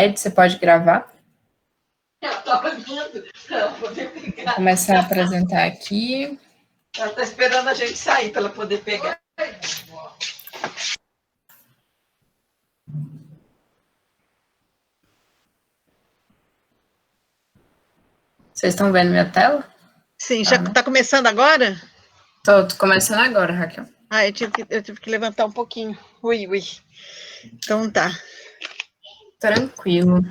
Ed, você pode gravar? Ela tá olhando para ela poder pegar. Vou começar a apresentar aqui. Ela tá esperando a gente sair para ela poder pegar. Vocês estão vendo minha tela? Sim, já está começando agora? Tô começando agora, Raquel. Eu tive que levantar um pouquinho. Ui. Então tá. Tranquilo.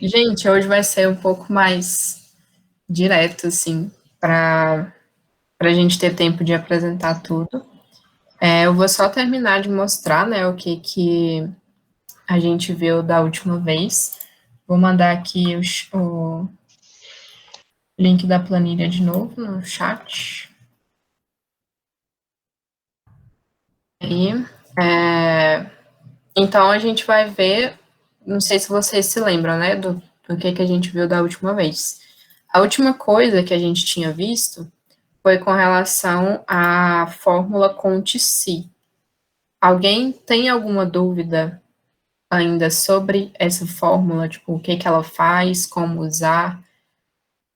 Gente, hoje vai ser um pouco mais direto, assim, para a gente ter tempo de apresentar tudo. Eu vou só terminar de mostrar, né, o que a gente viu da última vez. Vou mandar aqui o link da planilha de novo no chat. Então, a gente vai ver, não sei se vocês se lembram, né, do que a gente viu da última vez. A última coisa que a gente tinha visto foi com relação à fórmula Conte-Si. Alguém tem alguma dúvida ainda sobre essa fórmula, tipo, o que ela faz, como usar?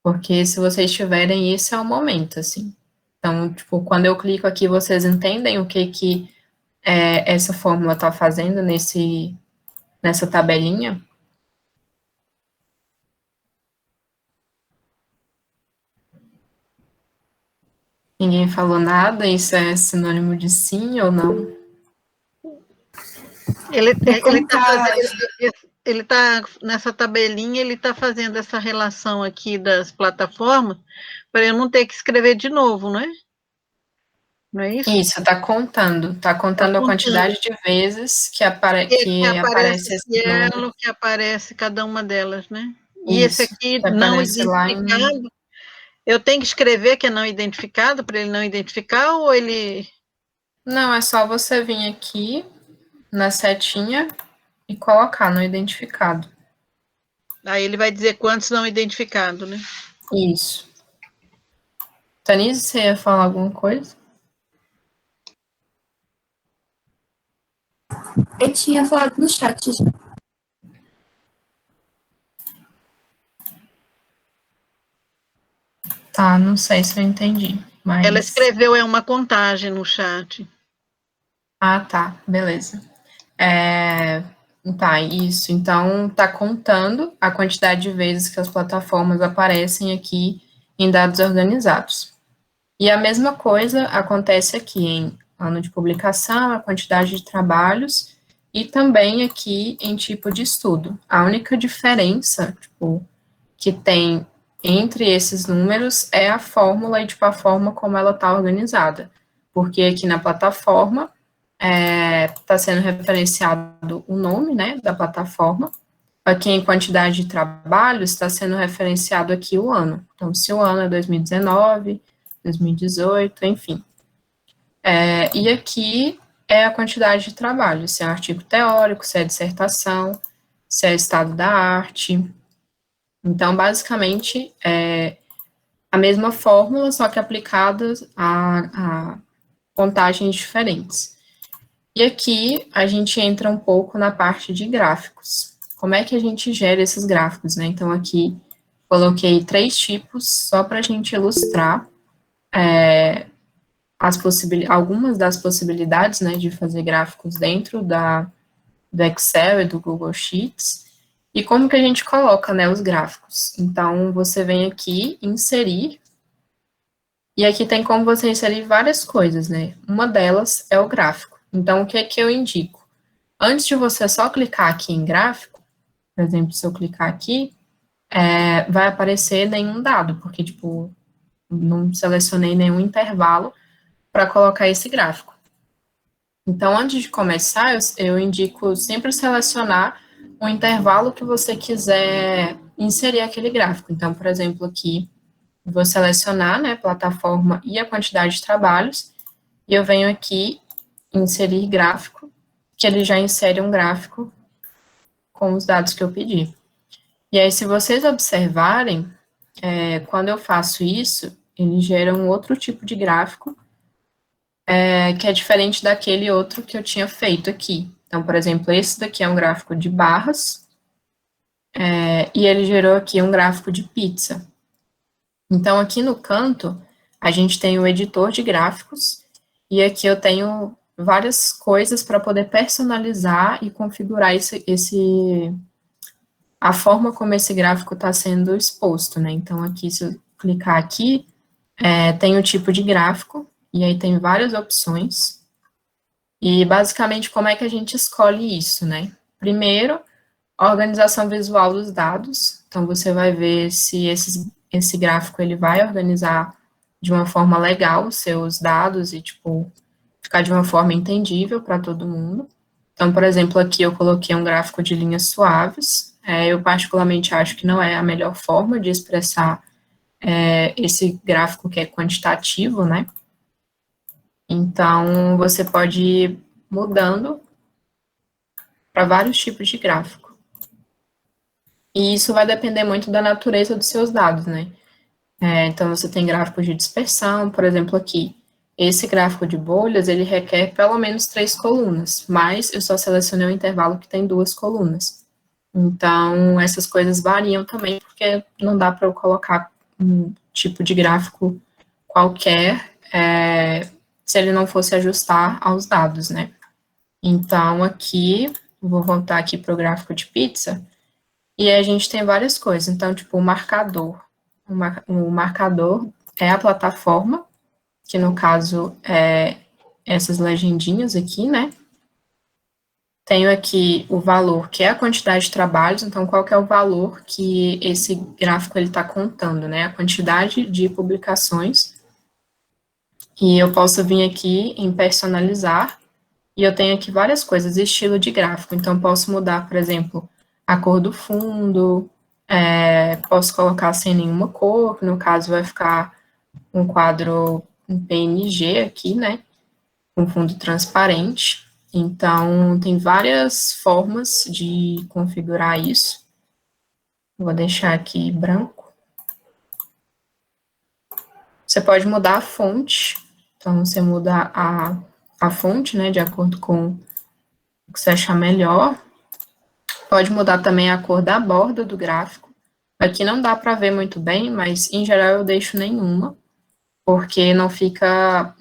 Porque se vocês tiverem, esse é o momento, assim. Então, tipo, quando eu clico aqui, vocês entendem o que essa fórmula está fazendo nessa tabelinha? Ninguém falou nada, isso é sinônimo de sim ou não? Ele tá nessa tabelinha, ele está fazendo essa relação aqui das plataformas, para eu não ter que escrever de novo, não é? Não é isso? Isso, está contando a quantidade de vezes que aparece esse número. Que aparece cada uma delas, né? E esse aqui não identificado, eu tenho que escrever que é não identificado, para ele não identificar, ou ele... Não, é só você vir aqui na setinha e colocar não identificado. Aí ele vai dizer quantos não identificados, né? Isso. Tanise, você ia falar alguma coisa? Eu tinha falado no chat já. Tá, não sei se eu entendi, mas... Ela escreveu uma contagem no chat. Ah, tá, beleza. Tá, isso. Então, tá contando a quantidade de vezes que as plataformas aparecem aqui em dados organizados. E a mesma coisa acontece aqui em ano de publicação, a quantidade de trabalhos, e também aqui em tipo de estudo. A única diferença, tipo, que tem entre esses números é a fórmula e, tipo, a forma como ela está organizada. Porque aqui na plataforma está sendo referenciado o nome, né, da plataforma. Aqui em quantidade de trabalhos está sendo referenciado aqui o ano. Então, se o ano é 2019, 2018, enfim. E aqui é a quantidade de trabalho, se é artigo teórico, se é dissertação, se é estado da arte. Então, basicamente, é a mesma fórmula, só que aplicada a contagens diferentes. E aqui a gente entra um pouco na parte de gráficos. Como é que a gente gera esses gráficos, né? Então, aqui coloquei 3 tipos só para a gente ilustrar algumas das possibilidades, né, de fazer gráficos dentro do Excel e do Google Sheets. E como que a gente coloca, né, os gráficos? Então, você vem aqui, inserir, e aqui tem como você inserir várias coisas, né? Uma delas é o gráfico. Então, o que é que eu indico? Antes de você só clicar aqui em gráfico, por exemplo, se eu clicar aqui, vai aparecer nenhum dado, porque, tipo, não selecionei nenhum intervalo para colocar esse gráfico. Então, antes de começar, eu indico sempre selecionar um intervalo que você quiser inserir aquele gráfico. Então, por exemplo, aqui, vou selecionar, né, plataforma e a quantidade de trabalhos, e eu venho aqui inserir gráfico, que ele já insere um gráfico com os dados que eu pedi. E aí, se vocês observarem, quando eu faço isso, ele gera um outro tipo de gráfico, que é diferente daquele outro que eu tinha feito aqui. Então, por exemplo, esse daqui é um gráfico de barras, e ele gerou aqui um gráfico de pizza. Então, aqui no canto, a gente tem o editor de gráficos, e aqui eu tenho várias coisas para poder personalizar e configurar a forma como esse gráfico está sendo exposto, né? Então, aqui, se eu clicar aqui, tem o tipo de gráfico, e aí tem várias opções. E, basicamente, como é que a gente escolhe isso, né? Primeiro, a organização visual dos dados. Então, você vai ver se esse gráfico ele vai organizar de uma forma legal os seus dados e, tipo, ficar de uma forma entendível para todo mundo. Então, por exemplo, aqui eu coloquei um gráfico de linhas suaves. Eu particularmente acho que não é a melhor forma de expressar esse gráfico que é quantitativo, né? Então, você pode ir mudando para vários tipos de gráfico. E isso vai depender muito da natureza dos seus dados, né? Então, você tem gráficos de dispersão, por exemplo, aqui. Esse gráfico de bolhas, ele requer pelo menos 3 colunas, mas eu só selecionei um intervalo que tem 2 colunas. Então, essas coisas variam também, porque não dá para eu colocar um tipo de gráfico qualquer, se ele não fosse ajustar aos dados, né? Então, aqui, vou voltar aqui para o gráfico de pizza, e aí a gente tem várias coisas. Então, tipo, o marcador. O marcador é a plataforma, que no caso é essas legendinhas aqui, né? Tenho aqui o valor, que é a quantidade de trabalhos, então qual que é o valor que esse gráfico ele está contando, né? A quantidade de publicações. E eu posso vir aqui em personalizar, e eu tenho aqui várias coisas, estilo de gráfico, então posso mudar, por exemplo, a cor do fundo, posso colocar sem nenhuma cor, no caso vai ficar um quadro em PNG aqui, né, com fundo transparente. Então, tem várias formas de configurar isso. Vou deixar aqui branco. Você pode mudar a fonte, então você muda a fonte, né, de acordo com o que você achar melhor. Pode mudar também a cor da borda do gráfico. Aqui não dá para ver muito bem, mas em geral eu deixo nenhuma, porque não fica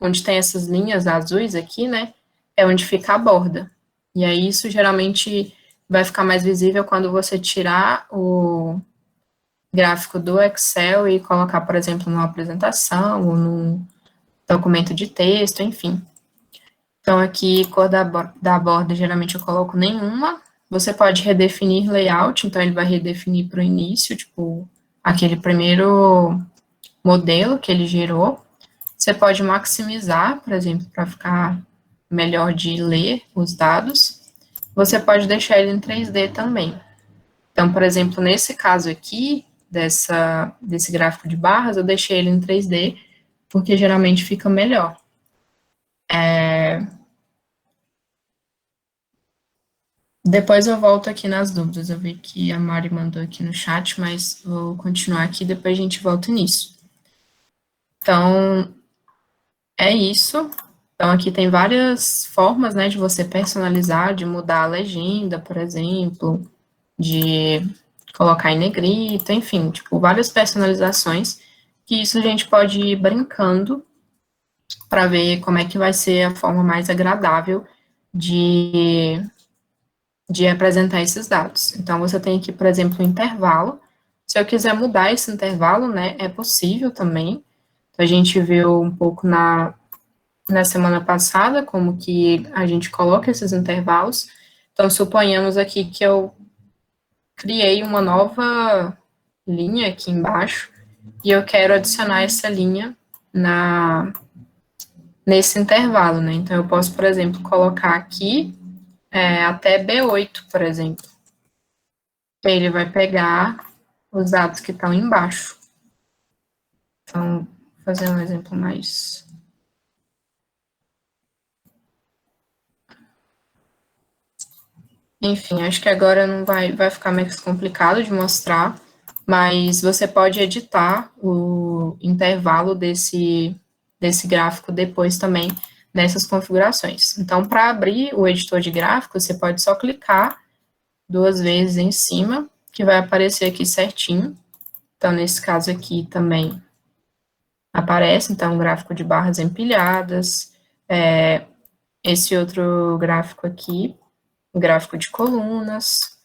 onde tem essas linhas azuis aqui, né, é onde fica a borda. E aí isso geralmente vai ficar mais visível quando você tirar o gráfico do Excel e colocar, por exemplo, numa apresentação ou num documento de texto, enfim. Então, aqui, cor da borda, geralmente eu coloco nenhuma. Você pode redefinir layout, então ele vai redefinir para o início, tipo, aquele primeiro modelo que ele gerou. Você pode maximizar, por exemplo, para ficar melhor de ler os dados. Você pode deixar ele em 3D também. Então, por exemplo, nesse caso aqui, desse gráfico de barras, eu deixei ele em 3D, porque geralmente fica melhor. Depois eu volto aqui nas dúvidas. Eu vi que a Mari mandou aqui no chat, mas vou continuar aqui, depois a gente volta nisso. Então, é isso. Então, aqui tem várias formas, né, de você personalizar, de mudar a legenda, por exemplo, de colocar em negrito, enfim, tipo, várias personalizações, que isso a gente pode ir brincando para ver como é que vai ser a forma mais agradável de apresentar esses dados. Então, você tem aqui, por exemplo, o intervalo. Se eu quiser mudar esse intervalo, né, é possível também. Então, a gente viu um pouco na semana passada como que a gente coloca esses intervalos. Então, suponhamos aqui que eu criei uma nova linha aqui embaixo e eu quero adicionar essa linha nesse intervalo, né? Então, eu posso, por exemplo, colocar aqui até B8, por exemplo. Ele vai pegar os dados que estão embaixo. Então, vou fazer um exemplo mais... Enfim, acho que agora não vai ficar mais complicado de mostrar, mas você pode editar o intervalo desse gráfico depois também, nessas configurações. Então, para abrir o editor de gráficos, você pode só clicar 2 vezes em cima, que vai aparecer aqui certinho. Então, nesse caso aqui também aparece, então, um gráfico de barras empilhadas, esse outro gráfico aqui, um gráfico de colunas,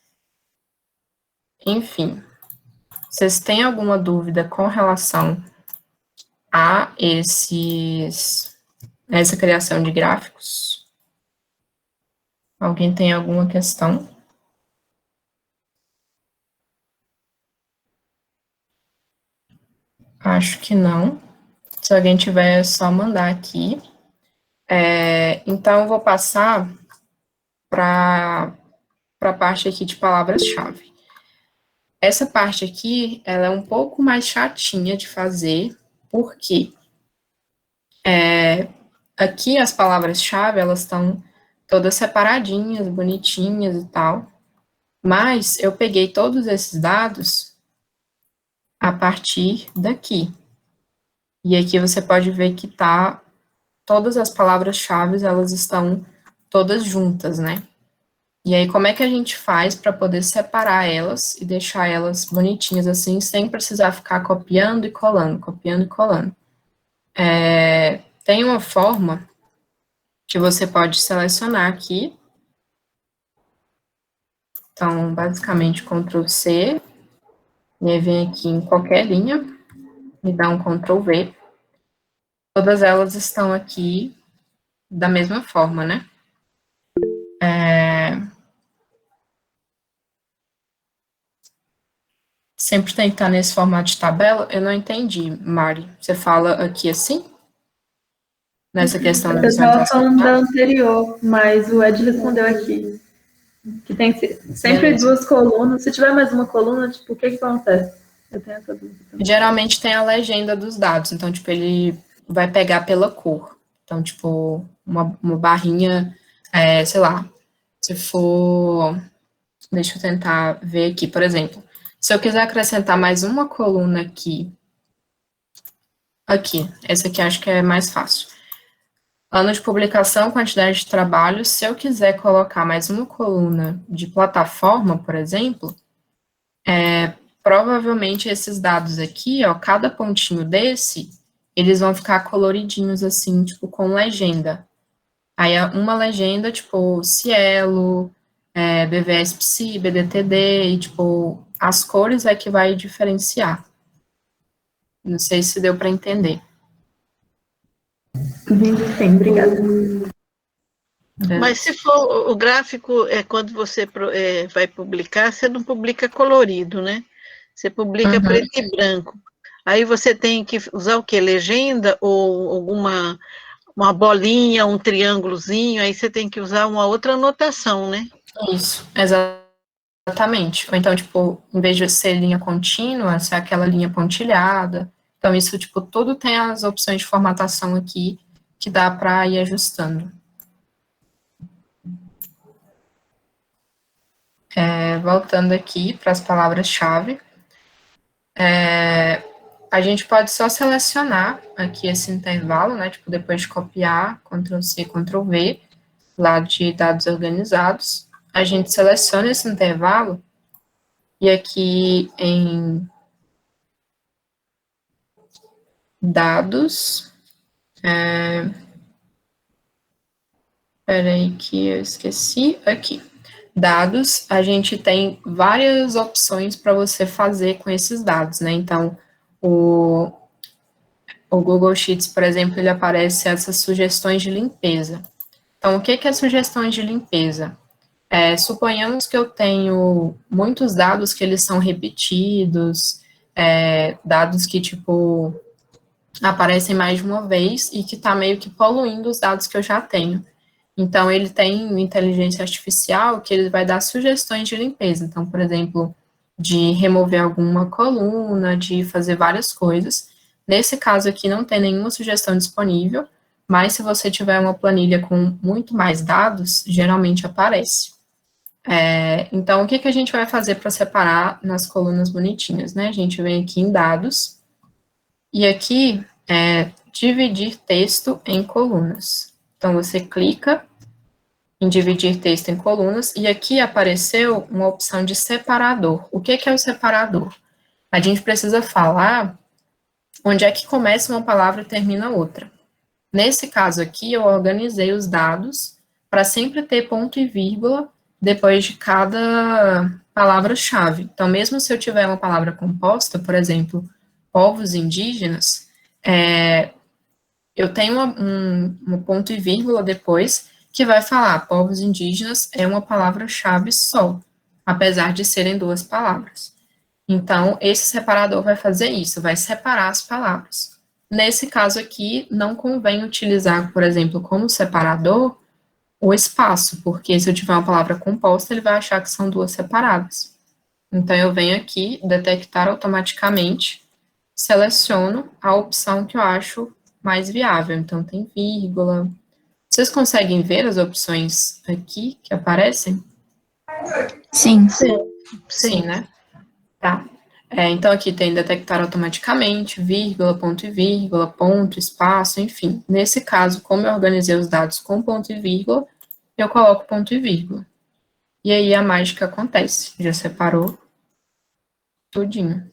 enfim. Vocês têm alguma dúvida com relação a essa criação de gráficos? Alguém tem alguma questão? Acho que não. Se alguém tiver, é só mandar aqui. Então, eu vou passar para a parte aqui de palavras-chave. Essa parte aqui, ela é um pouco mais chatinha de fazer, porque aqui as palavras-chave, elas estão todas separadinhas, bonitinhas e tal, mas eu peguei todos esses dados a partir daqui. E aqui você pode ver que tá, todas as palavras-chave, elas estão todas juntas, né? E aí, como é que a gente faz para poder separar elas e deixar elas bonitinhas assim, sem precisar ficar copiando e colando, copiando e colando? Tem uma forma que você pode selecionar aqui. Então, basicamente, Ctrl C, e aí vem aqui em qualquer linha, e dá um Ctrl V. Todas elas estão aqui da mesma forma, né? Sempre tem que estar nesse formato de tabela. Eu não entendi, Mari. Você fala aqui assim? Nessa questão da Eu estava visualização? falando da anterior, mas o Ed respondeu aqui. Que tem sempre Beleza. 2 colunas. Se tiver mais uma coluna, tipo, o que acontece? Eu tenho essa dúvida também. Geralmente tem a legenda dos dados. Então, tipo, ele vai pegar pela cor. Então, tipo, uma barrinha, sei lá, se for... Deixa eu tentar ver aqui, por exemplo. Se eu quiser acrescentar mais uma coluna aqui, essa aqui acho que é mais fácil. Ano de publicação, quantidade de trabalho. Se eu quiser colocar mais uma coluna de plataforma, por exemplo, provavelmente esses dados aqui, ó, cada pontinho desse, eles vão ficar coloridinhos assim, tipo, com legenda. Aí uma legenda, tipo, Cielo, BVS Psi, BDTD, e, tipo, as cores é que vai diferenciar. Não sei se deu para entender. Sim, obrigada. Mas se for o gráfico, quando você vai publicar, você não publica colorido, né? Você publica preto e branco. Aí você tem que usar o quê? Legenda ou uma bolinha, um triângulozinho, aí você tem que usar uma outra anotação, né? Isso, exatamente. Ou então, tipo, em vez de ser linha contínua, ser aquela linha pontilhada. Então, isso, tipo, tudo tem as opções de formatação aqui que dá para ir ajustando. Voltando aqui para as palavras-chave, a gente pode só selecionar aqui esse intervalo, né, tipo, depois de copiar, Ctrl C, Ctrl V, lá de dados organizados, a gente seleciona esse intervalo, e aqui em dados, peraí que eu esqueci, aqui, dados, a gente tem várias opções para você fazer com esses dados, né, então, o Google Sheets, por exemplo, ele aparece essas sugestões de limpeza. Então, o que é sugestões de limpeza? Suponhamos que eu tenho muitos dados que eles são repetidos, dados que, tipo, aparecem mais de uma vez e que está meio que poluindo os dados que eu já tenho. Então, ele tem inteligência artificial que ele vai dar sugestões de limpeza. Então, por exemplo, de remover alguma coluna, de fazer várias coisas. Nesse caso aqui, não tem nenhuma sugestão disponível, mas se você tiver uma planilha com muito mais dados, geralmente aparece. Então, o que a gente vai fazer para separar nas colunas bonitinhas, né? A gente vem aqui em dados, e aqui dividir texto em colunas. Então, você clica em dividir texto em colunas, e aqui apareceu uma opção de separador. O que é o separador? A gente precisa falar onde é que começa uma palavra e termina outra. Nesse caso aqui, eu organizei os dados para sempre ter ponto e vírgula depois de cada palavra-chave. Então, mesmo se eu tiver uma palavra composta, por exemplo, povos indígenas, eu tenho um ponto e vírgula depois que vai falar povos indígenas é uma palavra-chave só, apesar de serem duas palavras. Então, esse separador vai fazer isso, vai separar as palavras. Nesse caso aqui, não convém utilizar, por exemplo, como separador, o espaço, porque se eu tiver uma palavra composta, ele vai achar que são duas separadas. Então, eu venho aqui, detectar automaticamente, seleciono a opção que eu acho mais viável. Então, tem vírgula. Vocês conseguem ver as opções aqui que aparecem? Sim. Sim, né? Tá. Então, aqui tem detectar automaticamente, vírgula, ponto e vírgula, ponto, espaço, enfim. Nesse caso, como eu organizei os dados com ponto e vírgula, eu coloco ponto e vírgula. E aí a mágica acontece. Já separou tudinho.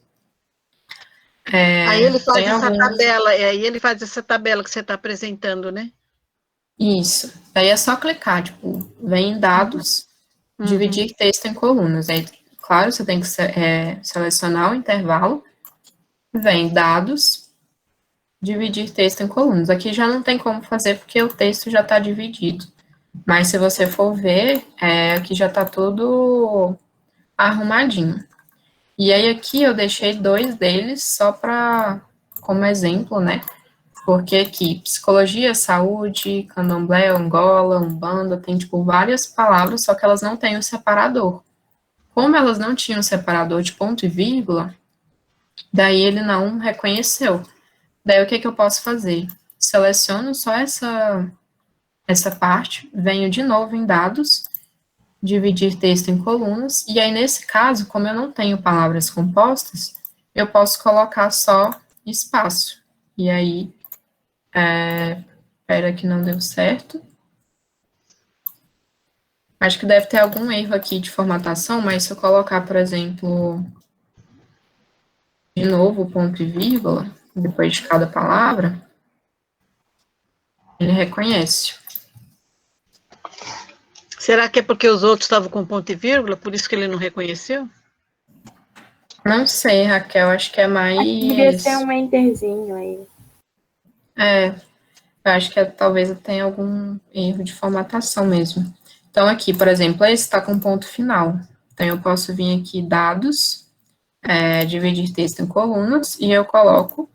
Aí ele faz tem essa alguns... tabela, aí ele faz essa tabela que você está apresentando, né? Isso. Daí é só clicar, tipo, vem em dados, dividir texto em colunas. Aí, claro, você tem que selecionar o intervalo, vem dados, dividir texto em colunas. Aqui já não tem como fazer porque o texto já está dividido. Mas se você for ver, aqui já está tudo arrumadinho. E aí aqui eu deixei 2 deles só para como exemplo, né? Porque aqui, psicologia, saúde, candomblé, Angola, Umbanda, tem, tipo, várias palavras, só que elas não têm o separador. Como elas não tinham separador de ponto e vírgula, daí ele não reconheceu. Daí o que eu posso fazer? Seleciono só essa parte, venho de novo em dados, dividir texto em colunas, e aí nesse caso, como eu não tenho palavras compostas, eu posso colocar só espaço. E aí, espera que não deu certo. Acho que deve ter algum erro aqui de formatação, mas se eu colocar, por exemplo, de novo ponto e vírgula, depois de cada palavra, ele reconhece. Será que é porque os outros estavam com ponto e vírgula, por isso que ele não reconheceu? Não sei, Raquel, acho que é mais... Devia ser um enterzinho aí. Eu acho que talvez tenha algum erro de formatação mesmo. Então, aqui, por exemplo, esse está com ponto final. Então, eu posso vir aqui, dados, dividir texto em colunas, e eu coloco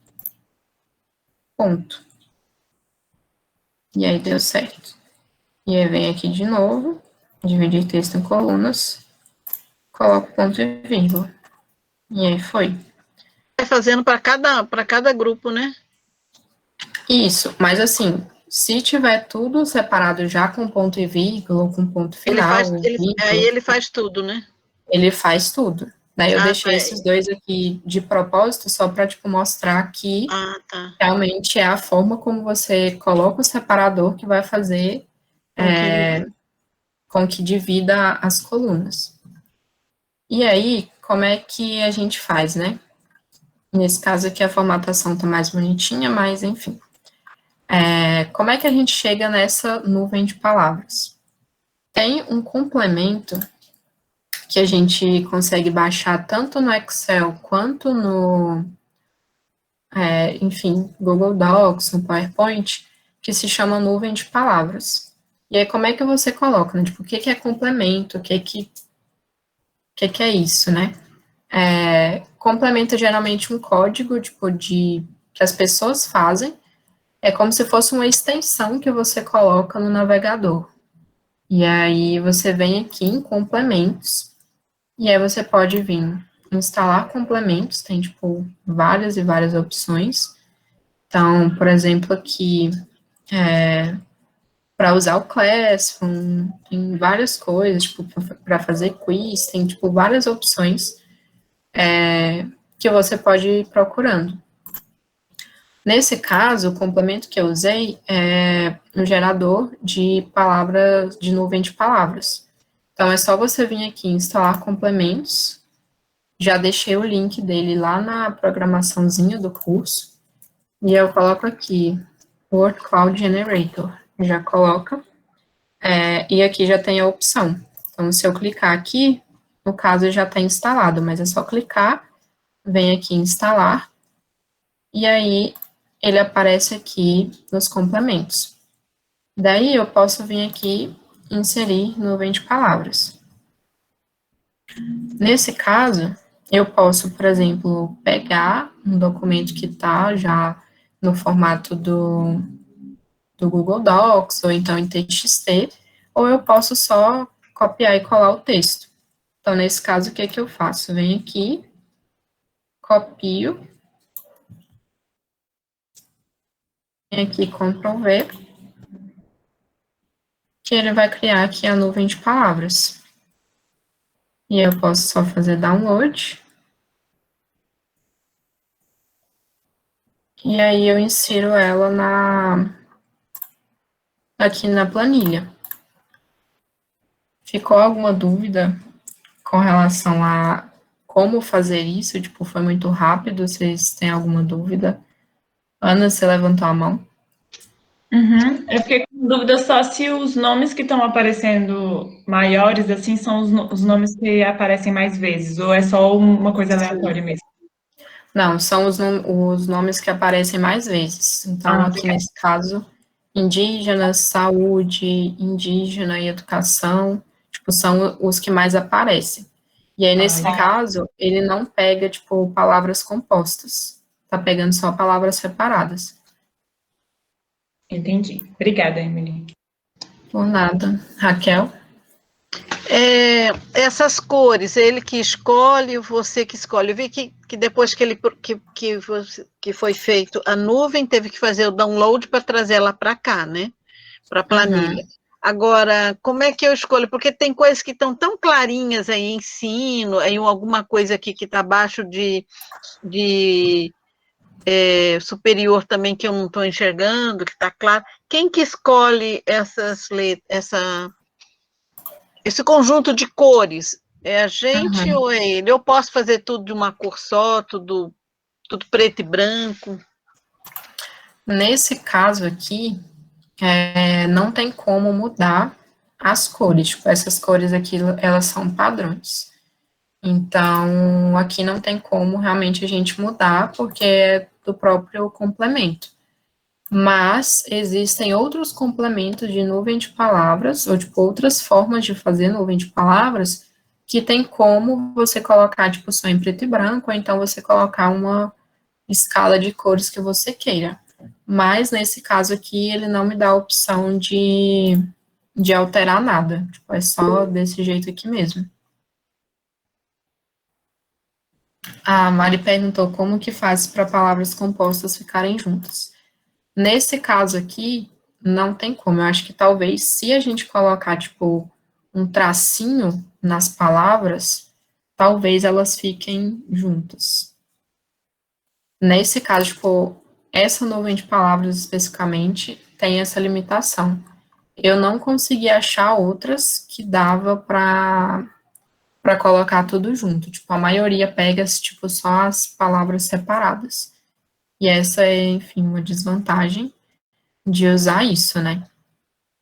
ponto. E aí, deu certo. E aí, vem aqui de novo, dividir texto em colunas, coloco ponto e vírgula. E aí, foi. Vai fazendo para cada grupo, né? Isso, mas assim, se tiver tudo separado já com ponto e vírgula, ou com ponto final, Aí ele faz tudo, né? ele faz tudo. Daí eu deixei tá. esses 2 aqui de propósito só para, tipo, mostrar que Tá. realmente é a forma como você coloca o separador que vai fazer com que divida as colunas. E aí, como é que a gente faz, né? Nesse caso aqui a formatação tá mais bonitinha, mas enfim. Como é que a gente chega nessa nuvem de palavras? Tem um complemento que a gente consegue baixar tanto no Excel quanto no, enfim, Google Docs, no PowerPoint, que se chama nuvem de palavras. E aí, como é que você coloca, né? Tipo, o que é complemento, o que é isso, né? Complemento é geralmente um código, tipo, que as pessoas fazem, é como se fosse uma extensão que você coloca no navegador. E aí, você vem aqui em complementos, e aí você pode vir instalar complementos, tem, tipo, várias e várias opções. Então, por exemplo, aqui, para usar o Classroom, tem várias coisas, tipo, para fazer quiz, tem, tipo, várias opções que você pode ir procurando. Nesse caso, o complemento que eu usei é um gerador de palavras, de nuvem de palavras. Então, é só você vir aqui em instalar complementos. Já deixei o link dele lá na programaçãozinha do curso. E eu coloco aqui, Word Cloud Generator. Já coloca. E aqui já tem a opção. Então, se eu clicar aqui, no caso já está instalado, mas é só clicar, vem aqui em instalar, e aí ele aparece aqui nos complementos. Daí eu posso vir aqui inserir nuvem de palavras. Nesse caso, eu posso, por exemplo, pegar um documento que está já no formato do Google Docs, ou então em TXT, ou eu posso só copiar e colar o texto. Então, nesse caso, o que é que eu faço? Venho aqui, copio, venho aqui, Ctrl V, que ele vai criar aqui a nuvem de palavras. E eu posso só fazer download. E aí eu insiro ela aqui na planilha. Ficou alguma dúvida com relação a como fazer isso? Tipo, foi muito rápido? Vocês têm alguma dúvida? Ana, você levantou a mão? Uhum. Eu fiquei com dúvida só se os nomes que estão aparecendo maiores, assim, são os nomes que aparecem mais vezes, ou é só uma coisa aleatória mesmo? Não, são os nomes que aparecem mais vezes. Então, aqui obrigada. nesse caso, indígena, saúde, indígena e educação, tipo, são os que mais aparecem. E aí, nesse caso, ele não pega, tipo, palavras compostas. Tá pegando só palavras separadas. Entendi. Obrigada, Emily. Por nada. Raquel? Essas cores, ele que escolhe, você que escolhe. Eu vi que depois que foi feito a nuvem, teve que fazer o download para trazer ela para cá, né? Para a planilha. Agora, como é que eu escolho? Porque tem coisas que estão tão clarinhas aí, ensino, aí alguma coisa aqui que está abaixo de superior também que eu não estou enxergando, que está claro. Quem que escolhe essas letras, esse conjunto de cores? É a gente ou é ele? Eu posso fazer tudo de uma cor só, tudo preto e branco? Nesse caso aqui, não tem como mudar as cores. Tipo, essas cores aqui, elas são padrões. Então, aqui não tem como realmente a gente mudar, porque é do próprio complemento. Mas existem outros complementos de nuvem de palavras, ou tipo, outras formas de fazer nuvem de palavras, que tem como você colocar, tipo, só em preto e branco, ou então você colocar uma escala de cores que você queira. Mas, nesse caso aqui, ele não me dá a opção de alterar nada. Tipo, é só desse jeito aqui mesmo. A Mari perguntou como que faz para palavras compostas ficarem juntas. Nesse caso aqui, não tem como. Eu acho que talvez, se a gente colocar, tipo, um tracinho nas palavras, talvez elas fiquem juntas. Nesse caso, tipo, essa nuvem de palavras especificamente tem essa limitação. Eu não consegui achar outras que dava para colocar tudo junto. Tipo, a maioria pega, tipo, só as palavras separadas. E essa é, enfim, uma desvantagem de usar isso, né?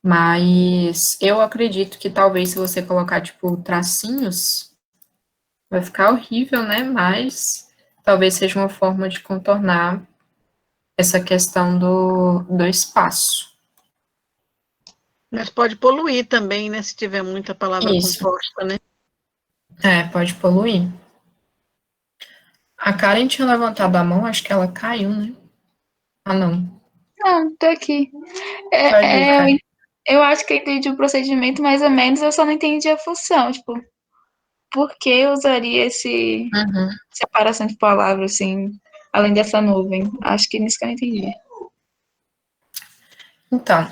Mas eu acredito que talvez se você colocar, tipo, tracinhos, vai ficar horrível, né? Mas talvez seja uma forma de contornar essa questão do espaço. Mas pode poluir também, né? Se tiver muita palavra composta, né? Pode poluir. A Karen tinha levantado a mão, acho que ela caiu, né? Ah, não. Não, tô aqui. Karen. Eu acho que eu entendi o procedimento mais ou menos, eu só não entendi a função, tipo, por que eu usaria esse separação de palavras, assim, além dessa nuvem? Acho que nisso que eu não entendi. Então,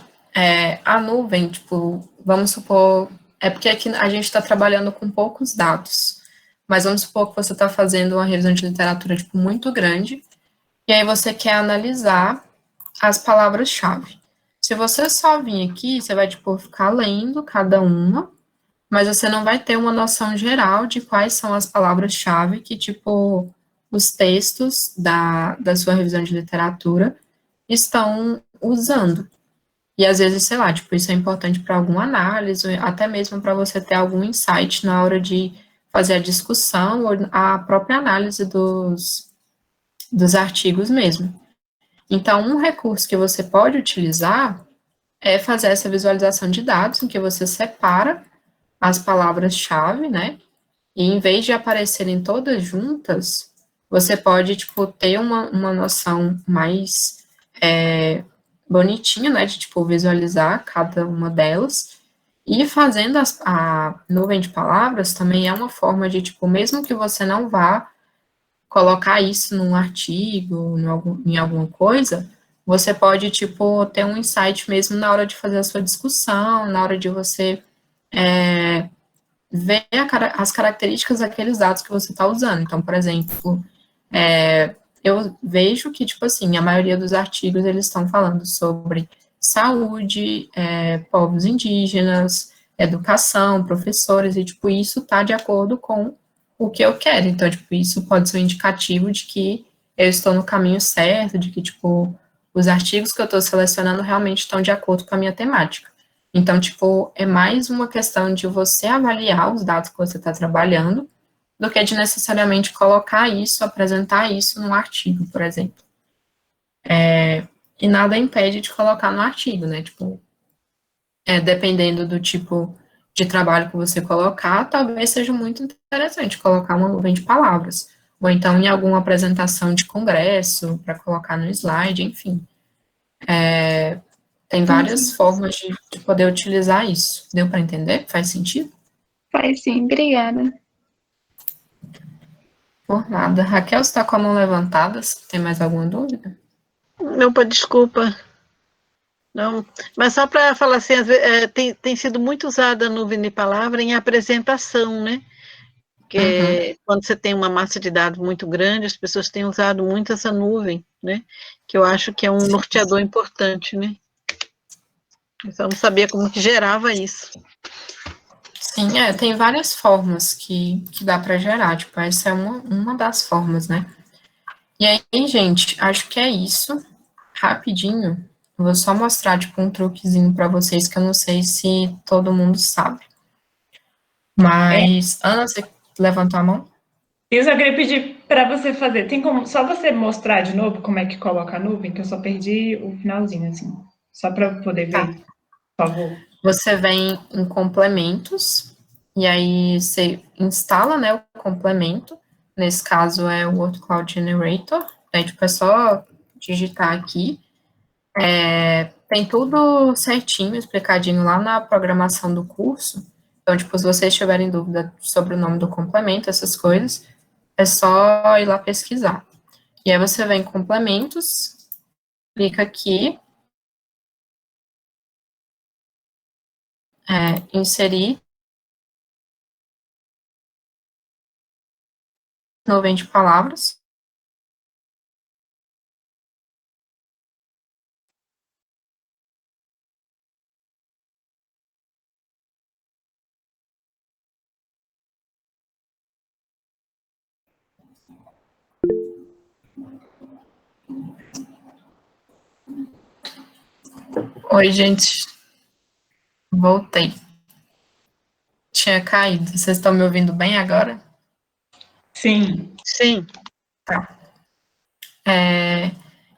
a nuvem, tipo, vamos supor, é porque aqui a gente está trabalhando com poucos dados, mas vamos supor que você está fazendo uma revisão de literatura, tipo, muito grande, e aí você quer analisar as palavras-chave. Se você só vir aqui, você vai, tipo, ficar lendo cada uma, mas você não vai ter uma noção geral de quais são as palavras-chave que, tipo, os textos da sua revisão de literatura estão usando. E às vezes, sei lá, tipo, isso é importante para alguma análise, até mesmo para você ter algum insight na hora de fazer a discussão ou a própria análise dos artigos mesmo. Então, um recurso que você pode utilizar é fazer essa visualização de dados, em que você separa as palavras-chave, né? E em vez de aparecerem todas juntas, você pode, tipo, ter uma noção mais bonitinha, né? De, tipo, visualizar cada uma delas. E fazendo a nuvem de palavras também é uma forma de, tipo, mesmo que você não vá colocar isso num artigo, em alguma coisa, você pode, tipo, ter um insight mesmo na hora de fazer a sua discussão, na hora de você ver as características daqueles dados que você está usando. Então, por exemplo, eu vejo que, tipo assim, a maioria dos artigos, eles estão falando sobre saúde, povos indígenas, educação, professores, e, tipo, isso está de acordo com o que eu quero. Então, tipo, isso pode ser um indicativo de que eu estou no caminho certo, de que, tipo, os artigos que eu estou selecionando realmente estão de acordo com a minha temática. Então, tipo, é mais uma questão de você avaliar os dados que você está trabalhando, do que de necessariamente colocar isso, apresentar isso num artigo, por exemplo. E nada impede de colocar no artigo, né? Tipo, dependendo do tipo de trabalho que você colocar, talvez seja muito interessante colocar uma nuvem de palavras. Ou então em alguma apresentação de congresso, para colocar no slide, enfim. Tem várias formas de poder utilizar isso. Deu para entender? Faz sentido? Faz sim, obrigada. Por nada. Raquel, você está com a mão levantada? Tem mais alguma dúvida? Opa, desculpa. Não, mas só para falar assim, tem sido muito usada a nuvem de palavra em apresentação, né? Que quando você tem uma massa de dados muito grande, as pessoas têm usado muito essa nuvem, né? Que eu acho que é um norteador importante, né? Eu só não sabia como que gerava isso. Sim, tem várias formas que dá para gerar, tipo, essa é uma das formas, né? E aí, gente, acho que é isso. Rapidinho, eu vou só mostrar, tipo, um truquezinho para vocês que eu não sei se todo mundo sabe. Mas, Ana, você levantou a mão? Eu só queria pedir para você fazer. Tem como só você mostrar de novo como é que coloca a nuvem, que eu só perdi o finalzinho, assim. Só para eu poder ver, por favor. Você vem em complementos, e aí você instala, né, o complemento. Nesse caso é o Word Cloud Generator. Aí, tipo, é só digitar aqui. Tem tudo certinho, explicadinho lá na programação do curso. Então, tipo, se vocês tiverem dúvida sobre o nome do complemento, essas coisas, é só ir lá pesquisar. E aí você vem em complementos, clica aqui, inserir, nuvem de palavras. Oi, gente. Voltei. Tinha caído. Vocês estão me ouvindo bem agora? Sim. Sim. Tá.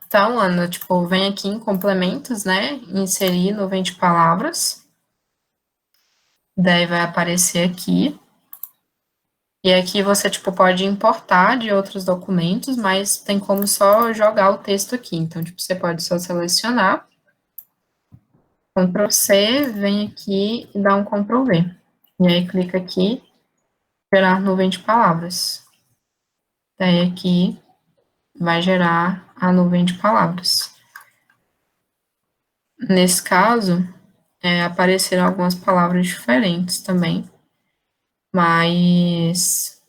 Então, Ana, tipo, vem aqui em complementos, né? Inserir nuvem de palavras. Daí vai aparecer aqui. E aqui você, tipo, pode importar de outros documentos, mas tem como só jogar o texto aqui. Então, tipo, você pode só selecionar, Ctrl+C, vem aqui e dá um Ctrl+V. E aí clica aqui, gerar nuvem de palavras. Daí aqui vai gerar a nuvem de palavras. Nesse caso, apareceram algumas palavras diferentes também, mas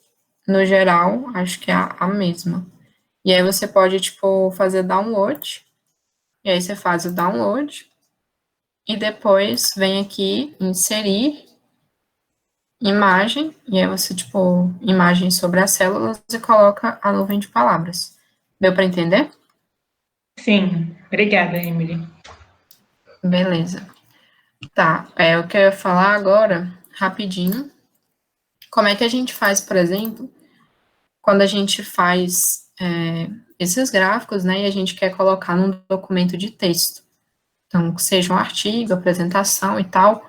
no geral, acho que é a mesma. E aí você pode, tipo, fazer download, e aí você faz o download, e depois vem aqui, inserir imagem, e aí você, tipo, imagem sobre as células e coloca a nuvem de palavras. Deu para entender? Sim, obrigada, Emily. Beleza. Tá, o que eu ia falar agora, rapidinho, como é que a gente faz, por exemplo, quando a gente faz esses gráficos, né, e a gente quer colocar num documento de texto. Então, que seja um artigo, apresentação e tal,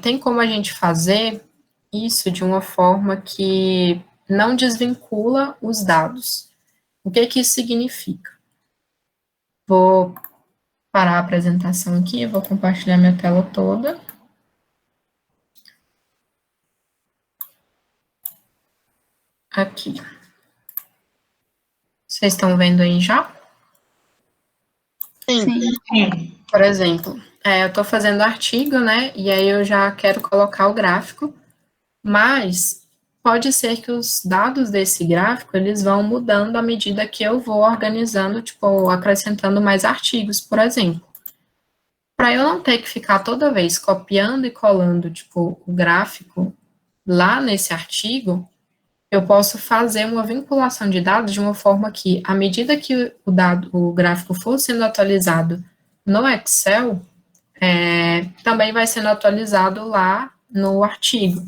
tem como a gente fazer isso de uma forma que não desvincula os dados. O que que isso significa? Vou parar a apresentação aqui, vou compartilhar minha tela toda. Aqui. Vocês estão vendo aí já? Sim. Sim. Por exemplo, eu estou fazendo artigo, né? E aí eu já quero colocar o gráfico, mas pode ser que os dados desse gráfico, eles vão mudando à medida que eu vou organizando, tipo, acrescentando mais artigos, por exemplo. Para eu não ter que ficar toda vez copiando e colando, tipo, o gráfico lá nesse artigo, eu posso fazer uma vinculação de dados de uma forma que, à medida que o gráfico for sendo atualizado no Excel, também vai sendo atualizado lá no artigo.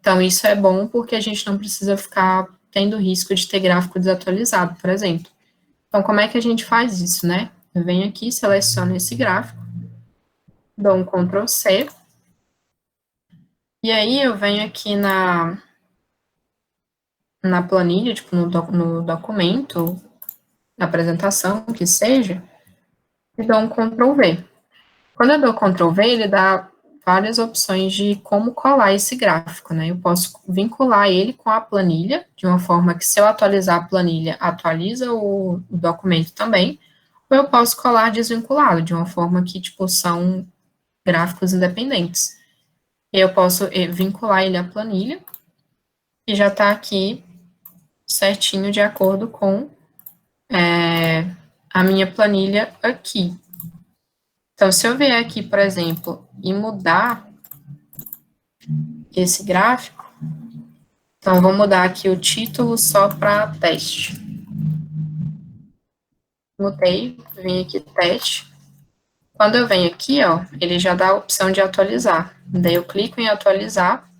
Então, isso é bom porque a gente não precisa ficar tendo risco de ter gráfico desatualizado, por exemplo. Então, como é que a gente faz isso, né? Eu venho aqui, seleciono esse gráfico, dou um Ctrl C, e aí eu venho aqui na planilha, tipo, no documento, na apresentação, que seja, e dou um Ctrl V. Quando eu dou Ctrl V, ele dá várias opções de como colar esse gráfico, né? Eu posso vincular ele com a planilha, de uma forma que se eu atualizar a planilha, atualiza o documento também, ou eu posso colar desvinculado, de uma forma que, tipo, são gráficos independentes. Eu posso vincular ele à planilha, e já está aqui certinho de acordo com a minha planilha aqui. Então, se eu vier aqui, por exemplo, e mudar esse gráfico, então, vou mudar aqui o título só para teste. Mudei, vim aqui teste. Quando eu venho aqui, ó, ele já dá a opção de atualizar. Daí eu clico em atualizar,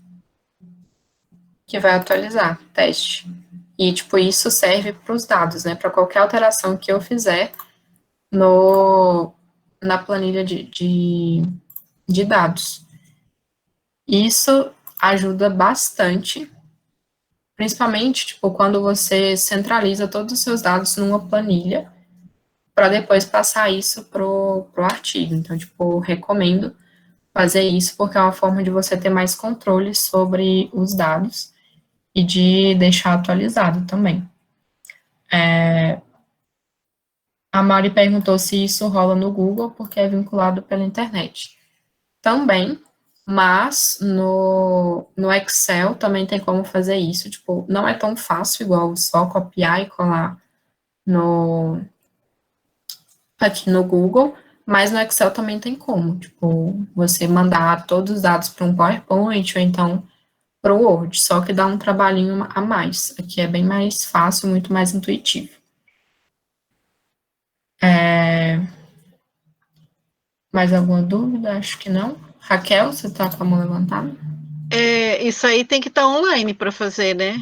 que vai atualizar, teste. E, tipo, isso serve para os dados, né, para qualquer alteração que eu fizer na planilha de dados. Isso ajuda bastante, principalmente, tipo, quando você centraliza todos os seus dados numa planilha, para depois passar isso pro artigo. Então, tipo, recomendo fazer isso, porque é uma forma de você ter mais controle sobre os dados e de deixar atualizado também. A Mari perguntou se isso rola no Google, porque é vinculado pela internet. Também, mas no Excel também tem como fazer isso, tipo, não é tão fácil igual só copiar e colar aqui no Google, mas no Excel também tem como, tipo, você mandar todos os dados para um PowerPoint ou então para o Word, só que dá um trabalhinho a mais. Aqui é bem mais fácil, muito mais intuitivo. Mais alguma dúvida? Acho que não. Raquel, você está com a mão levantada? Isso aí tem que estar online para fazer, né?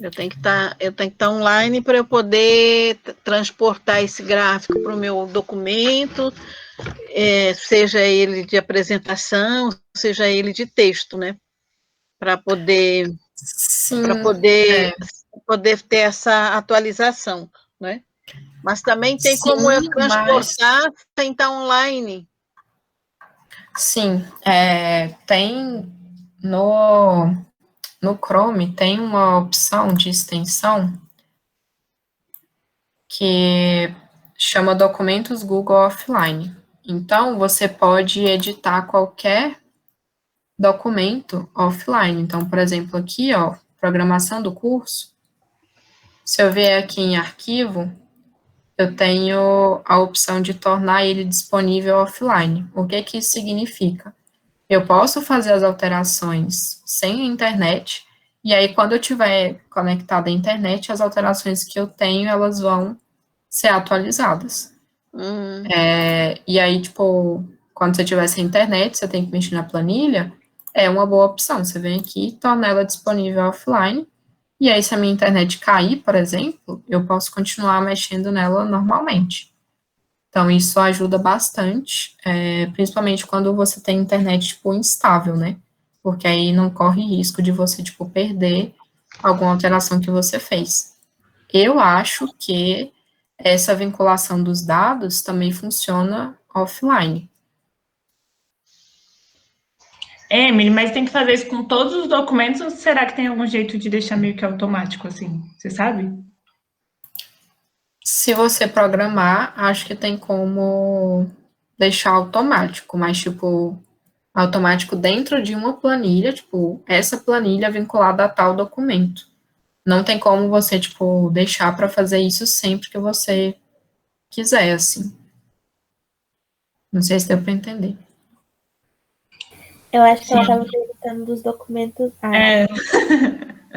Eu tenho que estar online para eu poder transportar esse gráfico para o meu documento, seja ele de apresentação, seja ele de texto, né? Para poder ter essa atualização, né? Mas também tem como eu transportar sem estar online. Sim, tem no Chrome tem uma opção de extensão que chama Documentos Google Offline. Então, você pode editar qualquer documento offline. Então, por exemplo, aqui, ó, programação do curso, Se eu vier aqui em arquivo, eu tenho a opção de tornar ele disponível offline. O que que isso significa? Eu posso fazer as alterações sem a internet, e aí quando eu estiver conectada à internet, as alterações que eu tenho, elas vão ser atualizadas. E aí, tipo, quando você tiver sem internet, você tem que mexer na planilha, é uma boa opção. Você vem aqui e torna ela disponível offline, e aí se a minha internet cair, por exemplo, eu posso continuar mexendo nela normalmente. Então, isso ajuda bastante, principalmente quando você tem internet, tipo, instável, né? Porque aí não corre risco de você, tipo, perder alguma alteração que você fez. Eu acho que essa vinculação dos dados também funciona offline. Emily, mas tem que fazer isso com todos os documentos ou será que tem algum jeito de deixar meio que automático, assim? Você sabe? Se você programar, acho que tem como deixar automático, mas, tipo, automático dentro de uma planilha, tipo, essa planilha vinculada a tal documento. Não tem como você, tipo, deixar para fazer isso sempre que você quiser, assim. Não sei se deu para entender. Eu acho que ela estava perguntando dos documentos.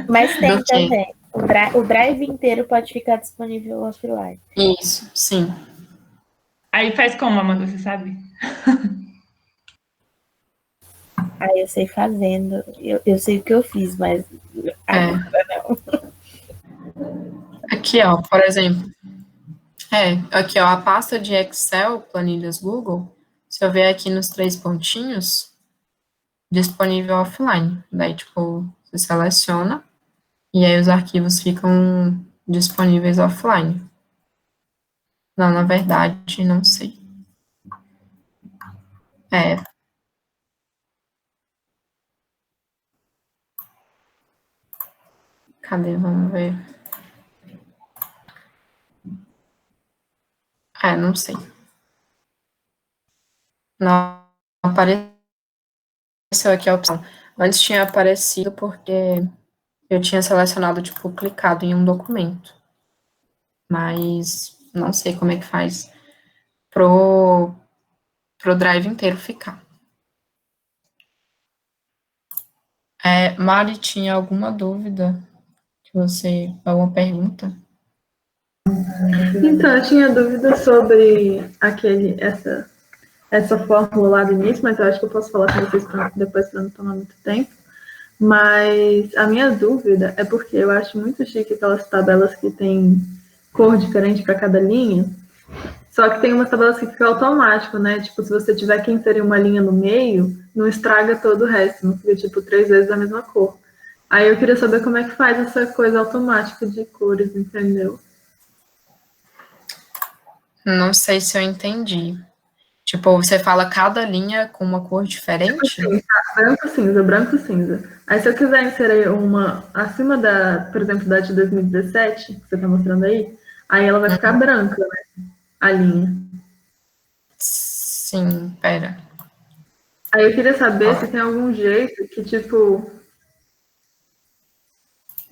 Mas tem também. O Drive inteiro pode ficar disponível offline. Isso, sim. Aí faz como, Amanda, você sabe? Eu sei fazendo. Eu sei o que eu fiz, mas agora não. Aqui, ó, por exemplo. Aqui, ó, a pasta de Excel, planilhas Google, se eu ver aqui nos 3 pontinhos, disponível offline. Daí, tipo, você seleciona, e aí os arquivos ficam disponíveis offline. Não, na verdade, não sei. Cadê? Vamos ver. Não sei. Não apareceu aqui a opção. Antes tinha aparecido porque eu tinha selecionado, tipo, clicado em um documento. Mas não sei como é que faz pro drive inteiro ficar. Mari, tinha alguma dúvida? Alguma pergunta? Então, eu tinha dúvida sobre essa fórmula lá do início, mas eu acho que eu posso falar com vocês depois para não tomar muito tempo. Mas a minha dúvida é porque eu acho muito chique aquelas tabelas que tem cor diferente para cada linha, só que tem umas tabelas que fica automático, né? Tipo, se você tiver que inserir uma linha no meio, não estraga todo o resto, não fica, tipo, 3 vezes a mesma cor. Aí eu queria saber como é que faz essa coisa automática de cores, entendeu? Não sei se eu entendi. Tipo, você fala cada linha com uma cor diferente? Tipo assim, tá? Branco, cinza. Aí se eu quiser inserir uma acima por exemplo, da de 2017, que você tá mostrando aí ela vai ficar branca, né? A linha. Sim, pera. Aí eu queria saber se tem algum jeito que, tipo...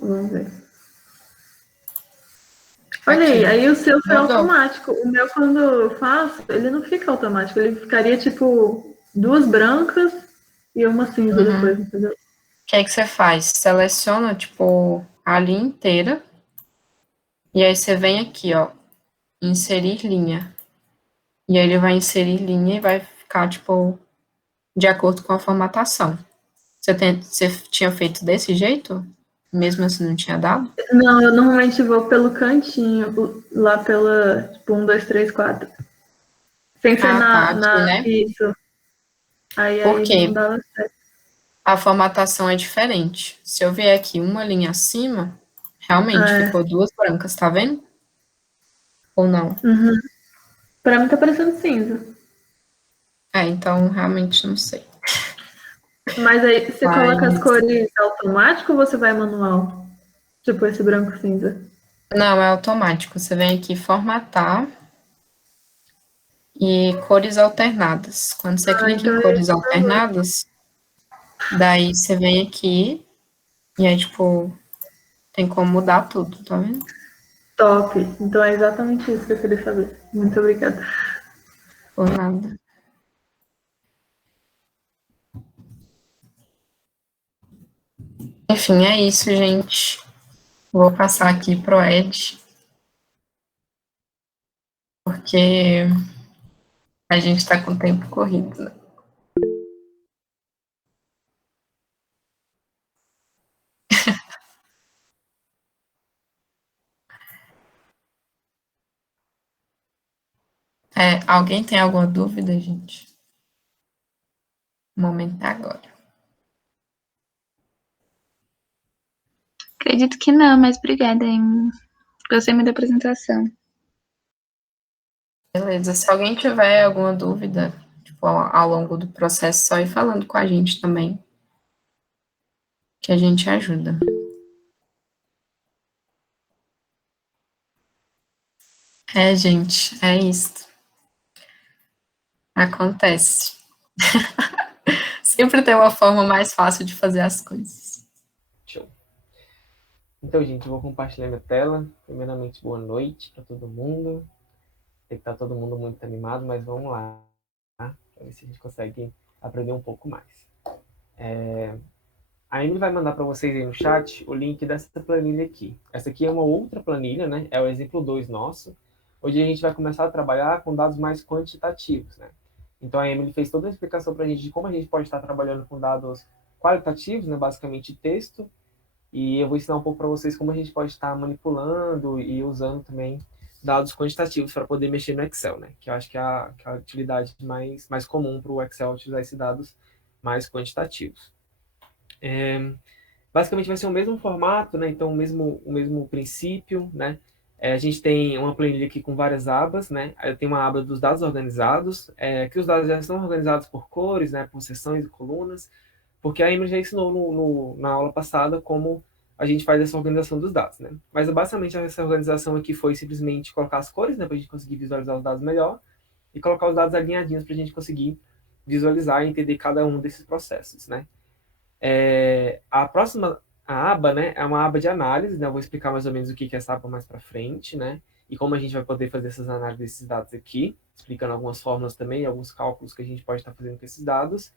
Vamos ver. Olha aí o seu foi automático. O meu, quando eu faço, ele não fica automático. Ele ficaria, tipo, 2 brancas e uma cinza depois, entendeu? O que é que você faz? Seleciona, tipo, a linha inteira. E aí você vem aqui, ó, inserir linha. E aí ele vai inserir linha e vai ficar, tipo, de acordo com a formatação. Você tinha feito desse jeito? Mesmo assim não tinha dado? Não, eu normalmente vou pelo cantinho, lá pela, tipo, 1, 2, 3, 4. Sem ser Aqui, né? Isso. Por quê? Não dava certo. A formatação é diferente. Se eu vier aqui uma linha acima, realmente ficou 2 brancas, tá vendo? Ou não? Pra mim tá parecendo cinza. Então realmente não sei. Mas aí você coloca as cores automático ou você vai manual? Tipo esse branco cinza. Não, é automático. Você vem aqui formatar e cores alternadas. Quando você clica então em cores alternadas, daí você vem aqui e aí, tipo, tem como mudar tudo, tá vendo? Top. Então é exatamente isso que eu queria saber. Muito obrigada. Por nada. Enfim, é isso, gente. Vou passar aqui pro Ed, porque a gente está com o tempo corrido, né? Alguém tem alguma dúvida, gente? O momento é agora. Acredito que não, mas obrigada, hein? Gostei muito da apresentação. Beleza. Se alguém tiver alguma dúvida, tipo, ao longo do processo, só ir falando com a gente também, que a gente ajuda. Gente, é isso. Acontece. Sempre tem uma forma mais fácil de fazer as coisas. Show. Então, gente, eu vou compartilhar minha tela. Primeiramente, boa noite para todo mundo. Sei que tá todo mundo muito animado, mas vamos lá, tá? Para ver se a gente consegue aprender um pouco mais. A Emily vai mandar para vocês aí no chat o link dessa planilha aqui. Essa aqui é uma outra planilha, né? É o exemplo 2 nosso. Hoje a gente vai começar a trabalhar com dados mais quantitativos, né? Então a Emily fez toda a explicação para a gente de como a gente pode estar trabalhando com dados qualitativos, né? Basicamente texto. E eu vou ensinar um pouco para vocês como a gente pode estar manipulando e usando também dados quantitativos para poder mexer no Excel, né? Que eu acho que é a utilidade mais comum para o Excel utilizar esses dados mais quantitativos. Basicamente vai ser o mesmo formato, né? Então o mesmo princípio, né? A gente tem uma planilha aqui com várias abas, né? Aí tem uma aba dos dados organizados, que os dados já são organizados por cores, né? Por seções e colunas, porque a Emily já ensinou na aula passada como a gente faz essa organização dos dados, né? Mas basicamente essa organização aqui foi simplesmente colocar as cores, né? Para a gente conseguir visualizar os dados melhor e colocar os dados alinhadinhos para a gente conseguir visualizar e entender cada um desses processos, né? A próxima aba, né, é uma aba de análise, né? Eu vou explicar mais ou menos o que é essa aba mais para frente, né? E como a gente vai poder fazer essas análises desses dados aqui, explicando algumas fórmulas também, alguns cálculos que a gente pode estar fazendo com esses dados.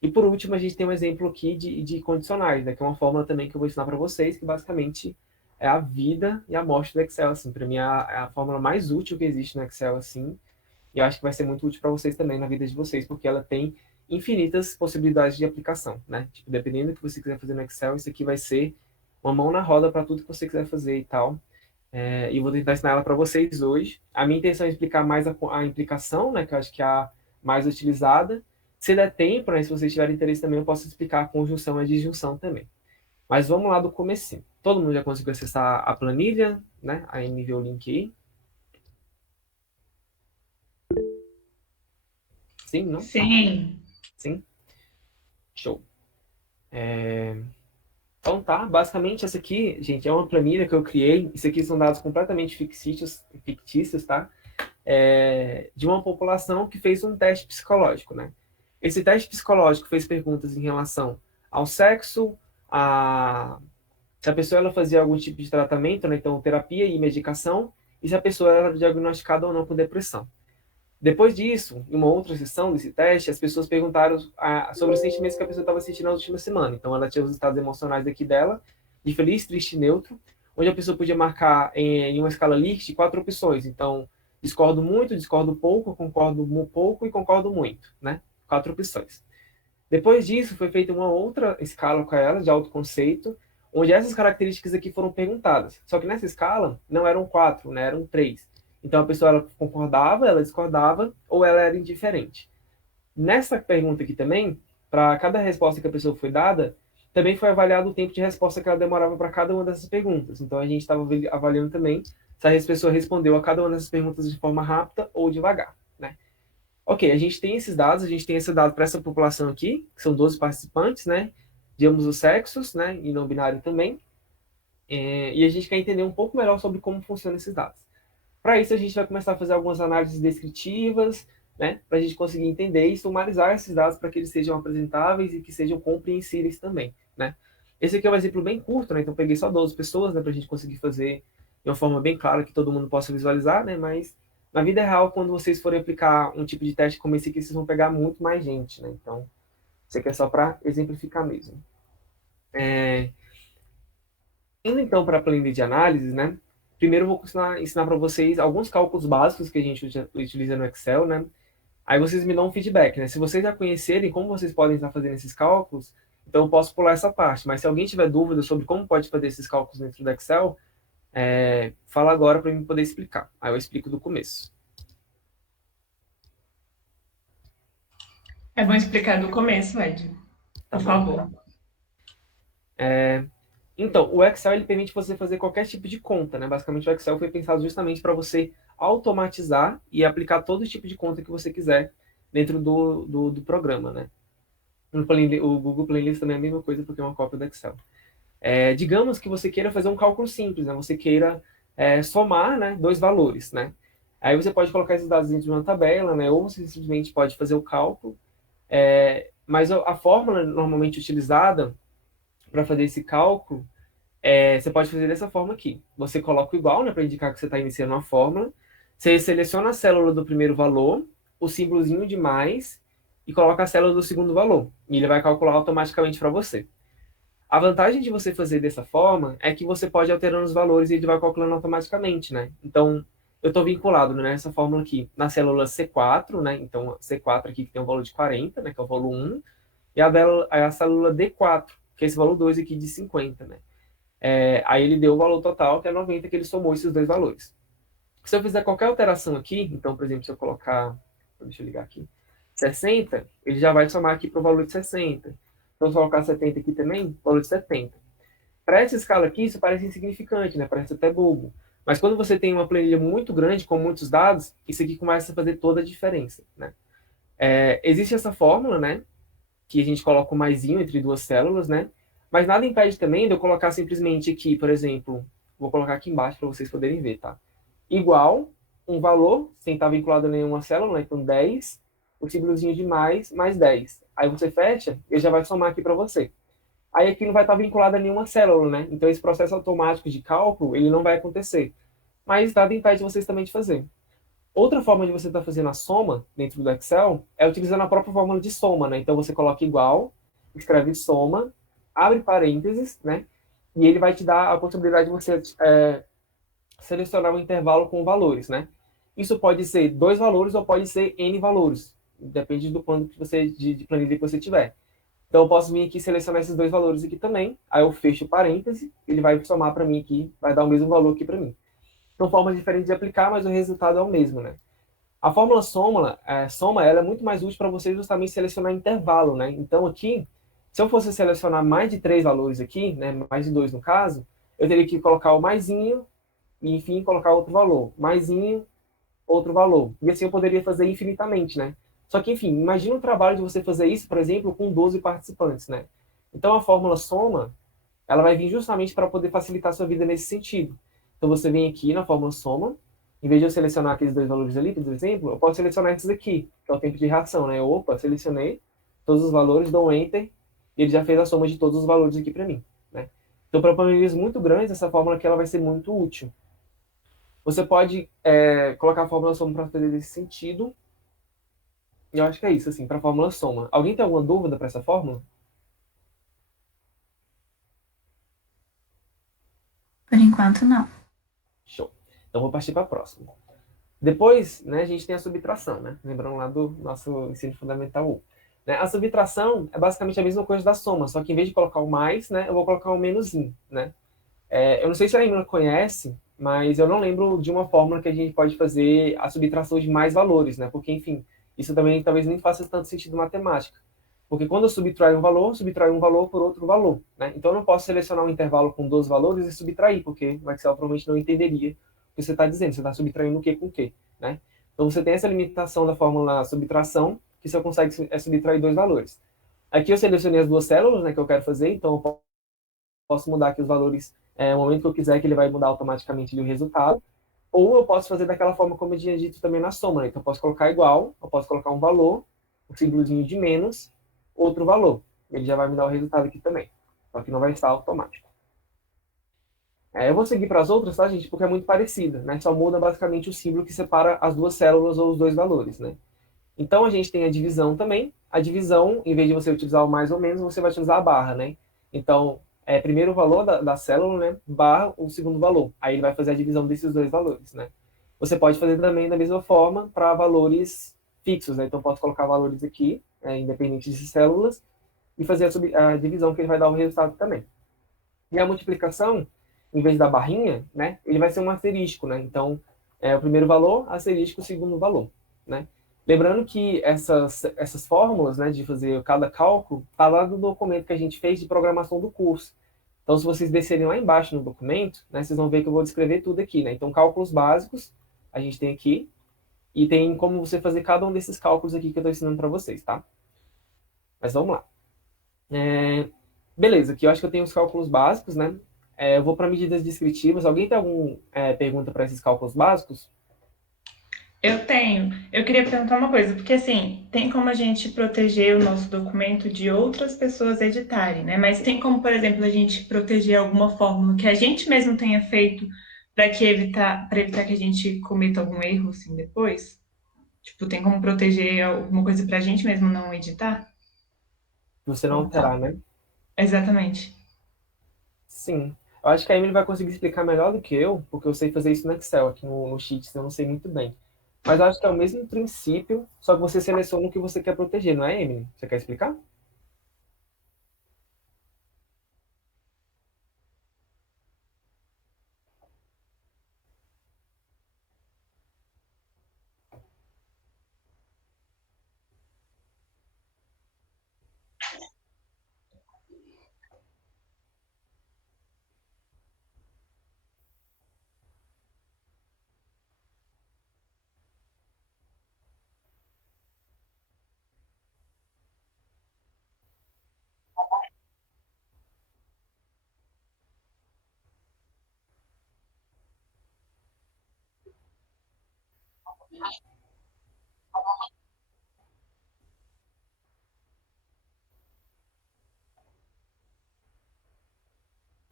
E por último, a gente tem um exemplo aqui de condicionais, né? Que é uma fórmula também que eu vou ensinar para vocês, que basicamente é a vida e a morte do Excel, assim. Para mim, é a fórmula mais útil que existe no Excel, assim. E eu acho que vai ser muito útil para vocês também na vida de vocês, porque ela tem infinitas possibilidades de aplicação, né? Tipo, dependendo do que você quiser fazer no Excel, isso aqui vai ser uma mão na roda para tudo que você quiser fazer e tal. E vou tentar ensinar ela para vocês hoje. A minha intenção é explicar mais a implicação, né? Que eu acho que é a mais utilizada. Se der tempo, né? Se vocês tiverem interesse também, eu posso explicar a conjunção e a disjunção também. Mas vamos lá do comecinho. Todo mundo já conseguiu acessar a planilha, né? Aí me vê o link aí. Sim, não? Sim. Sim? Show. Então tá, basicamente essa aqui, gente, é uma planilha que eu criei. Isso aqui são dados completamente fictícios, tá? De uma população que fez um teste psicológico, né? Esse teste psicológico fez perguntas em relação ao sexo, se a pessoa ela fazia algum tipo de tratamento, né? Então terapia e medicação, e se a pessoa era diagnosticada ou não com depressão. Depois disso, em uma outra sessão desse teste, as pessoas perguntaram sobre os sentimentos que a pessoa estava sentindo na última semana. Então, ela tinha os estados emocionais aqui dela, de feliz, triste e neutro, onde a pessoa podia marcar em uma escala Likert 4 opções. Então, discordo muito, discordo pouco, concordo pouco e concordo muito, né? 4 opções. Depois disso, foi feita uma outra escala com ela, de autoconceito, onde essas características aqui foram perguntadas. Só que nessa escala, não eram 4, né? Eram 3. Então, a pessoa ela concordava, ela discordava, ou ela era indiferente. Nessa pergunta aqui também, para cada resposta que a pessoa foi dada, também foi avaliado o tempo de resposta que ela demorava para cada uma dessas perguntas. Então, a gente estava avaliando também se a pessoa respondeu a cada uma dessas perguntas de forma rápida ou devagar, né? Ok, a gente tem esses dados, a gente tem esse dado para essa população aqui, que são 12 participantes, né? De ambos os sexos, né? E não binário também. E a gente quer entender um pouco melhor sobre como funcionam esses dados. Para isso, a gente vai começar a fazer algumas análises descritivas, né, para a gente conseguir entender e sumarizar esses dados para que eles sejam apresentáveis e que sejam compreensíveis também, né. Esse aqui é um exemplo bem curto, né, então eu peguei só 12 pessoas, né, para a gente conseguir fazer de uma forma bem clara que todo mundo possa visualizar, né? Mas na vida real, quando vocês forem aplicar um tipo de teste como esse aqui, vocês vão pegar muito mais gente, né? Então, isso aqui é só para exemplificar mesmo. Indo então para a planilha de análise, né? Primeiro eu vou ensinar para vocês alguns cálculos básicos que a gente utiliza no Excel, né? Aí vocês me dão um feedback, né? Se vocês já conhecerem como vocês podem estar fazendo esses cálculos, então eu posso pular essa parte. Mas se alguém tiver dúvida sobre como pode fazer esses cálculos dentro do Excel, fala agora para eu poder explicar. Aí eu explico do começo. É bom explicar do começo, Ed. Por favor. Então, o Excel ele permite você fazer qualquer tipo de conta, né? Basicamente, o Excel foi pensado justamente para você automatizar e aplicar todo tipo de conta que você quiser dentro do programa, né? O Google Playlist também é a mesma coisa, porque é uma cópia do Excel. Digamos que você queira fazer um cálculo simples, né? Você queira somar, né, dois valores, né? Aí você pode colocar esses dados dentro de uma tabela, né? Ou você simplesmente pode fazer o cálculo. Mas a fórmula normalmente utilizada para fazer esse cálculo, você pode fazer dessa forma aqui. Você coloca o igual, né, para indicar que você está iniciando uma fórmula. Você seleciona a célula do primeiro valor, o símbolozinho de mais, e coloca a célula do segundo valor. E ele vai calcular automaticamente para você. A vantagem de você fazer dessa forma é que você pode ir alterando os valores e ele vai calculando automaticamente, né? Então, eu estou vinculado nessa fórmula aqui, na célula C4, né? Então, C4 aqui que tem um valor de 40, né, que é o valor 1, e a célula D4, que é esse valor 2 aqui de 50, né? Aí ele deu o valor total, que é 90, que ele somou esses dois valores. Se eu fizer qualquer alteração aqui, então, por exemplo, se eu colocar, deixa eu ligar aqui, 60, ele já vai somar aqui para o valor de 60. Então, se eu colocar 70 aqui também, valor de 70. Para essa escala aqui, isso parece insignificante, né? Parece até bobo. Mas quando você tem uma planilha muito grande, com muitos dados, isso aqui começa a fazer toda a diferença, né? Existe essa fórmula, né? Que a gente coloca o maisinho entre duas células, né? Mas nada impede também de eu colocar simplesmente aqui, por exemplo, vou colocar aqui embaixo para vocês poderem ver, tá? Igual um valor, sem estar vinculado a nenhuma célula, né? Então 10, o símbolozinho de mais 10. Aí você fecha, ele já vai somar aqui para você. Aí aqui não vai estar vinculado a nenhuma célula, né? Então esse processo automático de cálculo, ele não vai acontecer. Mas nada impede vocês também de fazer. Outra forma de você estar fazendo a soma dentro do Excel é utilizando a própria fórmula de soma, né? Então você coloca igual, escreve soma, abre parênteses, né? E ele vai te dar a possibilidade de você selecionar um intervalo com valores, né? Isso pode ser 2 valores ou pode ser N valores. Depende do quanto que você, de planilha que você tiver. Então eu posso vir aqui e selecionar esses 2 valores aqui também. Aí eu fecho o parêntese, ele vai somar para mim aqui, vai dar o mesmo valor aqui para mim. São formas diferentes de aplicar, mas o resultado é o mesmo, né? A fórmula soma, ela é muito mais útil para você justamente selecionar intervalo, né? Então aqui, se eu fosse selecionar mais de 3 valores aqui, né, mais de 2 no caso, eu teria que colocar o maisinho e, enfim, colocar outro valor. Maisinho, outro valor. E assim eu poderia fazer infinitamente, né? Só que, enfim, imagina o trabalho de você fazer isso, por exemplo, com 12 participantes, né? Então a fórmula soma, ela vai vir justamente para poder facilitar a sua vida nesse sentido. Então você vem aqui na fórmula soma, em vez de eu selecionar aqueles 2 valores ali, por exemplo, eu posso selecionar esses aqui, que é o tempo de reação, né? Opa, selecionei todos os valores, dou um Enter, e ele já fez a soma de todos os valores aqui para mim, né? Então, para planilhas muito grandes, essa fórmula aqui ela vai ser muito útil. Você pode colocar a fórmula soma para fazer esse sentido. E eu acho que é isso, assim, para a fórmula soma. Alguém tem alguma dúvida para essa fórmula? Por enquanto, não. Show. Então, vou partir para a próxima. Depois, né, a gente tem a subtração, né? Lembrando lá do nosso ensino fundamental 1. Né? A subtração é basicamente a mesma coisa da soma, só que em vez de colocar o mais, né, eu vou colocar o menusinho, né? Eu não sei se a Emila conhece, mas eu não lembro de uma fórmula que a gente pode fazer a subtração de mais valores, né? Porque, enfim, isso também talvez nem faça tanto sentido matemática. Porque quando eu subtraio um valor por outro valor, né? Então eu não posso selecionar um intervalo com 12 valores e subtrair, porque o Excel provavelmente não entenderia o que você está dizendo. Você está subtraindo o que com o que, né? Então você tem essa limitação da fórmula subtração, que você consegue subtrair 2 valores. Aqui eu selecionei as 2 células, né, que eu quero fazer, então eu posso mudar aqui os valores no momento que eu quiser, que ele vai mudar automaticamente ali o resultado. Ou eu posso fazer daquela forma como eu tinha dito também na soma, né? Então eu posso colocar igual, eu posso colocar um valor, um símbolozinho de menos, outro valor. Ele já vai me dar o resultado aqui também. Só que não vai estar automático. Eu vou seguir para as outras, tá, gente? Porque é muito parecida, né? Só muda basicamente o símbolo que separa as duas células ou os dois valores, né? Então, a gente tem a divisão também. A divisão, em vez de você utilizar o mais ou menos, você vai utilizar a barra, né? Então, primeiro o valor da célula, né? Barra o segundo valor. Aí ele vai fazer a divisão desses dois valores, né? Você pode fazer também da mesma forma para valores fixos, né? Então, posso colocar valores aqui, independente de células, e fazer a divisão que ele vai dar o resultado também. E a multiplicação, em vez da barrinha, né? Ele vai ser um asterisco, né? Então, o primeiro valor, asterisco, o segundo valor, né? Lembrando que essas fórmulas, né, de fazer cada cálculo, está lá no documento que a gente fez de programação do curso. Então, se vocês descerem lá embaixo no documento, né, vocês vão ver que eu vou descrever tudo aqui, né? Então, cálculos básicos, a gente tem aqui, e tem como você fazer cada um desses cálculos aqui que eu estou ensinando para vocês, tá? Mas vamos lá. Beleza, aqui eu acho que eu tenho os cálculos básicos, né? Eu vou para medidas descritivas. Alguém tem alguma pergunta para esses cálculos básicos? Eu tenho. Eu queria perguntar uma coisa, porque assim, tem como a gente proteger o nosso documento de outras pessoas editarem, né? Mas tem como, por exemplo, a gente proteger alguma fórmula que a gente mesmo tenha feito para evitar que a gente cometa algum erro assim depois? Tipo, tem como proteger alguma coisa para a gente mesmo não editar? Você não terá, né? Exatamente. Sim. Eu acho que a Emily vai conseguir explicar melhor do que eu, porque eu sei fazer isso no Excel, aqui no Sheets, eu não sei muito bem. Mas eu acho que é o mesmo princípio, só que você seleciona o que você quer proteger, não é, Emily? Você quer explicar?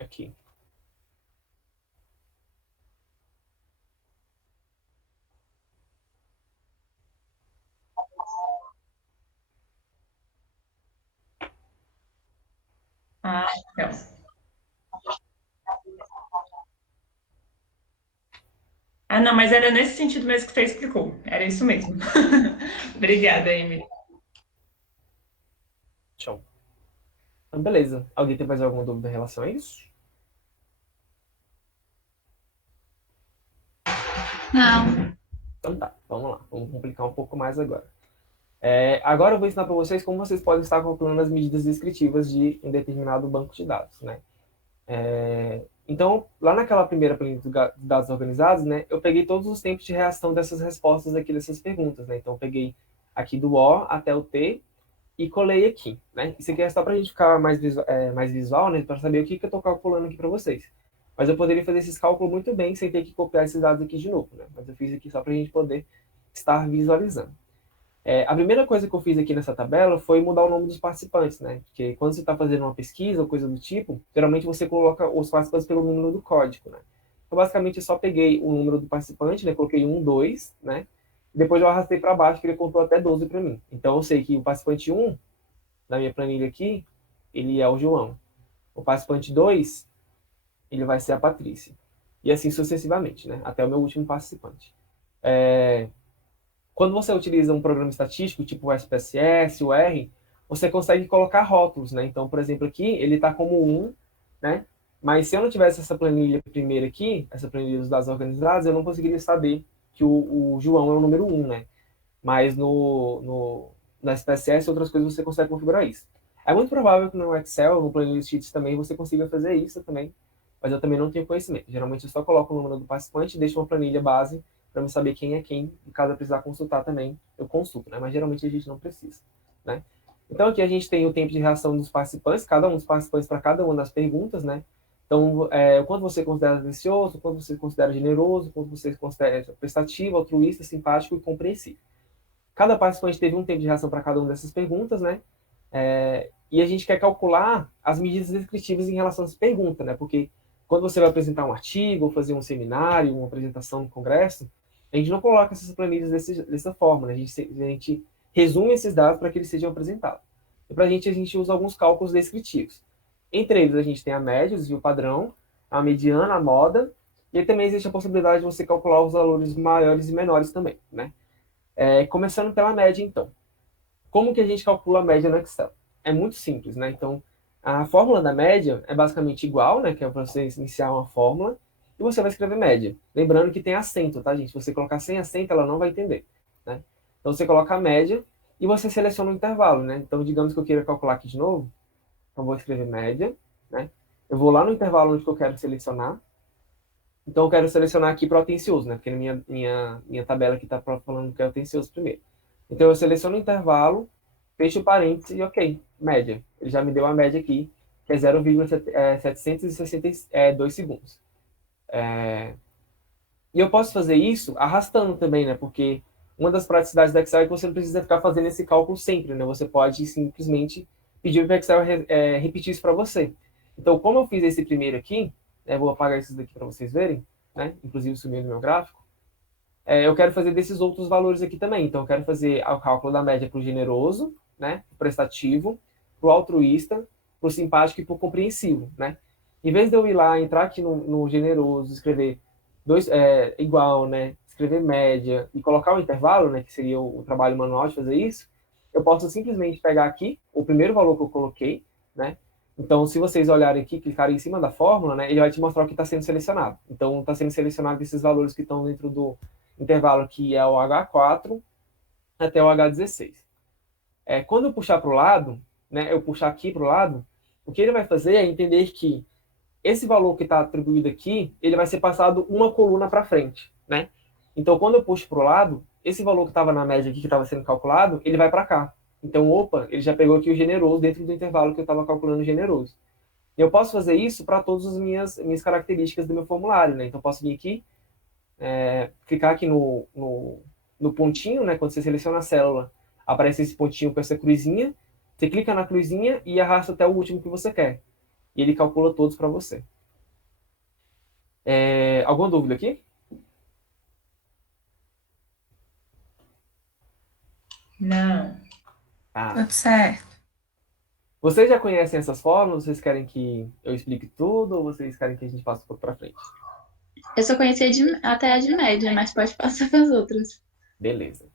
Aqui. Ah, então. Ah, não, mas era nesse sentido mesmo que você explicou. Era isso mesmo. Obrigada, Emily. Show. Então, beleza. Alguém tem mais alguma dúvida em relação a isso? Não. Então tá, vamos lá. Vamos complicar um pouco mais agora. Agora eu vou ensinar para vocês como vocês podem estar calculando as medidas descritivas de um determinado banco de dados, né? Então, lá naquela primeira planilha de dados organizados, né, eu peguei todos os tempos de reação dessas respostas aqui dessas perguntas, né? Então, eu peguei aqui do O até o T e colei aqui, né? Isso aqui é só para a gente ficar mais visual, né? Para saber o que eu estou calculando aqui para vocês. Mas eu poderia fazer esses cálculos muito bem sem ter que copiar esses dados aqui de novo, né? Mas eu fiz aqui só para a gente poder estar visualizando. A primeira coisa que eu fiz aqui nessa tabela foi mudar o nome dos participantes, né? Porque quando você está fazendo uma pesquisa ou coisa do tipo, geralmente você coloca os participantes pelo número do código, né? Então, basicamente, eu só peguei o número do participante, né? Coloquei 1, 2, né? Depois eu arrastei para baixo, que ele contou até 12 para mim. Então, eu sei que o participante 1, na minha planilha aqui, ele é o João. O participante 2, ele vai ser a Patrícia. E assim sucessivamente, né? Até o meu último participante. Quando você utiliza um programa estatístico, tipo o SPSS, o R, você consegue colocar rótulos, né? Então, por exemplo, aqui, ele está como 1, né? Mas se eu não tivesse essa planilha primeira aqui, essa planilha dos dados organizados, eu não conseguiria saber que o João é o número 1, né? Mas no SPSS e outras coisas você consegue configurar isso. É muito provável que no Excel, no planilha de sheets também, você consiga fazer isso também, mas eu também não tenho conhecimento. Geralmente eu só coloco o número do participante e deixo uma planilha base para eu saber quem é quem, e caso eu precisar consultar também, eu consulto, né? Mas geralmente a gente não precisa, né? Então aqui a gente tem o tempo de reação dos participantes, cada um dos participantes para cada uma das perguntas, né? Então, o quanto você considera delicioso, o quanto você considera generoso, o quanto você considera prestativo, altruísta, simpático e compreensível. Cada participante teve um tempo de reação para cada uma dessas perguntas, né? E a gente quer calcular as medidas descritivas em relação às perguntas, né? Porque quando você vai apresentar um artigo, ou fazer um seminário, uma apresentação no congresso, a gente não coloca essas planilhas dessa forma, né? A gente resume esses dados para que eles sejam apresentados. E para a gente usa alguns cálculos descritivos. Entre eles, a gente tem a média, o desvio padrão, a mediana, a moda, e aí também existe a possibilidade de você calcular os valores maiores e menores também, né? Começando pela média, então. Como que a gente calcula a média no Excel? É muito simples, né? Então, a fórmula da média é basicamente igual, né? Que é para você iniciar uma fórmula, e você vai escrever média. Lembrando que tem acento, tá, gente? Se você colocar sem acento, ela não vai entender, né? Então, você coloca a média e você seleciona o intervalo, né? Então, digamos que eu queira calcular aqui de novo. Então, vou escrever média, né? Eu vou lá no intervalo onde eu quero selecionar. Então, eu quero selecionar aqui para o atencioso, né? Porque na minha tabela aqui está falando que é o atencioso primeiro. Então, eu seleciono o intervalo, fecho o parênteses e ok, média. Ele já me deu a média aqui, que é 0,762 segundos. E eu posso fazer isso arrastando também, né? Porque uma das praticidades do Excel é que você não precisa ficar fazendo esse cálculo sempre, né? Você pode simplesmente pedir para o Excel repetir isso para você. Então, como eu fiz esse primeiro aqui, né, vou apagar esses daqui para vocês verem, né? Inclusive sumiu no meu gráfico. Eu quero fazer desses outros valores aqui também. Então, eu quero fazer o cálculo da média para o generoso, né? Para o prestativo, para o altruísta, para o simpático e para o compreensivo, né? Em vez de eu ir lá, entrar aqui no generoso, escrever igual, né? Escrever média e colocar o intervalo, né? Que seria o trabalho manual de fazer isso, eu posso simplesmente pegar aqui o primeiro valor que eu coloquei, né? Então, se vocês olharem aqui, clicarem em cima da fórmula, né? Ele vai te mostrar o que está sendo selecionado. Então, está sendo selecionado esses valores que estão dentro do intervalo que é o H4 até o H16. Quando eu puxar para o lado, né, eu puxar aqui para o lado, o que ele vai fazer é entender que esse valor que está atribuído aqui, ele vai ser passado uma coluna para frente, né? Então, quando eu puxo para o lado, esse valor que estava na média aqui, que estava sendo calculado, ele vai para cá. Então, opa, ele já pegou aqui o generoso dentro do intervalo que eu estava calculando o generoso. E eu posso fazer isso para todas as minhas características do meu formulário, né? Então, eu posso vir aqui, clicar aqui no pontinho, né? Quando você seleciona a célula, aparece esse pontinho com essa cruzinha. Você clica na cruzinha e arrasta até o último que você quer. E ele calcula todos para você. Alguma dúvida aqui? Não. Tudo certo. Vocês já conhecem essas fórmulas? Vocês querem que eu explique tudo ou vocês querem que a gente passe um pouco para frente? Eu só conhecia até a de média, mas pode passar para as outras. Beleza.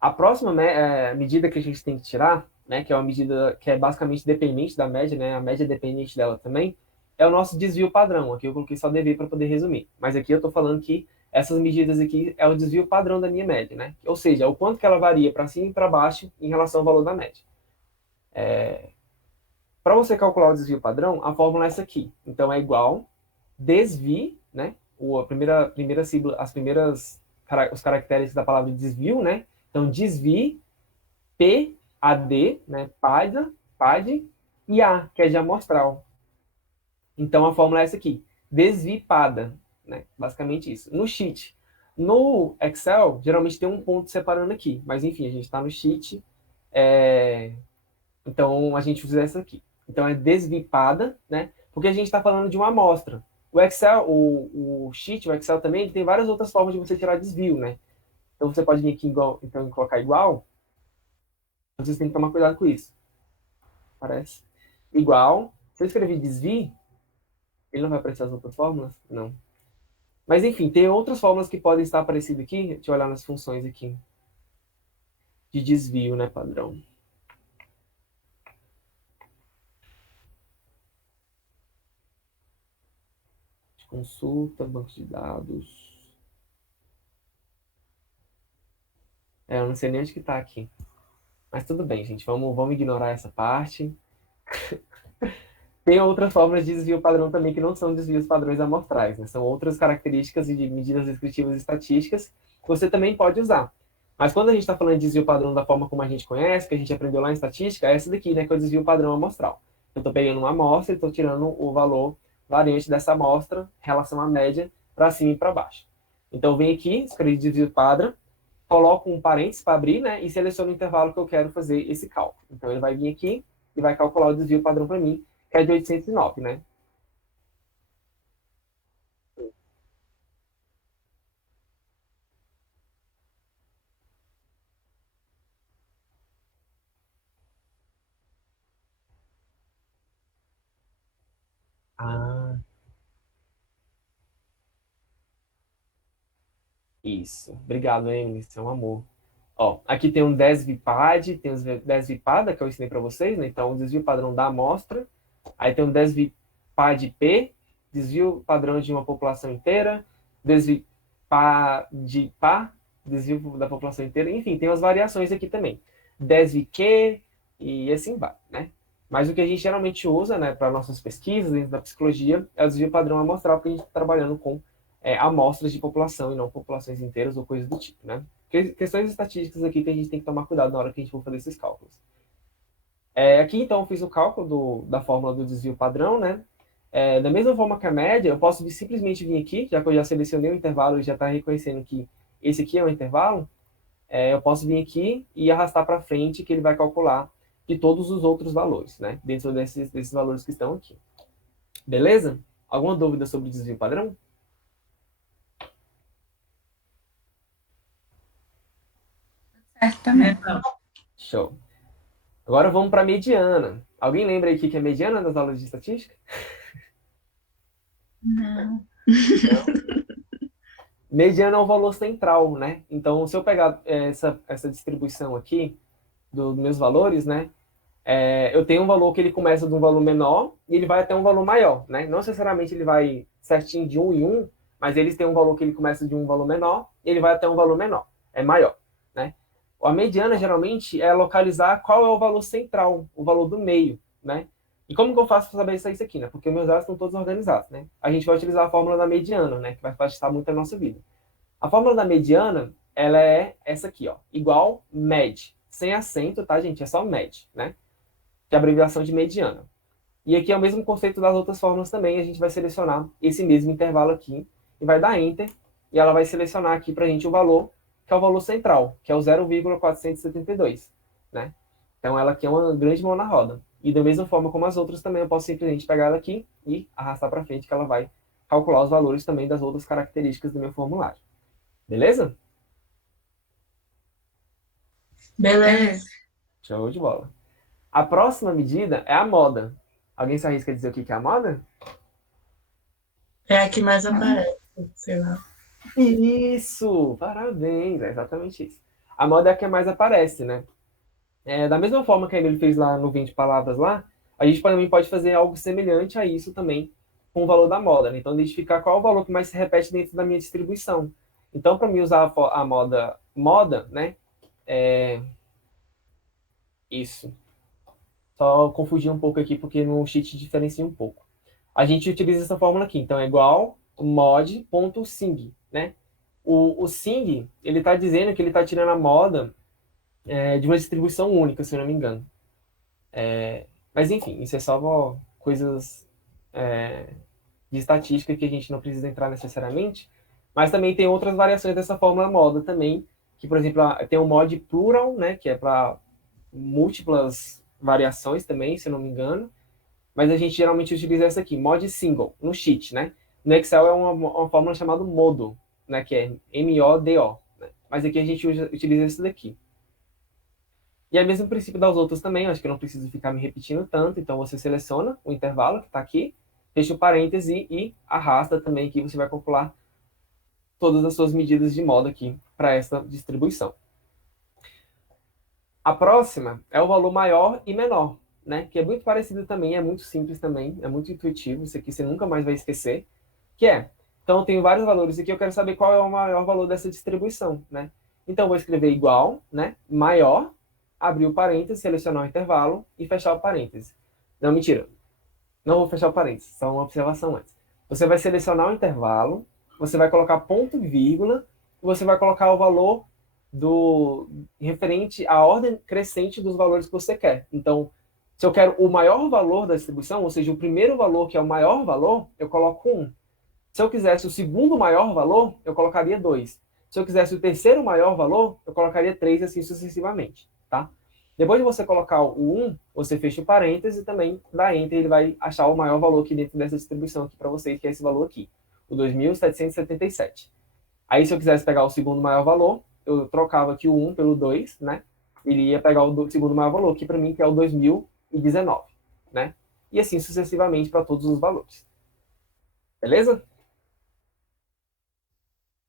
A próxima medida que a gente tem que tirar, né, que é uma medida que é basicamente dependente da média, né, a média é dependente dela também, é o nosso desvio padrão. Aqui eu coloquei só DV para poder resumir. Mas aqui eu estou falando que essas medidas aqui é o desvio padrão da minha média, né? Ou seja, o quanto que ela varia para cima e para baixo em relação ao valor da média. Para você calcular o desvio padrão, a fórmula é essa aqui. Então, é igual desvio, né? Os caracteres da palavra desvio, né? Então, desvio, P, AD, né? PAD, e A, que é de amostral. Então, a fórmula é essa aqui. Desvipada, né? Basicamente isso. No Sheet. No Excel, geralmente tem um ponto separando aqui. Mas, enfim, a gente está no Sheet. Então, a gente usa essa aqui. Então, é desvipada, né? Porque a gente está falando de uma amostra. O Excel, o Sheet, o Excel também, ele tem várias outras formas de você tirar desvio, né? Então, você pode vir aqui então, colocar igual. Vocês têm que tomar cuidado com isso. Parece. Igual. Se eu escrever desvio, ele não vai aparecer as outras fórmulas? Não. Mas, enfim, tem outras fórmulas que podem estar aparecendo aqui. Deixa eu olhar nas funções aqui. De desvio, né, padrão. Consulta, banco de dados. Eu não sei nem onde que tá aqui. Mas tudo bem, gente. Vamos ignorar essa parte. Tem outras formas de desvio padrão também que não são desvios padrões amostrais, né? São outras características e de medidas descritivas estatísticas que você também pode usar. Mas quando a gente está falando de desvio padrão da forma como a gente conhece, que a gente aprendeu lá em estatística, é essa daqui, né? Que é o desvio padrão amostral. Eu estou pegando uma amostra e estou tirando o valor variante dessa amostra em relação à média para cima e para baixo. Então, eu venho aqui, escrevo desvio padrão, coloco um parênteses para abrir, né, e seleciono o intervalo que eu quero fazer esse cálculo. Então, ele vai vir aqui e vai calcular o desvio padrão para mim, que é de 809, né? Ah, isso. Obrigado, Emily. Você é um amor. Ó, aqui tem um desvipad, tem os desvipada, que eu ensinei para vocês, né? Então, o desvio padrão da amostra. Aí tem um desvipad P, desvio padrão de uma população inteira. Desvipad pá, desvio da população inteira. Enfim, tem umas variações aqui também. Desviq e assim vai, né? Mas o que a gente geralmente usa, né, para nossas pesquisas dentro da psicologia é o desvio padrão amostral, porque a gente está trabalhando com amostras de população e não populações inteiras ou coisas do tipo, né? Questões estatísticas aqui que a gente tem que tomar cuidado na hora que a gente for fazer esses cálculos. Aqui, então, eu fiz o cálculo da fórmula do desvio padrão, né? Da mesma forma que a média, eu posso simplesmente vir aqui, já que eu já selecionei o intervalo e já está reconhecendo que esse aqui é o intervalo, eu posso vir aqui e arrastar para frente, que ele vai calcular de todos os outros valores, né? Dentro desses valores que estão aqui. Beleza? Alguma dúvida sobre o desvio padrão? Certo também. Show. Agora vamos para a mediana. Alguém lembra aí o que é mediana das aulas de estatística? Não. Mediana é o valor central, né? Então, se eu pegar essa distribuição aqui dos meus valores, né? Eu tenho um valor que ele começa de um valor menor e ele vai até um valor maior, né? Não necessariamente ele vai certinho de 1 em 1, mas eles têm um valor que ele começa de um valor menor e ele vai até um valor menor, maior, né? A mediana, geralmente, é localizar qual é o valor central, o valor do meio, né? E como que eu faço para saber isso aqui, né? Porque meus dados estão todos organizados, né? A gente vai utilizar a fórmula da mediana, né? Que vai facilitar muito a nossa vida. A fórmula da mediana, ela é essa aqui, ó. Igual med. Sem acento, tá, gente? É só med, né? Que é a abreviação de mediana. E aqui é o mesmo conceito das outras fórmulas também. A gente vai selecionar esse mesmo intervalo aqui e vai dar Enter. E ela vai selecionar aqui para a gente o valor, que é o valor central, que é o 0,472, né? Então, ela aqui é uma grande mão na roda. E da mesma forma como as outras também, eu posso simplesmente pegar ela aqui e arrastar para frente, que ela vai calcular os valores também das outras características do meu formulário. Beleza? Beleza. Show de bola. A próxima medida é a moda. Alguém se arrisca a dizer o que é a moda? É a que mais aparece, sei lá. Isso! Parabéns! É exatamente isso. A moda é a que mais aparece, né? Da mesma forma que a Emily fez lá no 20 palavras lá, a gente também pode fazer algo semelhante a isso também com o valor da moda, né? Então, identificar qual é o valor que mais se repete dentro da minha distribuição. Então, para mim usar a moda, né? Isso. Só confundir um pouco aqui, porque no cheat diferencia um pouco. A gente utiliza essa fórmula aqui. Então, é igual mod.sing, né? O sing, ele está dizendo que ele está tirando a moda de uma distribuição única, se eu não me engano. Mas, enfim, isso é só coisas de estatística que a gente não precisa entrar necessariamente. Mas também tem outras variações dessa fórmula moda também, que, por exemplo, tem o mod plural, né, que é para múltiplas variações também, se eu não me engano. Mas a gente geralmente utiliza essa aqui, mod single, no sheet, né? No Excel é uma fórmula chamada modo, né, que é M-O-D-O. Né? Mas aqui a gente utiliza esse daqui. E é o mesmo princípio das outras também, acho que eu não preciso ficar me repetindo tanto. Então, você seleciona o intervalo que está aqui, fecha o parêntese e arrasta também aqui, você vai calcular todas as suas medidas de moda aqui para essa distribuição. A próxima é o valor maior e menor, né? Que é muito parecido também, é muito simples também, é muito intuitivo, isso aqui você nunca mais vai esquecer, então eu tenho vários valores aqui, eu quero saber qual é o maior valor dessa distribuição, né? Então eu vou escrever igual, né? Maior, abrir o parênteses, selecionar o intervalo e fechar o parênteses. Não, mentira. Não vou fechar o parênteses, só uma observação antes. Você vai selecionar o intervalo, você vai colocar ponto e vírgula, e você vai colocar o valor referente à ordem crescente dos valores que você quer. Então, se eu quero o maior valor da distribuição, ou seja, o primeiro valor que é o maior valor, eu coloco 1. Se eu quisesse o segundo maior valor, eu colocaria 2. Se eu quisesse o terceiro maior valor, eu colocaria 3, assim sucessivamente, tá? Depois de você colocar o 1, você fecha o parêntese e também dá Enter, ele vai achar o maior valor aqui dentro dessa distribuição aqui para vocês, que é esse valor aqui, o 2.777. Aí, se eu quisesse pegar o segundo maior valor, eu trocava aqui o 1 pelo 2, né? Ele ia pegar o segundo maior valor, que para mim que é o 2019, né? E assim sucessivamente para todos os valores. Beleza?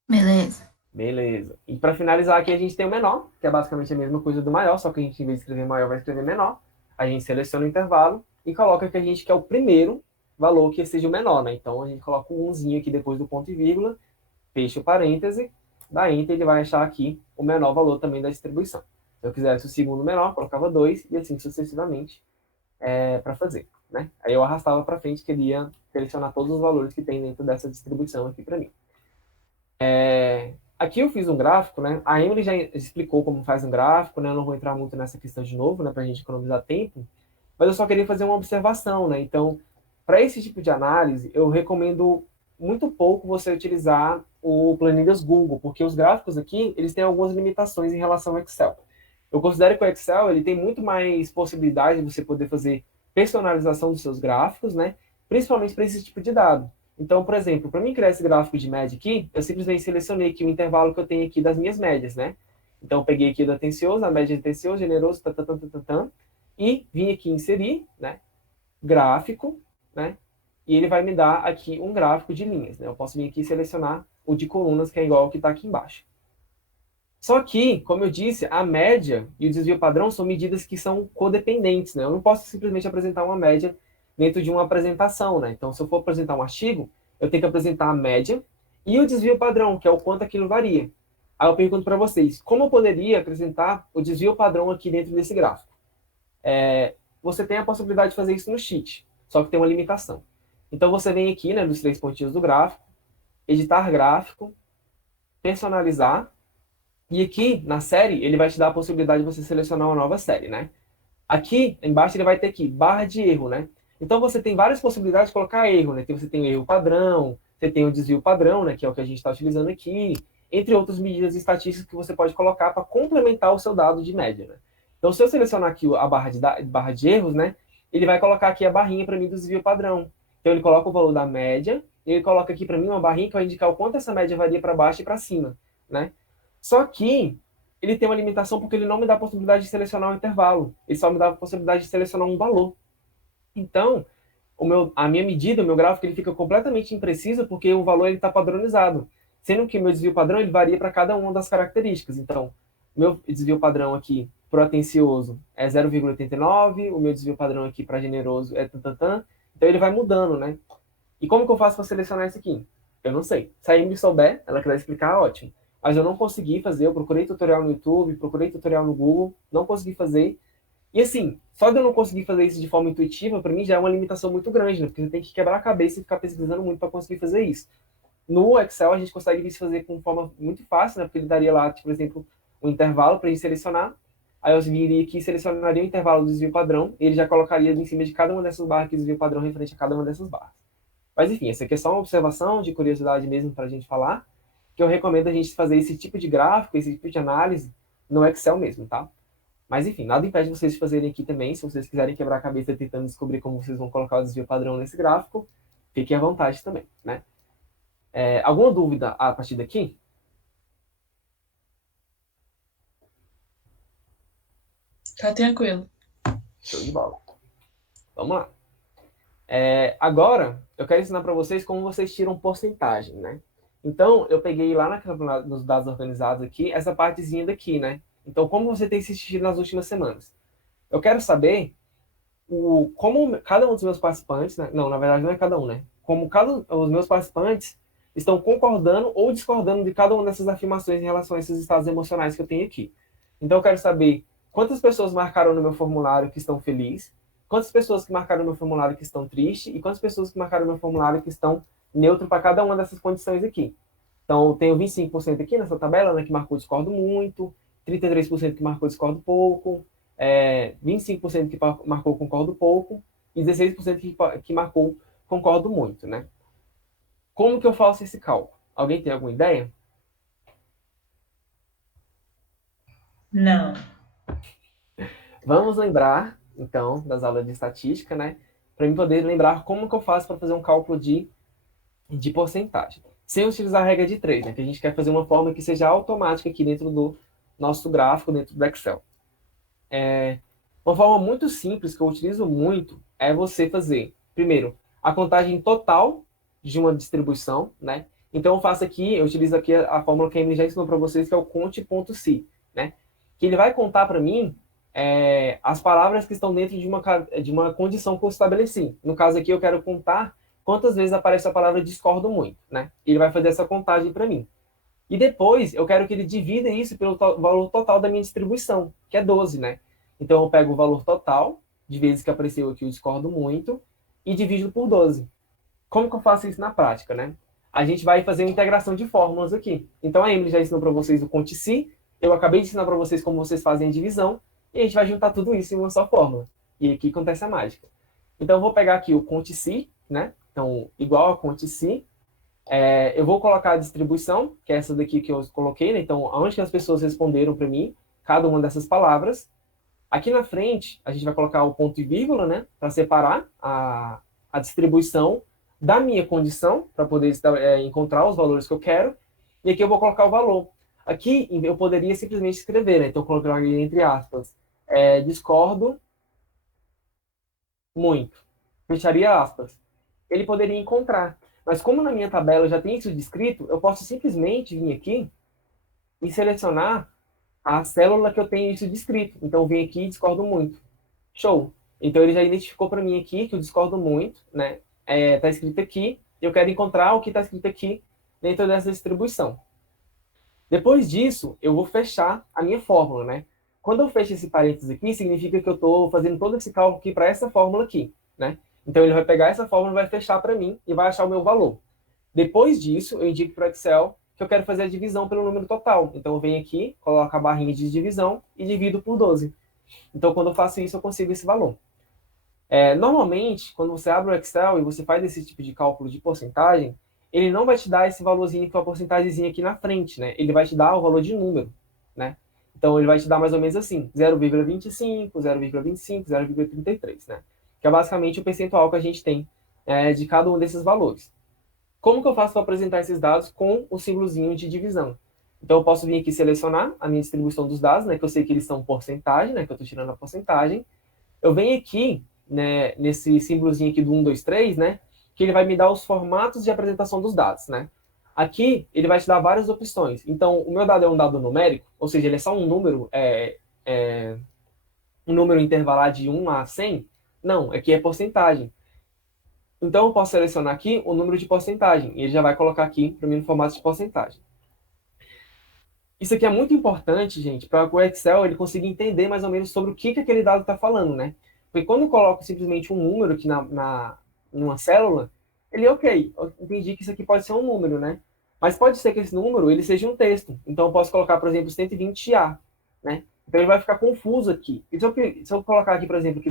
Beleza. Beleza. E para finalizar aqui, a gente tem o menor, que é basicamente a mesma coisa do maior, só que a gente, em vez de escrever maior, vai escrever menor. A gente seleciona o intervalo e coloca que a gente quer o primeiro valor que seja o menor, né? Então, a gente coloca um 1zinho aqui depois do ponto e vírgula, fecha o parêntese, dá Enter, ele vai achar aqui o menor valor também da distribuição. Se eu quisesse o segundo menor, colocava 2 e assim sucessivamente para fazer, né? Aí eu arrastava para frente, queria selecionar todos os valores que tem dentro dessa distribuição aqui para mim. Aqui eu fiz um gráfico, né? A Emily já explicou como faz um gráfico, né? Eu não vou entrar muito nessa questão de novo, né? Para a gente economizar tempo. Mas eu só queria fazer uma observação, né? Então, para esse tipo de análise, eu recomendo muito pouco você utilizar o Planilhas Google, porque os gráficos aqui, eles têm algumas limitações em relação ao Excel. Eu considero que o Excel, ele tem muito mais possibilidade de você poder fazer personalização dos seus gráficos, né? Principalmente para esse tipo de dado. Então, por exemplo, para mim criar esse gráfico de média aqui, eu simplesmente selecionei aqui o intervalo que eu tenho aqui das minhas médias, né? Então, eu peguei aqui do atencioso, a média de atencioso, generoso, e vim aqui inserir, né? Gráfico, né? E ele vai me dar aqui um gráfico de linhas, né? Eu posso vir aqui e selecionar o de colunas, que é igual ao que está aqui embaixo. Só que, como eu disse, a média e o desvio padrão são medidas que são codependentes, né? Eu não posso simplesmente apresentar uma média dentro de uma apresentação, né? Então, se eu for apresentar um artigo, eu tenho que apresentar a média e o desvio padrão, que é o quanto aquilo varia. Aí eu pergunto para vocês, como eu poderia acrescentar o desvio padrão aqui dentro desse gráfico? Você tem a possibilidade de fazer isso no Sheet, só que tem uma limitação. Então, você vem aqui, né, nos 3 pontinhos do gráfico, editar gráfico, personalizar, e aqui, na série, ele vai te dar a possibilidade de você selecionar uma nova série, né? Aqui, embaixo, ele vai ter aqui, barra de erro, né? Então, você tem várias possibilidades de colocar erro, né? Você tem o erro padrão, você tem o desvio padrão, né? Que é o que a gente está utilizando aqui, entre outras medidas estatísticas que você pode colocar para complementar o seu dado de média, né? Então, se eu selecionar aqui a barra de erros, né? Ele vai colocar aqui a barrinha para mim do desvio padrão. Então, ele coloca o valor da média, e ele coloca aqui para mim uma barrinha que vai indicar o quanto essa média varia para baixo e para cima, né? Só que ele tem uma limitação porque ele não me dá a possibilidade de selecionar um intervalo. Ele só me dá a possibilidade de selecionar um valor. Então, a minha medida, o meu gráfico, ele fica completamente impreciso porque o valor está padronizado. Sendo que o meu desvio padrão ele varia para cada uma das características. Então, o meu desvio padrão aqui para o atencioso é 0,89, o meu desvio padrão aqui para generoso é tantantã. Então, ele vai mudando, né? E como que eu faço para selecionar isso aqui? Eu não sei. Se a Amy souber, ela quiser explicar, ótimo. Mas eu não consegui fazer, eu procurei tutorial no YouTube, procurei tutorial no Google, não consegui fazer. E assim, só de eu não conseguir fazer isso de forma intuitiva, para mim já é uma limitação muito grande, né? Porque você tem que quebrar a cabeça e ficar pesquisando muito para conseguir fazer isso. No Excel, a gente consegue fazer com forma muito fácil, né? Porque ele daria lá, tipo, por exemplo, um intervalo para a gente selecionar. Aí eu viria aqui e selecionaria o intervalo do desvio padrão, e ele já colocaria em cima de cada uma dessas barras que desvio padrão referente a cada uma dessas barras. Mas enfim, essa aqui é só uma observação de curiosidade mesmo para a gente falar, que eu recomendo a gente fazer esse tipo de gráfico, esse tipo de análise no Excel mesmo, tá? Mas enfim, nada impede vocês de fazerem aqui também, se vocês quiserem quebrar a cabeça tentando descobrir como vocês vão colocar o desvio padrão nesse gráfico, fiquem à vontade também, né? Alguma dúvida a partir daqui? Tá tranquilo. Show de bola. Vamos lá. Agora, eu quero ensinar para vocês como vocês tiram porcentagem, né? Então, eu peguei lá nos dados organizados aqui, essa partezinha daqui, né? Então, como você tem assistido nas últimas semanas? Eu quero saber como cada um dos meus participantes, né? Não, na verdade não é cada um, né? Como os meus participantes estão concordando ou discordando de cada uma dessas afirmações em relação a esses estados emocionais que eu tenho aqui. Então, eu quero saber quantas pessoas marcaram no meu formulário que estão felizes, quantas pessoas que marcaram no meu formulário que estão tristes e quantas pessoas que marcaram no meu formulário que estão neutro para cada uma dessas condições aqui. Então, eu tenho 25% aqui nessa tabela, né, que marcou discordo muito, 33% que marcou discordo pouco, 25% que marcou concordo pouco e 16% que marcou concordo muito, né? Como que eu faço esse cálculo? Alguém tem alguma ideia? Não. Vamos lembrar, então, das aulas de estatística, né? Para mim poder lembrar como que eu faço para fazer um cálculo de porcentagem. Sem utilizar a regra de 3, né? Que a gente quer fazer uma forma que seja automática aqui dentro do nosso gráfico, dentro do Excel. Uma forma muito simples que eu utilizo muito é você fazer, primeiro, a contagem total de uma distribuição, né? Então, eu faço aqui, eu utilizo aqui a fórmula que a Emily já ensinou para vocês, que é o conte.si, né? Que ele vai contar para mim as palavras que estão dentro de uma condição que eu estabeleci. No caso aqui, eu quero contar quantas vezes aparece a palavra discordo muito, né? Ele vai fazer essa contagem para mim. E depois, eu quero que ele divida isso pelo valor total da minha distribuição, que é 12, né? Então, eu pego o valor total de vezes que apareceu aqui o discordo muito e divido por 12. Como que eu faço isso na prática, né? A gente vai fazer uma integração de fórmulas aqui. Então, a Emily já ensinou para vocês o conte-si, eu acabei de ensinar para vocês como vocês fazem a divisão, e a gente vai juntar tudo isso em uma só fórmula. E aqui acontece a mágica. Então, eu vou pegar aqui o conte-si, né? Então, igual a conte-si. Eu vou colocar a distribuição, que é essa daqui que eu coloquei, né? Então, aonde que as pessoas responderam para mim, cada uma dessas palavras. Aqui na frente, a gente vai colocar o ponto e vírgula, né? Para separar a distribuição da minha condição, para poder encontrar os valores que eu quero. E aqui eu vou colocar o valor. Aqui eu poderia simplesmente escrever, né? Então, eu colocaria entre aspas, discordo muito. Fecharia aspas. Ele poderia encontrar. Mas como na minha tabela já tem isso descrito, eu posso simplesmente vir aqui e selecionar a célula que eu tenho isso descrito. Então, eu venho aqui e discordo muito. Show! Então, ele já identificou para mim aqui que eu discordo muito, né? Está escrito aqui. Eu quero encontrar o que está escrito aqui dentro dessa distribuição. Depois disso, eu vou fechar a minha fórmula, né? Quando eu fecho esse parênteses aqui, significa que eu estou fazendo todo esse cálculo aqui para essa fórmula aqui, né? Então, ele vai pegar essa fórmula, vai fechar para mim e vai achar o meu valor. Depois disso, eu indico para o Excel que eu quero fazer a divisão pelo número total. Então, eu venho aqui, coloco a barrinha de divisão e divido por 12. Então, quando eu faço isso, eu consigo esse valor. Normalmente, quando você abre o Excel e você faz esse tipo de cálculo de porcentagem, ele não vai te dar esse valorzinho que é uma porcentagemzinha aqui na frente, né? Ele vai te dar o valor de número, né? Então, ele vai te dar mais ou menos assim, 0,25, 0,25, 0,33, né? Que é basicamente o percentual que a gente tem de cada um desses valores. Como que eu faço para apresentar esses dados com o símbolozinho de divisão? Então, eu posso vir aqui selecionar a minha distribuição dos dados, né? Que eu sei que eles são porcentagem, né? Que eu estou tirando a porcentagem. Eu venho aqui, né, nesse símbolozinho aqui do 1, 2, 3, né? Que ele vai me dar os formatos de apresentação dos dados, né? Aqui, ele vai te dar várias opções. Então, o meu dado é um dado numérico, ou seja, ele é só um número, um número intervalar de 1 a 100? Não, aqui é porcentagem. Então, eu posso selecionar aqui o número de porcentagem, e ele já vai colocar aqui para mim no formato de porcentagem. Isso aqui é muito importante, gente, para o Excel ele consiga entender mais ou menos sobre o que aquele dado está falando, né? Porque quando eu coloco simplesmente um número aqui numa célula, ele, ok, eu entendi que isso aqui pode ser um número, né? Mas pode ser que esse número ele seja um texto. Então, eu posso colocar, por exemplo, 120A, né? Então, ele vai ficar confuso aqui. E se eu colocar aqui, por exemplo, que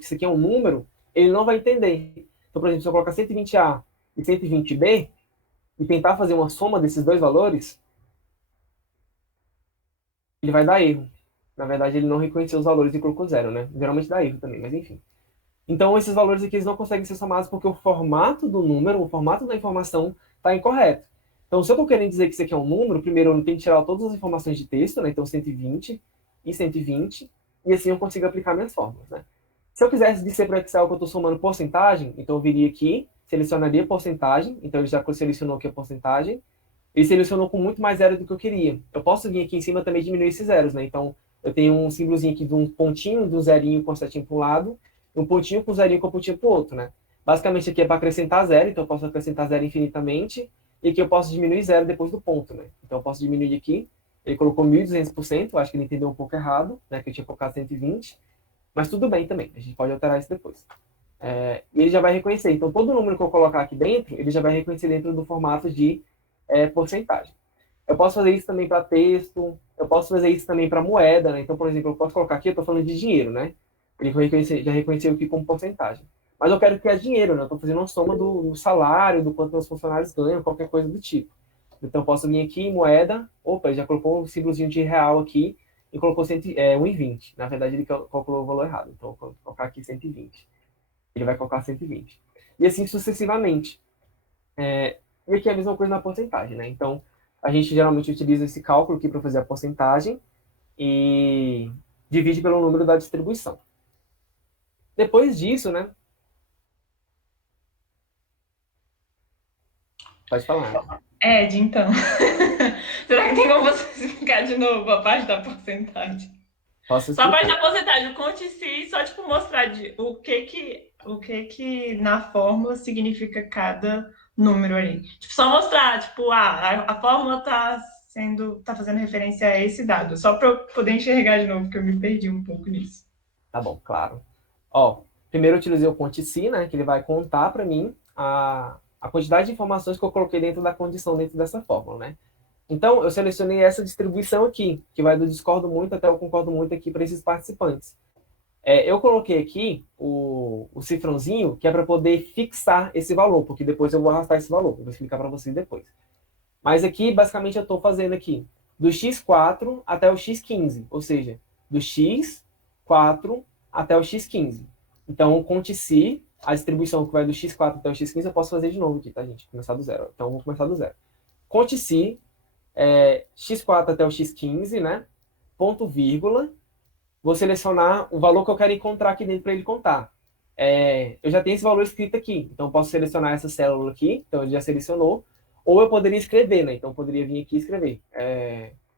isso aqui é um número, ele não vai entender. Então, por exemplo, se eu colocar 120A e 120B e tentar fazer uma soma desses dois valores, ele vai dar erro. Na verdade, ele não reconheceu os valores e colocou 0, né? Geralmente dá erro também, mas enfim. Então, esses valores aqui eles não conseguem ser somados porque o formato do número, o formato da informação está incorreto. Então, se eu estou querendo dizer que isso aqui é um número, primeiro eu tenho que tirar todas as informações de texto, né? Então, 120 e 120, e assim eu consigo aplicar minhas fórmulas, né? Se eu quisesse dizer para o Excel que eu estou somando porcentagem, então eu viria aqui, selecionaria porcentagem, então ele já selecionou aqui a porcentagem, ele selecionou com muito mais zero do que eu queria. Eu posso vir aqui em cima também diminuir esses zeros, né? Então, eu tenho um símbolozinho aqui de um pontinho, de um zerinho com setinho para um lado, um pontinho com zerinho com um pontinho para o outro, né? Basicamente aqui é para acrescentar zero, então eu posso acrescentar zero infinitamente, e aqui eu posso diminuir zero depois do ponto, né? Então eu posso diminuir aqui, ele colocou 1.200%, eu acho que ele entendeu um pouco errado, né? Que eu tinha colocado 120, mas tudo bem também, a gente pode alterar isso depois. E ele já vai reconhecer, então todo número que eu colocar aqui dentro, ele já vai reconhecer dentro do formato de porcentagem. Eu posso fazer isso também para texto, eu posso fazer isso também para moeda, né? Então, por exemplo, eu posso colocar aqui, eu estou falando de dinheiro, né? Ele já reconheceu aqui como porcentagem. Mas eu quero criar dinheiro, né? Eu estou fazendo uma soma do salário, do quanto os funcionários ganham, qualquer coisa do tipo. Então, eu posso vir aqui em moeda, opa, ele já colocou um símbolozinho de real aqui e colocou 1,20. Na verdade, ele calculou o valor errado. Então, eu vou colocar aqui 120. Ele vai colocar 120. E assim sucessivamente. E aqui é a mesma coisa na porcentagem, né? Então, a gente geralmente utiliza esse cálculo aqui para fazer a porcentagem e divide pelo número da distribuição. Depois disso, né? Pode falar. Ed, então. Será que tem como você explicar de novo a parte da porcentagem? Posso Só a parte explicar. da porcentagem, o conte-se, só tipo mostrar o que na fórmula significa cada número aí. Tipo, só mostrar, tipo, a fórmula tá fazendo referência a esse dado, só para eu poder enxergar de novo, porque eu me perdi um pouco nisso. Tá bom, claro. Ó, primeiro eu utilizei o conte-se, né, que ele vai contar para mim a quantidade de informações que eu coloquei dentro da condição, dentro dessa fórmula, né? Então, eu selecionei essa distribuição aqui, que vai do discordo muito até o concordo muito aqui para esses participantes. Eu coloquei aqui o cifrãozinho, que é para poder fixar esse valor, porque depois eu vou arrastar esse valor. Eu vou explicar para vocês depois. Mas aqui, basicamente, eu estou fazendo aqui do x4 até o x15, ou seja, do x4 até o x15. Então, conte-se a distribuição que vai do x4 até o x15, eu posso fazer de novo aqui, tá, gente? Começar do zero. Então, vou começar do zero. Conte-se x4 até o x15, né? Ponto, vírgula. Vou selecionar o valor que eu quero encontrar aqui dentro para ele contar. Eu já tenho esse valor escrito aqui, então eu posso selecionar essa célula aqui, então ele já selecionou, ou eu poderia escrever, né? Então eu poderia vir aqui e escrever.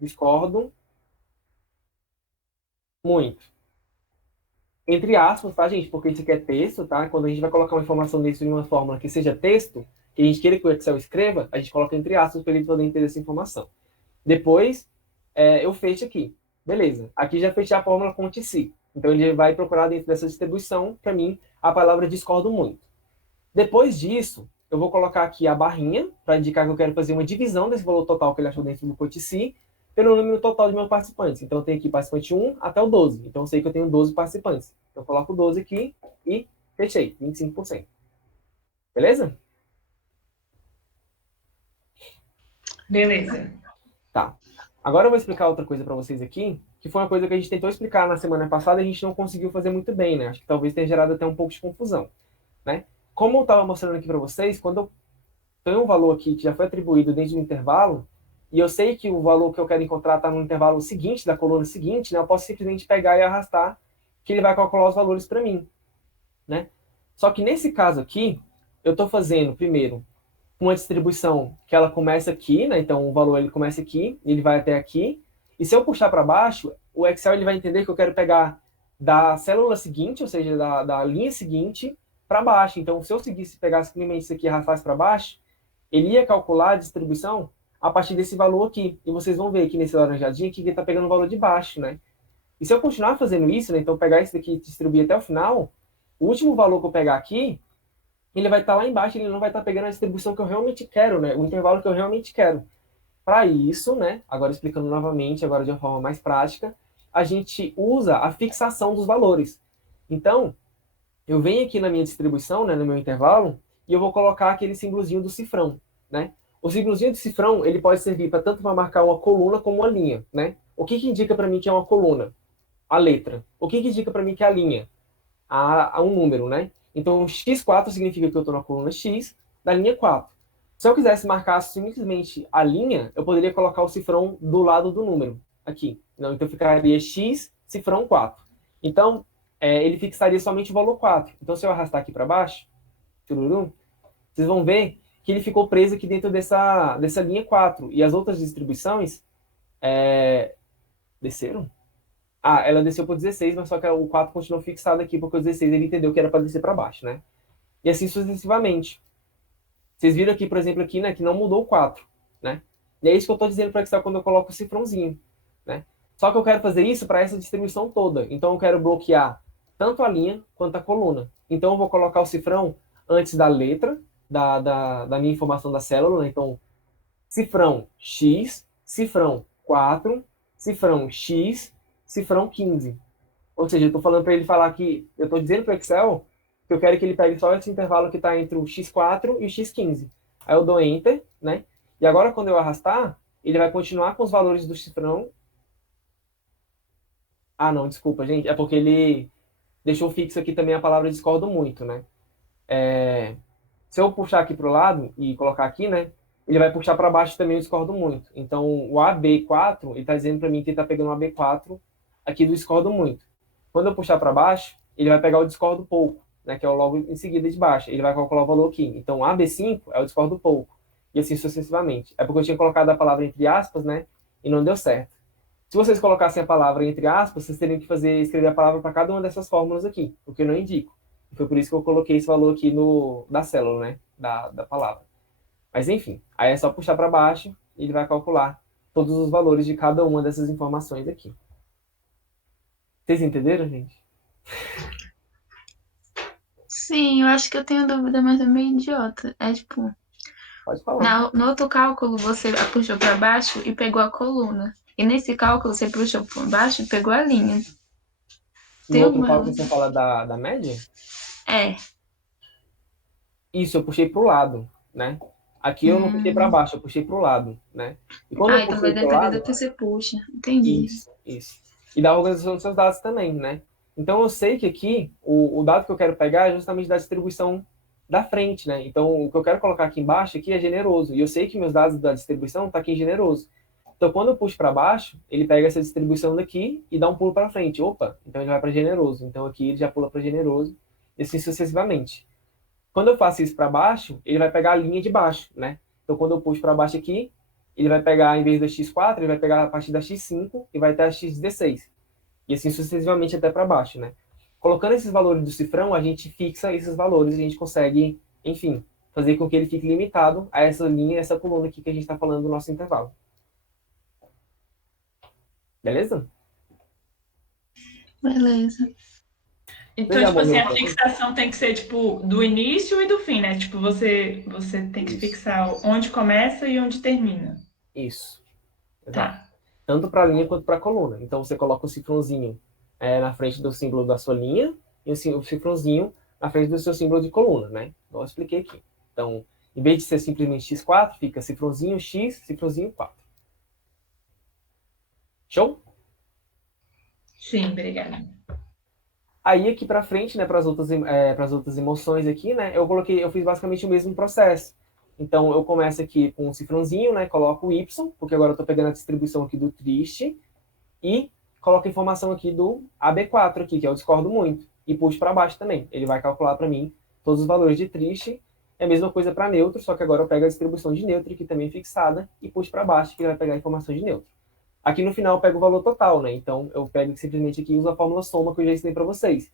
Discordo muito. Entre aspas, tá, gente? Porque isso aqui é texto, tá? Quando a gente vai colocar uma informação dentro de uma fórmula que seja texto, que a gente queira que o Excel escreva, a gente coloca entre aspas para ele poder entender essa informação. Depois, eu fecho aqui. Beleza. Aqui já fechei a fórmula conte-se. Então, ele vai procurar dentro dessa distribuição, para mim, a palavra discordo muito. Depois disso, eu vou colocar aqui a barrinha, para indicar que eu quero fazer uma divisão desse valor total que ele achou dentro do conte-se, pelo número total de meus participantes. Então, eu tenho aqui participante 1 até o 12. Então, eu sei que eu tenho 12 participantes. Então, eu coloco 12 aqui e fechei, 25%. Beleza? Beleza. Tá. Agora eu vou explicar outra coisa para vocês aqui, que foi uma coisa que a gente tentou explicar na semana passada e a gente não conseguiu fazer muito bem, né? Acho que talvez tenha gerado até um pouco de confusão, né? Como eu estava mostrando aqui para vocês, quando eu tenho um valor aqui que já foi atribuído dentro do intervalo, e eu sei que o valor que eu quero encontrar está no intervalo seguinte, da coluna seguinte, né? Eu posso simplesmente pegar e arrastar, que ele vai calcular os valores para mim, né? Só que nesse caso aqui, eu estou fazendo, primeiro, uma distribuição que ela começa aqui, né? Então o valor ele começa aqui, ele vai até aqui. E se eu puxar para baixo, o Excel ele vai entender que eu quero pegar da célula seguinte, ou seja, da linha seguinte, para baixo. Então, se eu seguisse pegar simplesmente isso aqui e arrastasse para baixo, ele ia calcular a distribuição a partir desse valor aqui. E vocês vão ver aqui nesse laranjadinho que ele está pegando o valor de baixo, né? E se eu continuar fazendo isso, né? Então pegar isso daqui e distribuir até o final, o último valor que eu pegar aqui, ele vai estar lá embaixo, ele não vai estar pegando a distribuição que eu realmente quero, né? O intervalo que eu realmente quero. Para isso, né? Agora explicando novamente, agora de uma forma mais prática, a gente usa a fixação dos valores. Então, eu venho aqui na minha distribuição, né, no meu intervalo, e eu vou colocar aquele símbolozinho do cifrão, né? O símbolozinho do cifrão, ele pode servir para tanto para marcar uma coluna como uma linha, né? O que indica para mim que é uma coluna? A letra. O que indica para mim que é a linha? A um número, né? Então, x4 significa que eu estou na coluna x da linha 4. Se eu quisesse marcar simplesmente a linha, eu poderia colocar o cifrão do lado do número, aqui. Então, ficaria x, cifrão 4. Então, ele fixaria somente o valor 4. Então, se eu arrastar aqui para baixo, vocês vão ver que ele ficou preso aqui dentro dessa linha 4. E as outras distribuições desceram? Ela desceu para o 16, mas só que o 4 continuou fixado aqui, porque o 16 ele entendeu que era para descer para baixo, né? E assim sucessivamente. Vocês viram aqui, por exemplo, aqui, né, que não mudou o 4, né? E é isso que eu estou dizendo para o Excel quando eu coloco o cifrãozinho, né? Só que eu quero fazer isso para essa distribuição toda. Então, eu quero bloquear tanto a linha quanto a coluna. Então, eu vou colocar o cifrão antes da letra, da minha informação da célula, né? Então, cifrão X, cifrão 4, cifrão X, cifrão 15. Ou seja, eu estou falando para ele falar que... Eu estou dizendo para o Excel que eu quero que ele pegue só esse intervalo que está entre o x4 e o x15. Aí eu dou Enter, né? E agora, quando eu arrastar, ele vai continuar com os valores do cifrão. Não, desculpa, gente. É porque ele deixou fixo aqui também a palavra discordo muito, né? Se eu puxar aqui para o lado e colocar aqui, né? Ele vai puxar para baixo também o discordo muito. Então, o AB4, ele está dizendo para mim que ele está pegando o AB4 aqui do discordo muito. Quando eu puxar para baixo, ele vai pegar o discordo pouco, né, que é o logo em seguida de baixo. Ele vai calcular o valor aqui. Então, AB5 é o discordo pouco. e assim sucessivamente. É porque eu tinha colocado a palavra entre aspas, né? E não deu certo. Se vocês colocassem a palavra entre aspas, vocês teriam que escrever a palavra para cada uma dessas fórmulas aqui, o que eu não indico. Foi por isso que eu coloquei esse valor aqui da célula, né? Da palavra. Mas enfim, aí é só puxar para baixo e ele vai calcular todos os valores de cada uma dessas informações aqui. Vocês entenderam, gente? Sim, eu acho que eu tenho dúvida, mas é meio idiota. É tipo, Pode falar. no outro cálculo você puxou para baixo e pegou a coluna. E nesse cálculo você puxou para baixo e pegou a linha. No outro cálculo você fala da média? É. Isso, eu puxei para o lado, né? Aqui eu não puxei para baixo, eu puxei para o lado, né? E quando eu então puxei vai pro depender lado, do que você puxa. Entendi. Isso. E da organização dos seus dados também, né? Então eu sei que aqui, o dado que eu quero pegar é justamente da distribuição da frente, né? Então o que eu quero colocar aqui embaixo aqui é generoso. E eu sei que meus dados da distribuição estão aqui em generoso. Então quando eu puxo para baixo, ele pega essa distribuição daqui e dá um pulo para frente. Opa, então ele vai para generoso. Então aqui ele já pula para generoso, e assim sucessivamente. Quando eu faço isso para baixo, ele vai pegar a linha de baixo, né? Então quando eu puxo para baixo aqui, ele vai pegar, em vez da x4, ele vai pegar a partir da x5 e vai até a x16. E assim sucessivamente até para baixo, né? Colocando esses valores do cifrão, a gente fixa esses valores e a gente consegue, enfim, fazer com que ele fique limitado a essa linha, essa coluna aqui que a gente está falando do nosso intervalo. Beleza? Beleza. Então, tipo assim, a fixação tem que ser, tipo, do início e do fim, né? Tipo, você tem que fixar onde começa e onde termina. Isso. Exato. Tá. Tanto para a linha quanto para a coluna. Então, você coloca o cifrãozinho na frente do símbolo da sua linha e o cifrãozinho na frente do seu símbolo de coluna, né? Então, eu expliquei aqui. Então, em vez de ser simplesmente x4, fica cifrãozinho x, cifrãozinho 4. Show? Sim, obrigada. Aí, aqui para frente, né, para as outras emoções aqui, né, eu fiz basicamente o mesmo processo. Então, eu começo aqui com um cifrãozinho, né, coloco o y, porque agora eu estou pegando a distribuição aqui do triste, e coloco a informação aqui do AB4 aqui, que eu discordo muito, e puxo para baixo também. Ele vai calcular para mim todos os valores de triste. É a mesma coisa para neutro, só que agora eu pego a distribuição de neutro, que também é fixada, e puxo para baixo, que ele vai pegar a informação de neutro. Aqui no final eu pego o valor total, né? Então eu pego simplesmente aqui e uso a fórmula soma que eu já ensinei para vocês.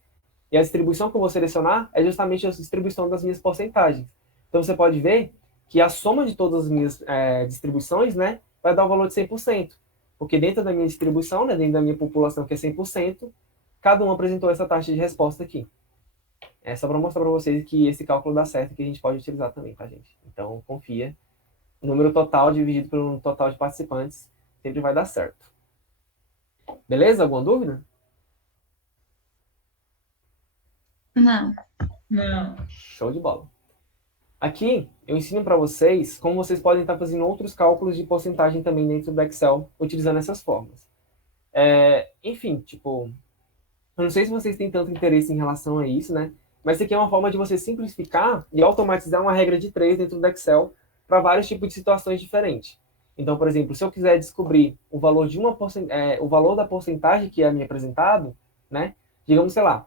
E a distribuição que eu vou selecionar é justamente a distribuição das minhas porcentagens. Então você pode ver que a soma de todas as minhas distribuições, né, vai dar um valor de 100%. Porque dentro da minha distribuição, né, dentro da minha população, que é 100%, cada um apresentou essa taxa de resposta aqui. É só para mostrar para vocês que esse cálculo dá certo, que a gente pode utilizar também, tá, gente? Então confia. O número total dividido pelo total de participantes sempre vai dar certo. Beleza? Alguma dúvida? Não. Show de bola. Aqui, eu ensino para vocês como vocês podem estar fazendo outros cálculos de porcentagem também dentro do Excel, utilizando essas formas. Enfim, tipo, eu não sei se vocês têm tanto interesse em relação a isso, né? Mas isso aqui é uma forma de você simplificar e automatizar uma regra de 3 dentro do Excel para vários tipos de situações diferentes. Então, por exemplo, se eu quiser descobrir o valor de o valor da porcentagem que é me apresentado, né? Digamos, sei lá,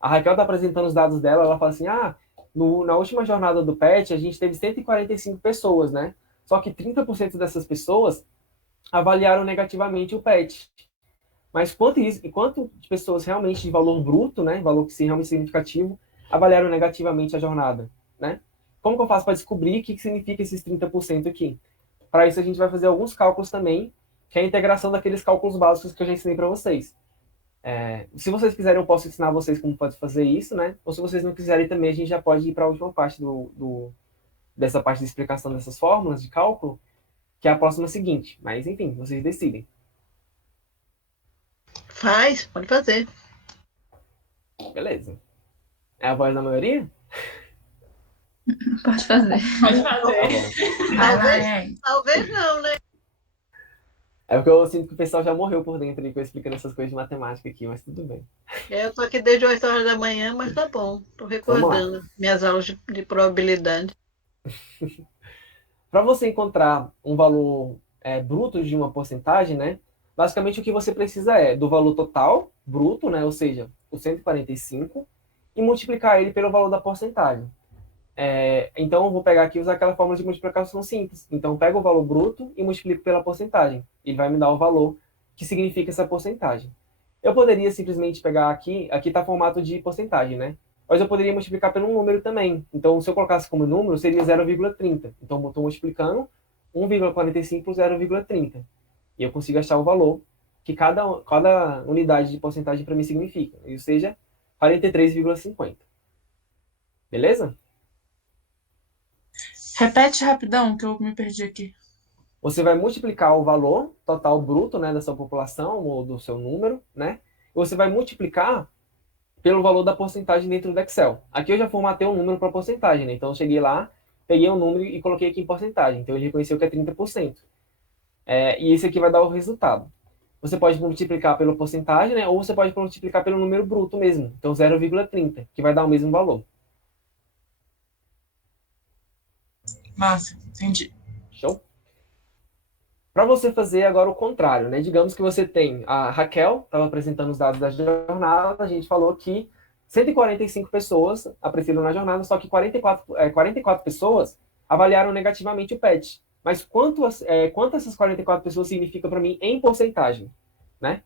a Raquel está apresentando os dados dela, ela fala assim, na última jornada do PET, a gente teve 145 pessoas, né? Só que 30% dessas pessoas avaliaram negativamente o PET. Mas quanto de pessoas realmente de valor bruto, né? Valor que seja realmente significativo, avaliaram negativamente a jornada, né? Como que eu faço para descobrir o que significa esses 30% aqui? Para isso, a gente vai fazer alguns cálculos também, que é a integração daqueles cálculos básicos que eu já ensinei para vocês. Se vocês quiserem, eu posso ensinar vocês como pode fazer isso, né? Ou se vocês não quiserem também, a gente já pode ir para a última parte dessa parte de explicação dessas fórmulas de cálculo, que é a próxima seguinte. Mas, enfim, vocês decidem. Pode fazer. Beleza. É a voz da maioria? Pode fazer. Pode fazer. Talvez não, né? É porque eu sinto que o pessoal já morreu por dentro ali, explicando essas coisas de matemática aqui, mas tudo bem. Eu tô aqui desde 8 horas da manhã, mas tá bom. Tô recordando minhas aulas de probabilidade. Para você encontrar um valor bruto de uma porcentagem, né? Basicamente o que você precisa é do valor total, bruto, né? Ou seja, o 145, e multiplicar ele pelo valor da porcentagem. Então, eu vou pegar aqui e usar aquela fórmula de multiplicação simples. Então, eu pego o valor bruto e multiplico pela porcentagem. Ele vai me dar o valor que significa essa porcentagem. Eu poderia simplesmente pegar aqui está formato de porcentagem, né? Mas eu poderia multiplicar pelo número também. Então, se eu colocasse como número, seria 0,30. Então, eu estou multiplicando 1,45 por 0,30. E eu consigo achar o valor que cada unidade de porcentagem para mim significa. Ou seja, 43,50. Beleza? Repete rapidão, que eu me perdi aqui. Você vai multiplicar o valor total bruto, né, da sua população ou do seu número, né? E você vai multiplicar pelo valor da porcentagem dentro do Excel. Aqui eu já formatei um número para porcentagem, né? Então eu cheguei lá, peguei um número e coloquei aqui em porcentagem. Então ele reconheceu que é 30%. E esse aqui vai dar o resultado. Você pode multiplicar pela porcentagem, né? Ou você pode multiplicar pelo número bruto mesmo. Então 0,30, que vai dar o mesmo valor. Massa, entendi. Show? Para você fazer agora o contrário, né? Digamos que você tem a Raquel, estava apresentando os dados da jornada, a gente falou que 145 pessoas apareceram na jornada, só que 44 pessoas avaliaram negativamente o PET. Mas quanto essas 44 pessoas significa para mim em porcentagem, né?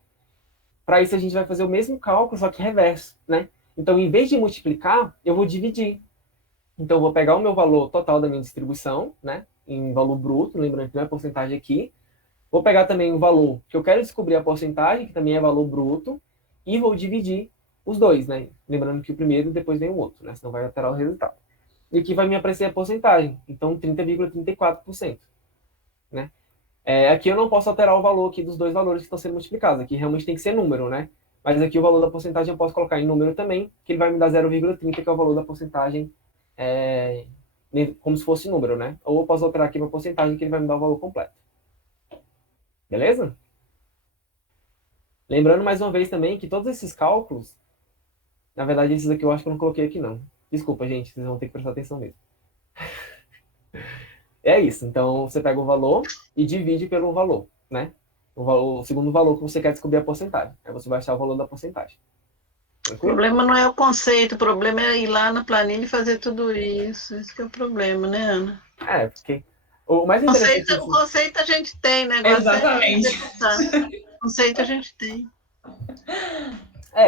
Para isso a gente vai fazer o mesmo cálculo, só que reverso, né? Então, em vez de multiplicar, eu vou dividir. Então, eu vou pegar o meu valor total da minha distribuição, né? Em valor bruto, lembrando que não é porcentagem aqui. Vou pegar também o valor que eu quero descobrir a porcentagem, que também é valor bruto, e vou dividir os dois, né? Lembrando que o primeiro depois vem o outro, né? Senão vai alterar o resultado. E aqui vai me aparecer a porcentagem, então 30,34%, né? Aqui eu não posso alterar o valor aqui dos dois valores que estão sendo multiplicados, aqui realmente tem que ser número, né? Mas aqui o valor da porcentagem eu posso colocar em número também, que ele vai me dar 0,30, que é o valor da porcentagem, como se fosse número, né? Ou eu posso alterar aqui para porcentagem, que ele vai me dar o valor completo. Beleza? Lembrando mais uma vez também que todos esses cálculos, na verdade esses aqui eu acho que eu não coloquei aqui não. Desculpa, gente, vocês vão ter que prestar atenção mesmo. É isso, então você pega o valor e divide pelo valor, né? O segundo valor que você quer descobrir a porcentagem. Aí você vai achar o valor da porcentagem. O problema não é o conceito, o problema é ir lá na planilha e fazer tudo isso. Esse que é o problema, né, Ana? Porque o mais interessante... O conceito a gente tem, né? Exatamente. O conceito a gente tem.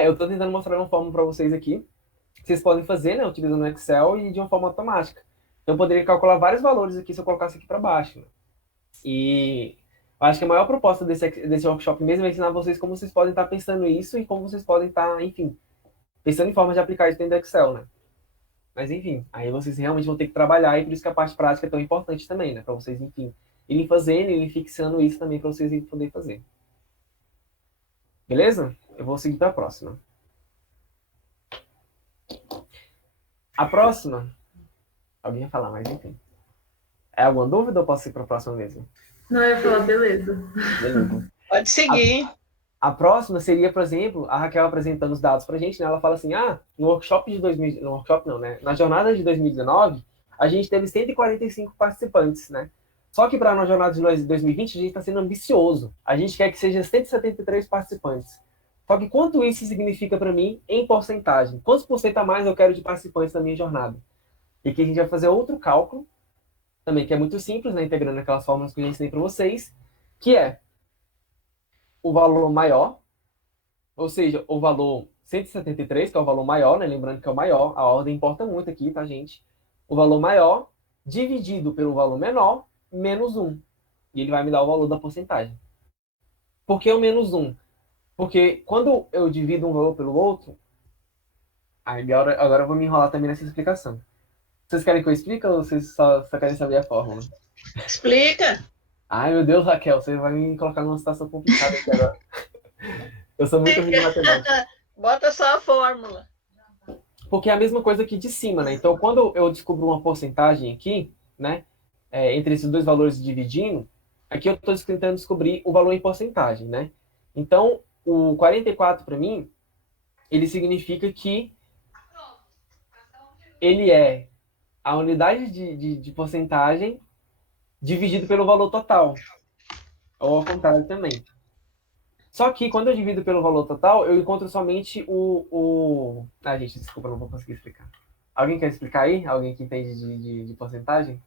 Eu estou tentando mostrar uma forma para vocês aqui, que vocês podem fazer, né, utilizando o Excel e de uma forma automática. Então, eu poderia calcular vários valores aqui se eu colocasse aqui para baixo, né? E eu acho que a maior proposta desse workshop mesmo é ensinar vocês como vocês podem estar pensando isso e como vocês podem estar, enfim, pensando em formas de aplicar isso dentro do Excel, né? Mas, enfim, aí vocês realmente vão ter que trabalhar e por isso que a parte prática é tão importante também, né? Para vocês, enfim, irem fazendo, irem fixando isso também para vocês poderem fazer. Beleza? Eu vou seguir para a próxima. A próxima... Alguém ia falar, mas enfim. É alguma dúvida ou posso ir para a próxima mesmo? Não, eu ia falar, beleza. Beleza. Pode seguir. A próxima seria, por exemplo, a Raquel apresentando os dados pra gente, né? Ela fala assim, no workshop de 2000... No workshop não, né? Na jornada de 2019, a gente teve 145 participantes, né? Só que para na jornada de 2020, a gente está sendo ambicioso. A gente quer que seja 173 participantes. Só que quanto isso significa para mim em porcentagem? Quantos por cento a mais eu quero de participantes na minha jornada? E aqui a gente vai fazer outro cálculo, também que é muito simples, né? Integrando aquelas fórmulas que eu já ensinei para vocês, que é o valor maior, ou seja, o valor 173, que é o valor maior, né? Lembrando que é o maior, a ordem importa muito aqui, tá, gente? O valor maior dividido pelo valor menor, menos 1. E ele vai me dar o valor da porcentagem. Por que o menos 1? Porque quando eu divido um valor pelo outro, agora eu vou me enrolar também nessa explicação. Vocês querem que eu explique ou vocês só querem saber a fórmula? Explica. Ai, meu Deus, Raquel, você vai me colocar numa situação complicada aqui agora. Eu sou muito ruim de matemática. Bota só a fórmula. Porque é a mesma coisa aqui de cima, né? Então, quando eu descubro uma porcentagem aqui, né? Entre esses dois valores dividindo, aqui eu estou tentando descobrir o valor em porcentagem, né? Então, o 44 para mim, ele significa que ele é a unidade de porcentagem dividido pelo valor total. Ou ao contrário também. Só que quando eu divido pelo valor total, eu encontro somente gente, desculpa, não vou conseguir explicar. Alguém quer explicar aí? Alguém que entende de porcentagem?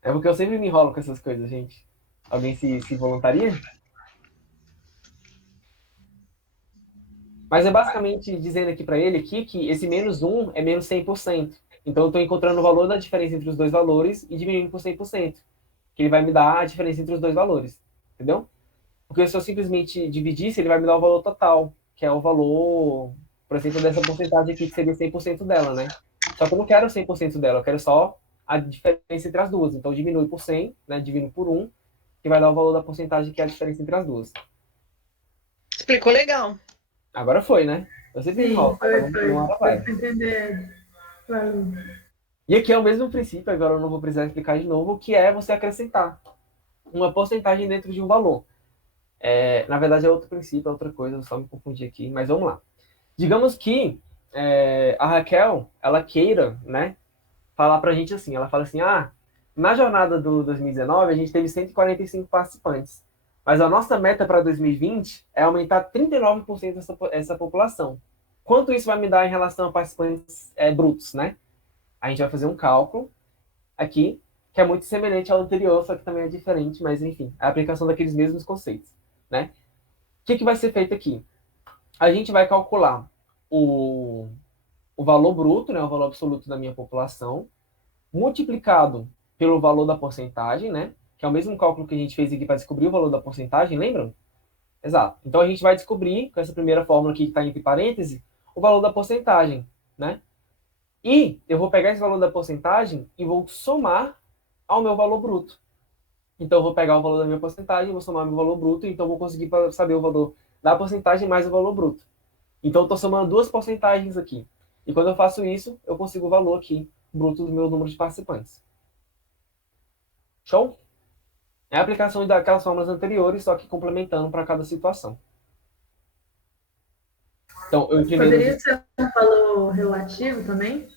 É porque eu sempre me enrolo com essas coisas, gente. Alguém se voluntaria? Mas é basicamente dizendo aqui para ele aqui que esse menos 1 é menos 100%. Então, eu estou encontrando o valor da diferença entre os dois valores e diminuindo por 100%. Que ele vai me dar a diferença entre os dois valores. Entendeu? Porque se eu simplesmente dividisse, ele vai me dar o valor total, que é o valor, por exemplo, dessa porcentagem aqui, que seria 100% dela, né? Só que eu não quero 100% dela, eu quero só a diferença entre as duas. Então, eu diminui por 100, né? Divido por 1, que vai dar o valor da porcentagem, que é a diferença entre as duas. Explicou legal. Agora foi, né? Eu sempre enrolo. Uma hora vai. Entender. E aqui é o mesmo princípio, agora eu não vou precisar explicar de novo, que é você acrescentar uma porcentagem dentro de um valor. Na verdade, é outro princípio, é outra coisa, eu só me confundi aqui, mas vamos lá. Digamos que a Raquel, ela queira, né, falar pra gente assim, ela fala assim, na jornada do 2019, a gente teve 145 participantes, mas a nossa meta para 2020 é aumentar 39% essa população. Quanto isso vai me dar em relação a participantes brutos, né? A gente vai fazer um cálculo aqui, que é muito semelhante ao anterior, só que também é diferente, mas enfim, é a aplicação daqueles mesmos conceitos, né? O que vai ser feito aqui? A gente vai calcular o valor bruto, né, o valor absoluto da minha população, multiplicado pelo valor da porcentagem, né? Que é o mesmo cálculo que a gente fez aqui para descobrir o valor da porcentagem, lembram? Exato. Então a gente vai descobrir, com essa primeira fórmula aqui que está entre parênteses, o valor da porcentagem, né? E eu vou pegar esse valor da porcentagem e vou somar ao meu valor bruto. Então eu vou pegar o valor da minha porcentagem, vou somar meu valor bruto, então eu vou conseguir saber o valor da porcentagem mais o valor bruto. Então eu estou somando duas porcentagens aqui. E quando eu faço isso, eu consigo o valor aqui, bruto do meu número de participantes. Show? É a aplicação daquelas fórmulas anteriores, só que complementando para cada situação. Então, Poderia ser um valor relativo também?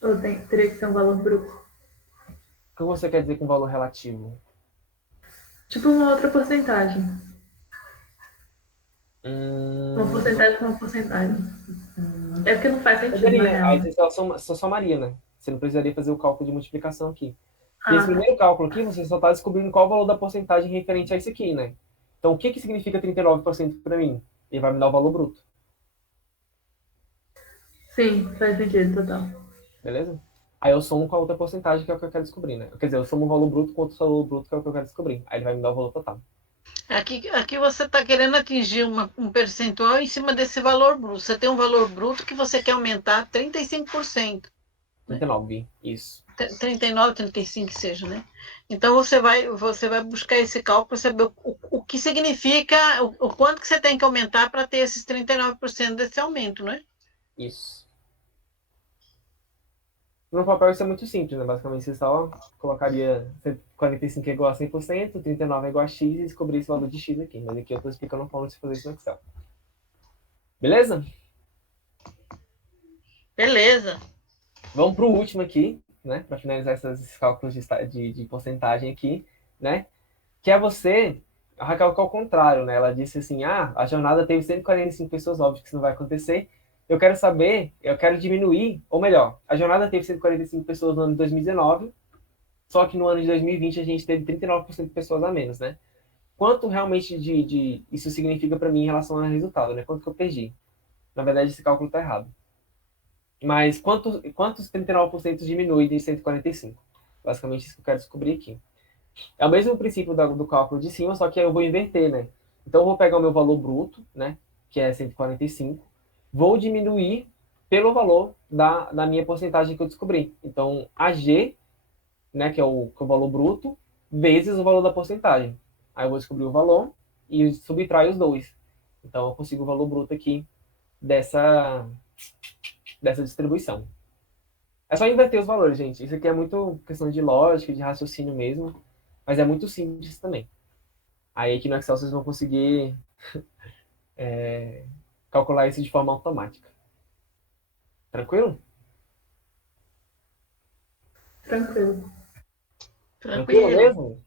Ou teria que ser um valor bruto? O que você quer dizer com valor relativo? Tipo uma outra porcentagem. Uma porcentagem com uma porcentagem. É porque não faz sentido. Aí você só somaria, né? Você não precisaria fazer o cálculo de multiplicação aqui. Nesse primeiro cálculo aqui, você só está descobrindo qual o valor da porcentagem referente a isso aqui, né? Então, o que significa 39% para mim? Ele vai me dar o valor bruto. Sim, faz sentido, total. Beleza? Aí eu somo com a outra porcentagem, que é o que eu quero descobrir, né? Quer dizer, eu somo o valor bruto com outro valor bruto, que é o que eu quero descobrir. Aí ele vai me dar o valor total. Aqui você está querendo atingir um percentual em cima desse valor bruto. Você tem um valor bruto que você quer aumentar 35%. 39, isso. 39, 35 que seja, né? Então você vai buscar esse cálculo para saber o que significa, o quanto que você tem que aumentar para ter esses 39% desse aumento, né? Isso. No papel isso é muito simples, né? Basicamente você só colocaria 45 é igual a 100%, 39 é igual a x e descobrir esse valor de x aqui. Mas aqui eu estou explicando como você fazer isso no Excel. Beleza? Beleza. Vamos para o último aqui, né? Para finalizar esses cálculos de porcentagem aqui, né? Que é você... A Raquel, que é ao contrário, né? Ela disse assim, a jornada teve 145 pessoas, óbvio que isso não vai acontecer. Eu quero diminuir, ou melhor, a jornada teve 145 pessoas no ano de 2019, só que no ano de 2020 a gente teve 39% de pessoas a menos, né? Quanto realmente isso significa para mim em relação ao resultado, né? Quanto que eu perdi? Na verdade, esse cálculo está errado. Mas quantos 39% diminui de 145? Basicamente isso que eu quero descobrir aqui. É o mesmo princípio do cálculo de cima, só que eu vou inverter, né? Então eu vou pegar o meu valor bruto, né? Que é 145. Vou diminuir pelo valor da minha porcentagem que eu descobri. Então, AG, né, que é o valor bruto, vezes o valor da porcentagem. Aí eu vou descobrir o valor e subtrair os dois. Então, eu consigo o valor bruto aqui dessa distribuição. É só inverter os valores, gente. Isso aqui é muito questão de lógica, de raciocínio mesmo, mas é muito simples também. Aí aqui no Excel vocês vão conseguir... calcular isso de forma automática. Tranquilo? Tranquilo mesmo?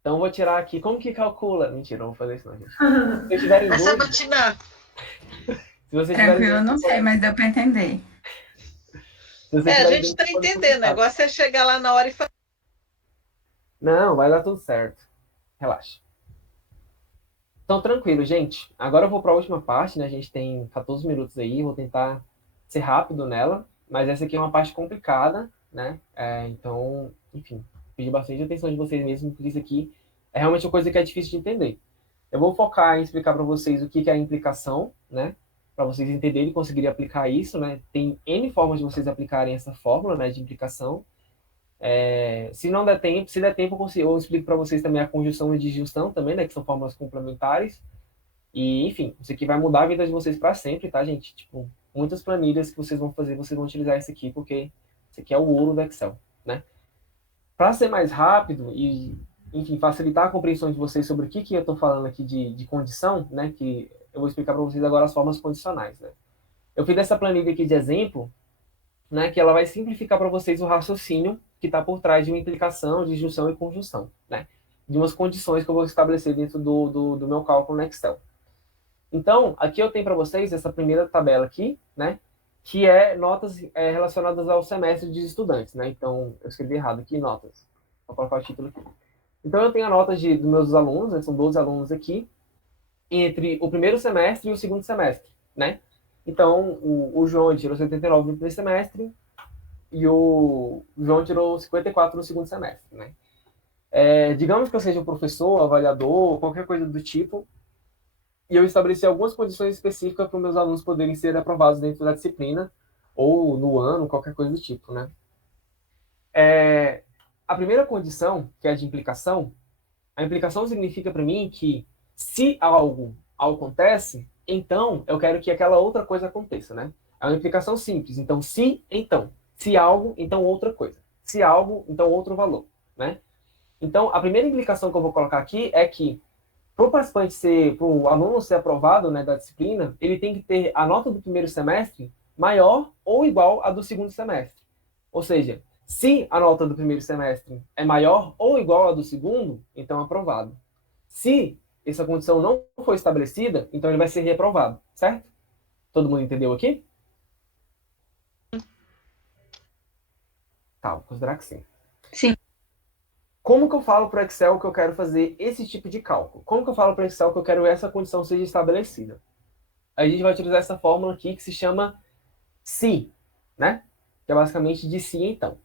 Então eu vou tirar aqui. Como que calcula? Mentira, não vou fazer isso não, gente. Se vocês tiverem dúvida... Se Se você Tranquilo, não sei, mas deu para entender. A gente está entendendo. O negócio é chegar lá na hora e fazer. Não, vai dar tudo certo. Relaxa. Então, tranquilo, gente. Agora eu vou para a última parte, né? A gente tem 14 minutos aí, vou tentar ser rápido nela, mas essa aqui é uma parte complicada, né? Então, enfim, pedir bastante atenção de vocês mesmo, porque isso aqui é realmente uma coisa que é difícil de entender. Eu vou focar em explicar para vocês o que é a implicação, né? Para vocês entenderem e conseguirem aplicar isso, né? Tem N formas de vocês aplicarem essa fórmula, né, de implicação. Se não der tempo, se der tempo, eu explico para vocês também a conjunção e disjunção também, né, que são fórmulas complementares. E, enfim, isso aqui vai mudar a vida de vocês para sempre, tá, gente? Tipo, muitas planilhas que vocês vão fazer, vocês vão utilizar isso aqui, porque isso aqui é o ouro do Excel, né? Para ser mais rápido e, enfim, facilitar a compreensão de vocês sobre o que eu estou falando aqui de condição, né, que eu vou explicar para vocês agora as formas condicionais, né? Eu fiz essa planilha aqui de exemplo, né, que ela vai simplificar para vocês o raciocínio que está por trás de uma implicação, disjunção e conjunção, né? De umas condições que eu vou estabelecer dentro do meu cálculo no Excel. Então, aqui eu tenho para vocês essa primeira tabela aqui, né? Que é notas relacionadas ao semestre de estudantes, né? Então, eu escrevi errado aqui, notas. Vou colocar o título aqui. Então, eu tenho a nota dos meus alunos, né? São 12 alunos aqui, entre o primeiro semestre e o segundo semestre, né? Então, o João tirou 79 no primeiro semestre e o João tirou 54 no segundo semestre, né? Digamos que eu seja um professor, avaliador, qualquer coisa do tipo, e eu estabeleci algumas condições específicas para os meus alunos poderem ser aprovados dentro da disciplina, ou no ano, qualquer coisa do tipo, né? A primeira condição, que é a de implicação, a implicação significa para mim que se algo acontece, então eu quero que aquela outra coisa aconteça, né? É uma implicação simples. Então, se, então. Se algo, então outra coisa. Se algo, então outro valor, né? Então, a primeira implicação que eu vou colocar aqui é que para o participante para o aluno ser aprovado, né, da disciplina, ele tem que ter a nota do primeiro semestre maior ou igual à do segundo semestre. Ou seja, se a nota do primeiro semestre é maior ou igual à do segundo, então é aprovado. Se essa condição não for estabelecida, então ele vai ser reprovado, certo? Todo mundo entendeu aqui? Tá, vou considerar que sim. Sim. Como que eu falo para o Excel que eu quero fazer esse tipo de cálculo? Como que eu falo para o Excel que eu quero essa condição seja estabelecida? Aí a gente vai utilizar essa fórmula aqui que se chama se, né? Que é basicamente de se então.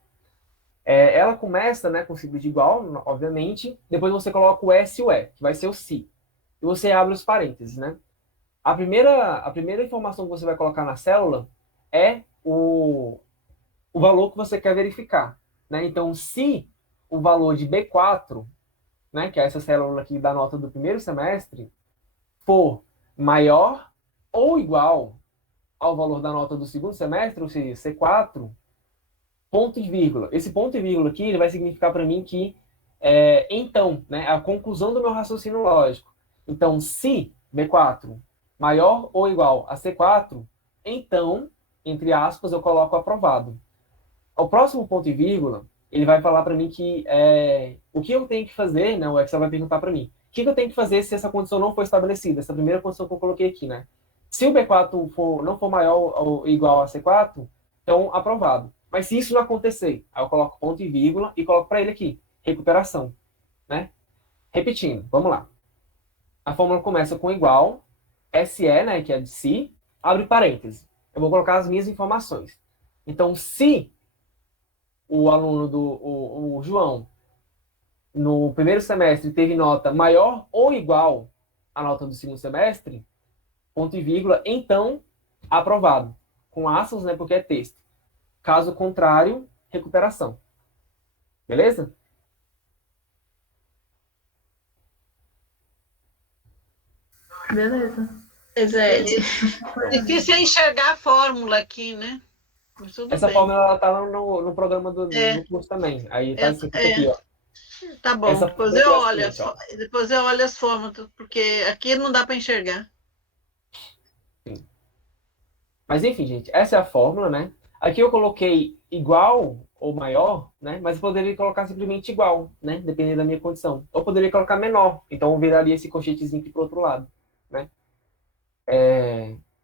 Ela começa, né, com signo de igual, obviamente. Depois você coloca o S e o E, que vai ser o se. E você abre os parênteses, né? A primeira informação que você vai colocar na célula é o valor que você quer verificar, né? Então, se o valor de B4, né, que é essa célula aqui da nota do primeiro semestre, for maior ou igual ao valor da nota do segundo semestre, ou seja, C4, ponto e vírgula. Esse ponto e vírgula aqui ele vai significar para mim que, então, né, a conclusão do meu raciocínio lógico. Então, se B4 maior ou igual a C4, então, entre aspas, eu coloco aprovado. O próximo ponto e vírgula, ele vai falar para mim que o que eu tenho que fazer, né, o Excel vai perguntar para mim, o que eu tenho que fazer se essa condição não for estabelecida, essa primeira condição que eu coloquei aqui, né? Se o B4 não for maior ou igual a C4, então aprovado. Mas se isso não acontecer, aí eu coloco ponto e vírgula e coloco para ele aqui, recuperação, né? Repetindo, vamos lá. A fórmula começa com igual, SE, né, que é de se, abre parênteses. Eu vou colocar as minhas informações. Então, se o aluno o João, no primeiro semestre, teve nota maior ou igual à nota do segundo semestre, ponto e vírgula, então, aprovado. Com aspas, né, porque é texto. Caso contrário, recuperação. Beleza? Beleza. Difícil é enxergar a fórmula aqui, né? Mas tudo Essa bem. fórmula ela tá no programa do curso também. Aí tá escrito aqui, ó. Tá bom, Essa depois fórmula eu, é olho, assim, ó. depois eu olho as fórmulas, porque aqui não dá para enxergar. Sim. Mas enfim, gente, essa é a fórmula, né? Aqui eu coloquei igual ou maior, né? Mas eu poderia colocar simplesmente igual, né? Dependendo da minha condição. Ou poderia colocar menor. Então eu viraria esse colchetezinho aqui pro outro lado, né?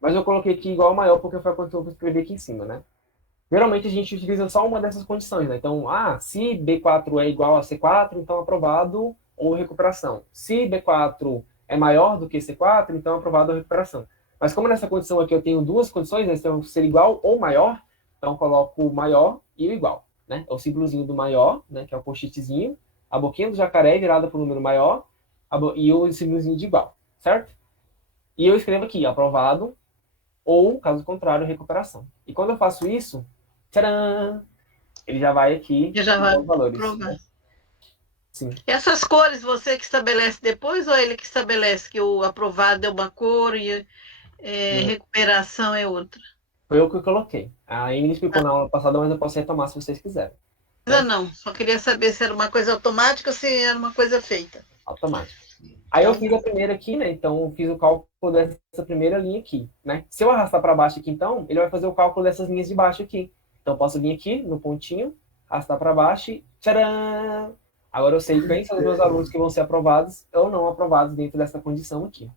mas eu coloquei aqui igual ao maior porque foi a condição que eu escrevi aqui em cima, né? Geralmente a gente utiliza só uma dessas condições, né? Então, se B4 é igual a C4, então aprovado ou recuperação. Se B4 é maior do que C4, então aprovado ou recuperação. Mas como nessa condição aqui eu tenho duas condições, né? Então, ser igual ou maior, então eu coloco o maior e o igual, né? É o símbolozinho do maior, né? Que é o post-itzinho, a boquinha do jacaré virada para o número maior e o símbolozinho de igual, certo? E eu escrevo aqui, aprovado ou, caso contrário, recuperação. E quando eu faço isso, tcharam, ele já vai aqui Já vai os valores. provar. Sim. Essas cores você que estabelece depois ou ele que estabelece que o aprovado é uma cor e recuperação é outra? Foi eu que coloquei. A Emily explicou na aula passada, mas eu posso retomar se vocês quiserem. Não, só queria saber se era uma coisa automática ou se era uma coisa feita. Automática. Aí eu fiz a primeira aqui, né? Então eu fiz o cálculo dessa primeira linha aqui, né? Se eu arrastar para baixo aqui, então, ele vai fazer o cálculo dessas linhas de baixo aqui. Então eu posso vir aqui no pontinho, arrastar para baixo e tcharam! Agora eu sei quem são os meus alunos que vão ser aprovados ou não aprovados dentro dessa condição aqui.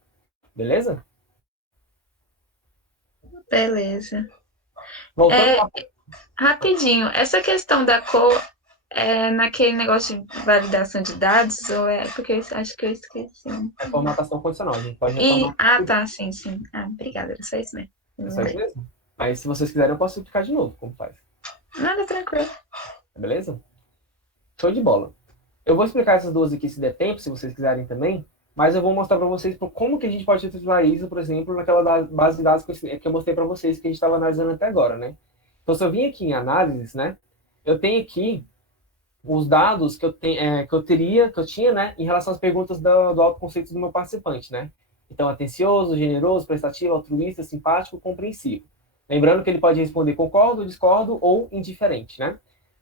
Beleza? Beleza. Voltando Rapidinho, essa questão da cor é naquele negócio de validação de dados ou é porque eu acho que eu esqueci? É formatação condicional, a gente pode retomar. Tá, sim. Obrigada, era só isso mesmo. É só isso mesmo? Mas se vocês quiserem, eu posso explicar de novo como faz. Nada, tranquilo. Beleza? Show de bola. Eu vou explicar essas duas aqui se der tempo, se vocês quiserem também, mas eu vou mostrar para vocês como que a gente pode utilizar isso, por exemplo, naquela base de dados que eu mostrei para vocês que a gente estava analisando até agora, né? Então, se eu vim aqui em análises, né, eu tenho aqui os dados que eu tinha, né, em relação às perguntas do autoconceito do meu participante, né? Então, atencioso, generoso, prestativo, altruísta, simpático, compreensivo. Lembrando que ele pode responder concordo, discordo ou indiferente, né?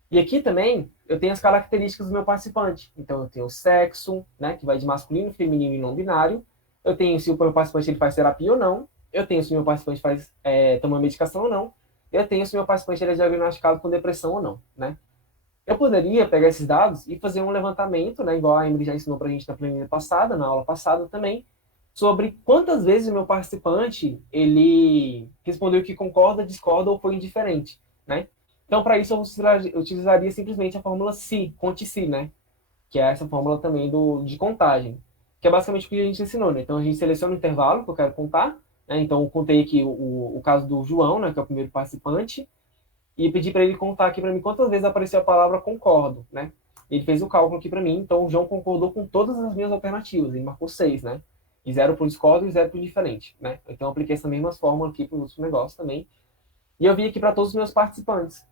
E aqui também eu tenho as características do meu participante. Então, eu tenho o sexo, né, que vai de masculino, feminino e não binário. Eu tenho se o meu participante ele faz terapia ou não. Eu tenho se o meu participante toma medicação ou não. Eu tenho se o meu participante ele é diagnosticado com depressão ou não, né? Eu poderia pegar esses dados e fazer um levantamento, né, igual a Emily já ensinou para a gente na planilha passada, na aula passada também, sobre quantas vezes o meu participante ele respondeu que concorda, discorda ou foi indiferente, né? Então, para isso, eu utilizaria simplesmente a fórmula SI, conte-SI, né? Que é essa fórmula também de contagem, que é basicamente o que a gente ensinou, né? Então, a gente seleciona o intervalo que eu quero contar, né? Então, eu contei aqui o caso do João, né, que é o primeiro participante, e pedi para ele contar aqui para mim quantas vezes apareceu a palavra concordo, né? Ele fez o cálculo aqui para mim, então o João concordou com todas as minhas alternativas, ele marcou 6, né? E 0 para o discordo e 0 para o diferente, né? Então, eu apliquei essa mesma fórmula aqui para o outro negócio também. E eu vi aqui para todos os meus participantes,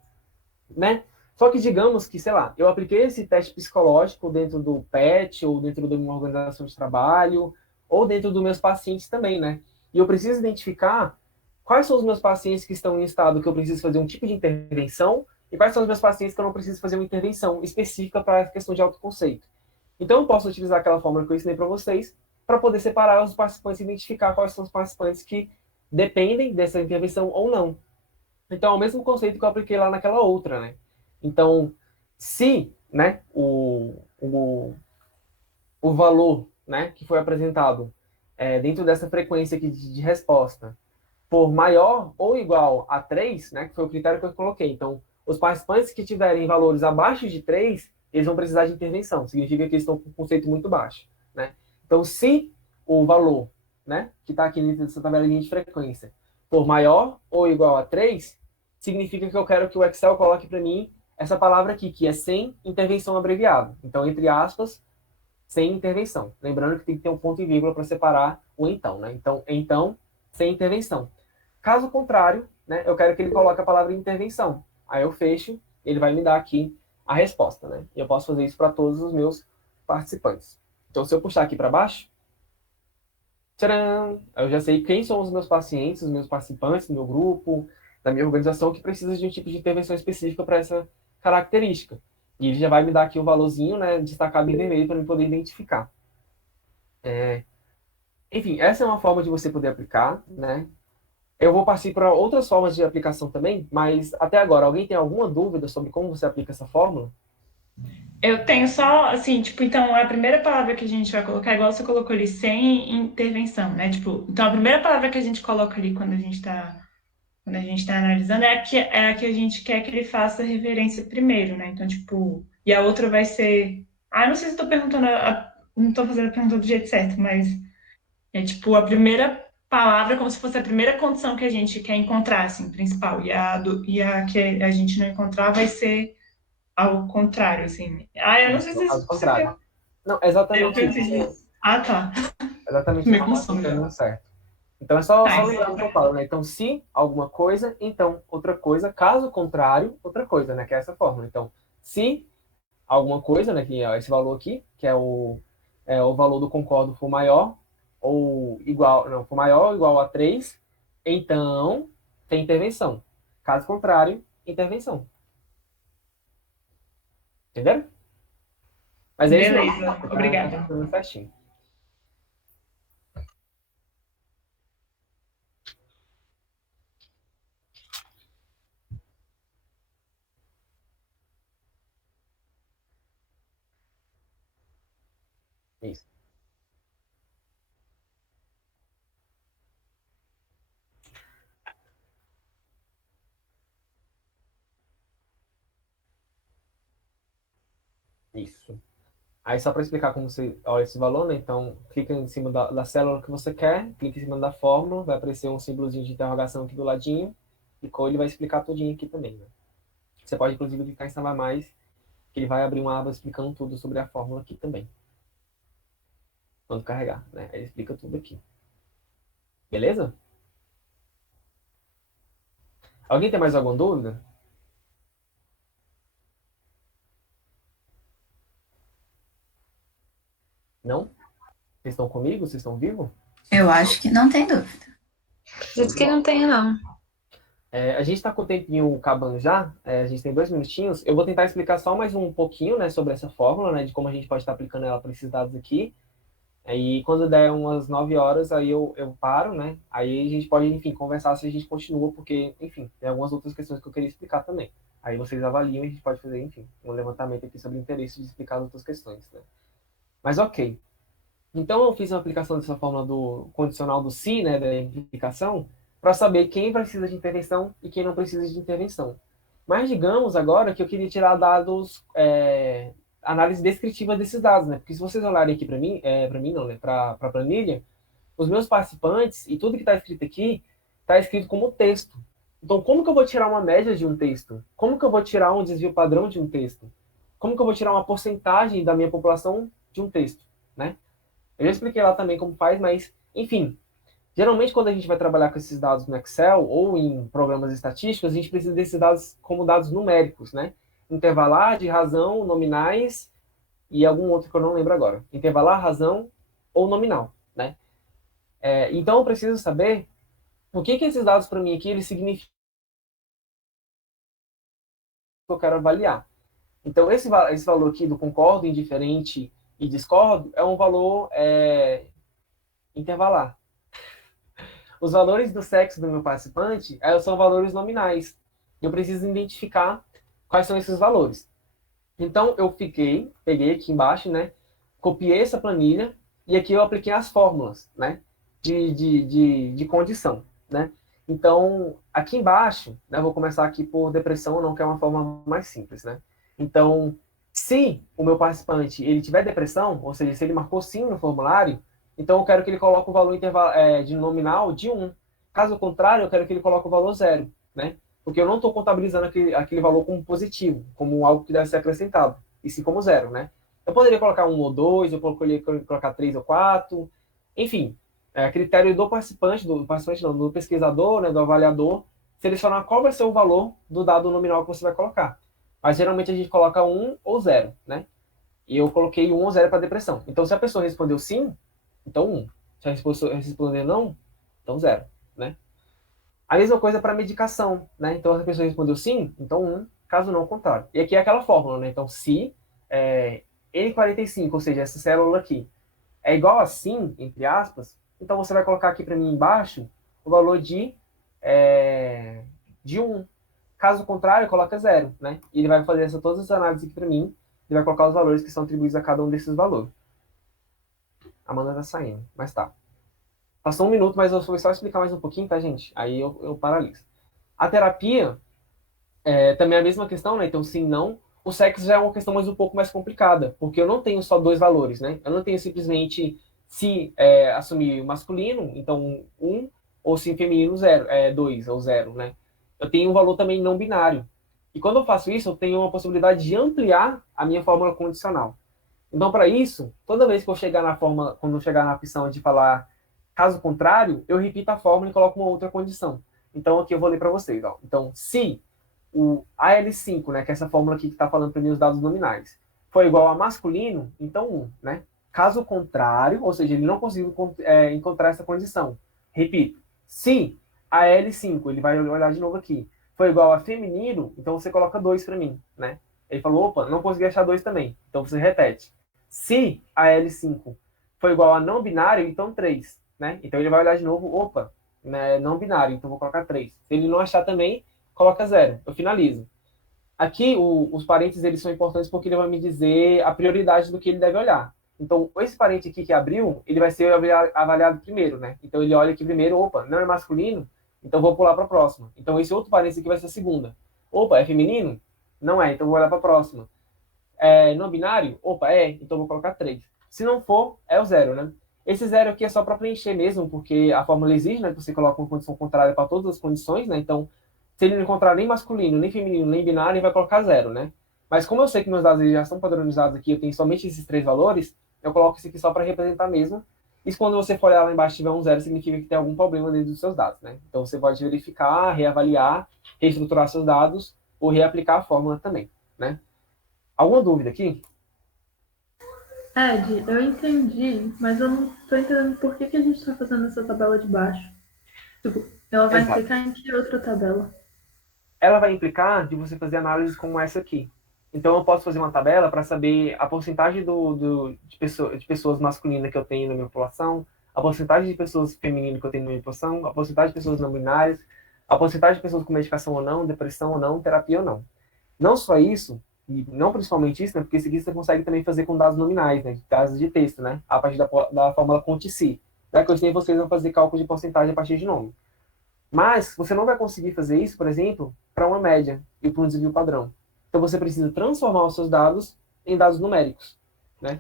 né? Só que digamos que, sei lá, eu apliquei esse teste psicológico dentro do PET, ou dentro de uma organização de trabalho, ou dentro dos meus pacientes também, né? E eu preciso identificar quais são os meus pacientes que estão em estado que eu preciso fazer um tipo de intervenção, e quais são os meus pacientes que eu não preciso fazer uma intervenção específica para a questão de autoconceito. Então, eu posso utilizar aquela fórmula que eu ensinei para vocês, para poder separar os participantes e identificar quais são os participantes que dependem dessa intervenção ou não. Então, é o mesmo conceito que eu apliquei lá naquela outra, né? Então, se, né, o valor, né, que foi apresentado dentro dessa frequência aqui de resposta for maior ou igual a 3, né, que foi o critério que eu coloquei. Então, os participantes que tiverem valores abaixo de 3, eles vão precisar de intervenção. Significa que eles estão com um conceito muito baixo, né? Então, se o valor, né, que está aqui dentro dessa tabelinha de frequência for maior ou igual a 3, significa que eu quero que o Excel coloque para mim essa palavra aqui, que é sem intervenção abreviada. Então, entre aspas, sem intervenção. Lembrando que tem que ter um ponto e vírgula para separar o então, né? Então, sem intervenção. Caso contrário, né, eu quero que ele coloque a palavra intervenção. Aí eu fecho, ele vai me dar aqui a resposta, né? E eu posso fazer isso para todos os meus participantes. Então, se eu puxar aqui para baixo, tcharam, eu já sei quem são os meus pacientes, os meus participantes do meu grupo, da minha organização, que precisa de um tipo de intervenção específica para essa característica. E ele já vai me dar aqui o valorzinho, né, destacado em vermelho, para eu poder identificar. Enfim, essa é uma forma de você poder aplicar, né? Eu vou partir para outras formas de aplicação também, mas até agora, alguém tem alguma dúvida sobre como você aplica essa fórmula? Eu tenho só, assim, tipo, então a primeira palavra que a gente vai colocar, igual você colocou ali, sem intervenção, né? Tipo, então a primeira palavra que a gente coloca ali quando a gente tá analisando é a que a gente quer que ele faça referência primeiro, né? Então, tipo, e a outra vai ser. Ah, não sei se estou perguntando, não estou fazendo a pergunta do jeito certo, mas é tipo a primeira palavra, como se fosse a primeira condição que a gente quer encontrar, assim, principal. E a que a gente não encontrar vai ser ao contrário, assim. Ah, eu não sei No se caso você quer. contrário. Não, é Eu exatamente isso. pensei. Ah, tá. Exatamente Me isso que você está consumo. entendendo certo. Então, é só Tá, lembrando o que eu falo, né? Então, se alguma coisa, então outra coisa. Caso contrário, outra coisa, né? Que é essa fórmula. Então, se alguma coisa, né? Que é esse valor aqui, que é o valor do concordo for maior ou igual, não, for maior ou igual a 3, então tem intervenção. Caso contrário, intervenção. Entenderam? Mas é isso mesmo. beleza. Tá Obrigada. tudo certinho. Isso. Isso. Aí só para explicar como você olha esse valor, né? Então, clica em cima da célula que você quer, clica em cima da fórmula, vai aparecer um símbolozinho de interrogação aqui do ladinho, e ele vai explicar tudinho aqui também, né? Você pode, inclusive, clicar em salvar mais, que ele vai abrir uma aba explicando tudo sobre a fórmula aqui também. Quando carregar, né? Ele explica tudo aqui. Beleza? Alguém tem mais alguma dúvida? Não? Vocês estão comigo? Vocês estão vivos? Eu acho que não tem dúvida. Acredito que não tenho, não. A gente está com o tempinho acabando já, a gente tem 2 minutinhos. Eu vou tentar explicar só mais um pouquinho, né, sobre essa fórmula, né, de como a gente pode estar aplicando ela para esses dados aqui. Aí, quando der umas 9 horas, aí eu paro, né? Aí a gente pode, enfim, conversar se a gente continua, porque, enfim, tem algumas outras questões que eu queria explicar também. Aí vocês avaliam e a gente pode fazer, enfim, um levantamento aqui sobre o interesse de explicar as outras questões, né? Mas ok. Então, eu fiz uma aplicação dessa fórmula do condicional do se, né, da implicação, para saber quem precisa de intervenção e quem não precisa de intervenção. Mas digamos agora que eu queria tirar dados, análise descritiva desses dados, né? Porque se vocês olharem aqui para mim não, né? Para a planilha, os meus participantes e tudo que está escrito aqui está escrito como texto. Então, como que eu vou tirar uma média de um texto? Como que eu vou tirar um desvio padrão de um texto? Como que eu vou tirar uma porcentagem da minha população de um texto, né? Eu já expliquei lá também como faz, mas, enfim, geralmente quando a gente vai trabalhar com esses dados no Excel ou em programas estatísticos, a gente precisa desses dados como dados numéricos, né? Intervalar, de razão, nominais e algum outro que eu não lembro agora. Intervalar, razão ou nominal, né? Então eu preciso saber o que esses dados para mim aqui eles significam que eu quero avaliar. Então esse valor aqui do concordo, indiferente e discordo é um valor intervalar. Os valores do sexo do meu participante são valores nominais. Eu preciso identificar quais são esses valores. Então, eu peguei aqui embaixo, né? Copiei essa planilha e aqui eu apliquei as fórmulas, né? De condição, né? Então, aqui embaixo, né, eu vou começar aqui por depressão, não, que é uma forma mais simples, né? Então, se o meu participante ele tiver depressão, ou seja, se ele marcou sim no formulário, então eu quero que ele coloque o valor de nominal de 1. Caso contrário, eu quero que ele coloque o valor 0, né? Porque eu não estou contabilizando aquele valor como positivo, como algo que deve ser acrescentado, e sim como 0, né? Eu poderia colocar 1 ou 2, eu poderia colocar 3 ou 4, enfim, a critério do participante, do pesquisador, né, do avaliador, selecionar qual vai ser o valor do dado nominal que você vai colocar. Mas geralmente a gente coloca 1 ou 0, né? E eu coloquei 1 ou 0 para depressão. Então, se a pessoa respondeu sim, então 1. Se a pessoa responder não, então 0, né? A mesma coisa para medicação, né? Então, se a pessoa respondeu sim, então 1, caso não, contrário. E aqui é aquela fórmula, né? Então, se N45, ou seja, essa célula aqui, é igual a sim, entre aspas, então você vai colocar aqui para mim embaixo o valor de 1. Caso contrário, coloca 0, né? E ele vai fazer todas as análises aqui para mim, e vai colocar os valores que são atribuídos a cada um desses valores. A Amanda tá saindo, mas tá. Passou 1 minuto, mas eu vou só explicar mais um pouquinho, tá, gente? Aí eu paraliso. A terapia também é a mesma questão, né? Então, sim, não. O sexo já é uma questão mais um pouco mais complicada, porque eu não tenho só 2 valores, né? Eu não tenho simplesmente se assumir masculino, então 1, ou se feminino 0, 2 ou 0, né? Eu tenho um valor também não binário. E quando eu faço isso, eu tenho uma possibilidade de ampliar a minha fórmula condicional. Então, para isso, toda vez que eu chegar na fórmula, quando eu chegar na opção de falar caso contrário, eu repito a fórmula e coloco uma outra condição. Então, aqui eu vou ler para vocês. Ó. Então, se o AL5, né, que é essa fórmula aqui que está falando para mim os dados nominais, for igual a masculino, então 1, né? Caso contrário, ou seja, ele não conseguiu encontrar essa condição. Repito, se AL5, ele vai olhar de novo aqui, for igual a feminino, então você coloca 2 para mim, né? Ele falou, opa, não consegui achar 2 também. Então você repete. Se AL5 for igual a não binário, então 3, né? Então ele vai olhar de novo, opa, né, não binário, então vou colocar 3. Se ele não achar também, coloca 0. Eu finalizo. Aqui, os parênteses, eles são importantes porque ele vai me dizer a prioridade do que ele deve olhar. Então, esse parente aqui que abriu, ele vai ser avaliado primeiro, né? Então, ele olha aqui primeiro, opa, não é masculino? Então, vou pular para a próxima. Então, esse outro parênteses aqui vai ser a segunda. Opa, é feminino? Não é, então vou olhar para a próxima. É não binário? Opa, então vou colocar 3. Se não for, é o 0, né? Esse 0 aqui é só para preencher mesmo, porque a fórmula exige, né, que você coloca uma condição contrária para todas as condições, né? Então, se ele não encontrar nem masculino, nem feminino, nem binário, ele vai colocar 0, né? Mas como eu sei que meus dados já são padronizados aqui, eu tenho somente esses 3 valores, eu coloco isso aqui só para representar mesmo. E quando você for olhar lá embaixo e tiver um 0, significa que tem algum problema dentro dos seus dados, né? Então, você pode verificar, reavaliar, reestruturar seus dados ou reaplicar a fórmula também, né? Alguma dúvida aqui? Ed, eu entendi, mas eu não estou entendendo por que a gente está fazendo essa tabela de baixo. Tipo, ela vai implicar em que outra tabela? Ela vai implicar de você fazer análises como essa aqui. Então, eu posso fazer uma tabela para saber a porcentagem de pessoas masculinas que eu tenho na minha população, a porcentagem de pessoas femininas que eu tenho na minha população, a porcentagem de pessoas não binárias, a porcentagem de pessoas com medicação ou não, depressão ou não, terapia ou não. Não só isso, e não principalmente isso, né, porque isso aqui você consegue também fazer com dados nominais, né, dados de texto, né, a partir da fórmula Conte-Si. Que eu ensinei vocês a fazer cálculo de porcentagem a partir de nome. Mas você não vai conseguir fazer isso, por exemplo, para uma média e para um desvio padrão. Então você precisa transformar os seus dados em dados numéricos, né?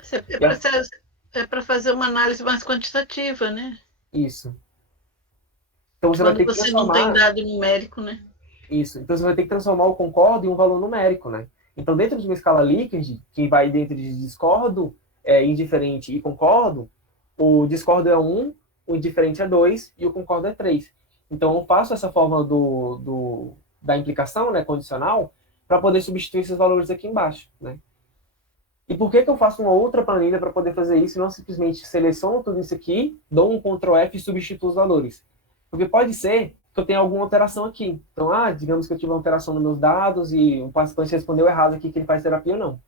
É para fazer uma análise mais quantitativa, né? Isso. Então você Quando vai ter que você transformar... não tem dado numérico, né? Isso. Então você vai ter que transformar o concordo em um valor numérico, né? Então dentro de uma escala Likert, que vai dentro de discordo, indiferente e concordo, o discordo é 1, o indiferente é 2 e o concordo é 3. Então eu faço essa fórmula da implicação, né, condicional, para poder substituir esses valores aqui embaixo, né? E por que eu faço uma outra planilha para poder fazer isso e não simplesmente seleciono tudo isso aqui, dou um Ctrl F e substituo os valores? Porque pode ser que eu tenha alguma alteração aqui. Então, digamos que eu tive uma alteração nos meus dados e o participante respondeu errado aqui que ele faz terapia ou não.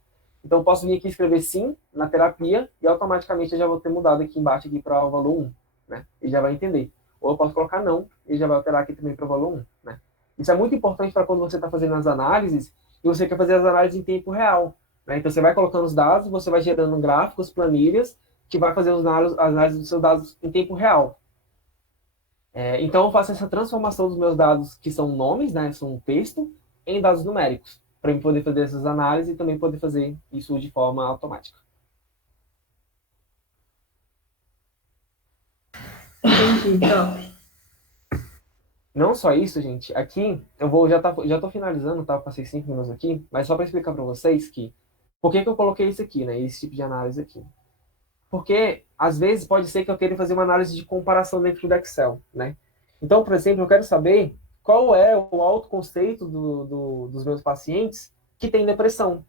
Então, eu posso vir aqui escrever sim na terapia e automaticamente eu já vou ter mudado aqui embaixo para o valor 1, né? Ele já vai entender. Ou eu posso colocar não, ele já vai alterar aqui também para o valor 1, né? Isso é muito importante para quando você está fazendo as análises e você quer fazer as análises em tempo real, né? Então, você vai colocando os dados, você vai gerando gráficos, planilhas, que vai fazer as análises dos seus dados em tempo real. Então, eu faço essa transformação dos meus dados, que são nomes, né? São um texto, em dados numéricos, para eu poder fazer essas análises e também poder fazer isso de forma automática. Entendi, top. Não só isso, gente. Aqui, já tô finalizando, tá? Eu passei 5 minutos aqui, mas só para explicar para vocês que... Por que eu coloquei isso aqui, né? Esse tipo de análise aqui. Porque, às vezes, pode ser que eu queira fazer uma análise de comparação dentro do Excel, né? Então, por exemplo, eu quero saber qual é o autoconceito dos meus pacientes que têm depressão.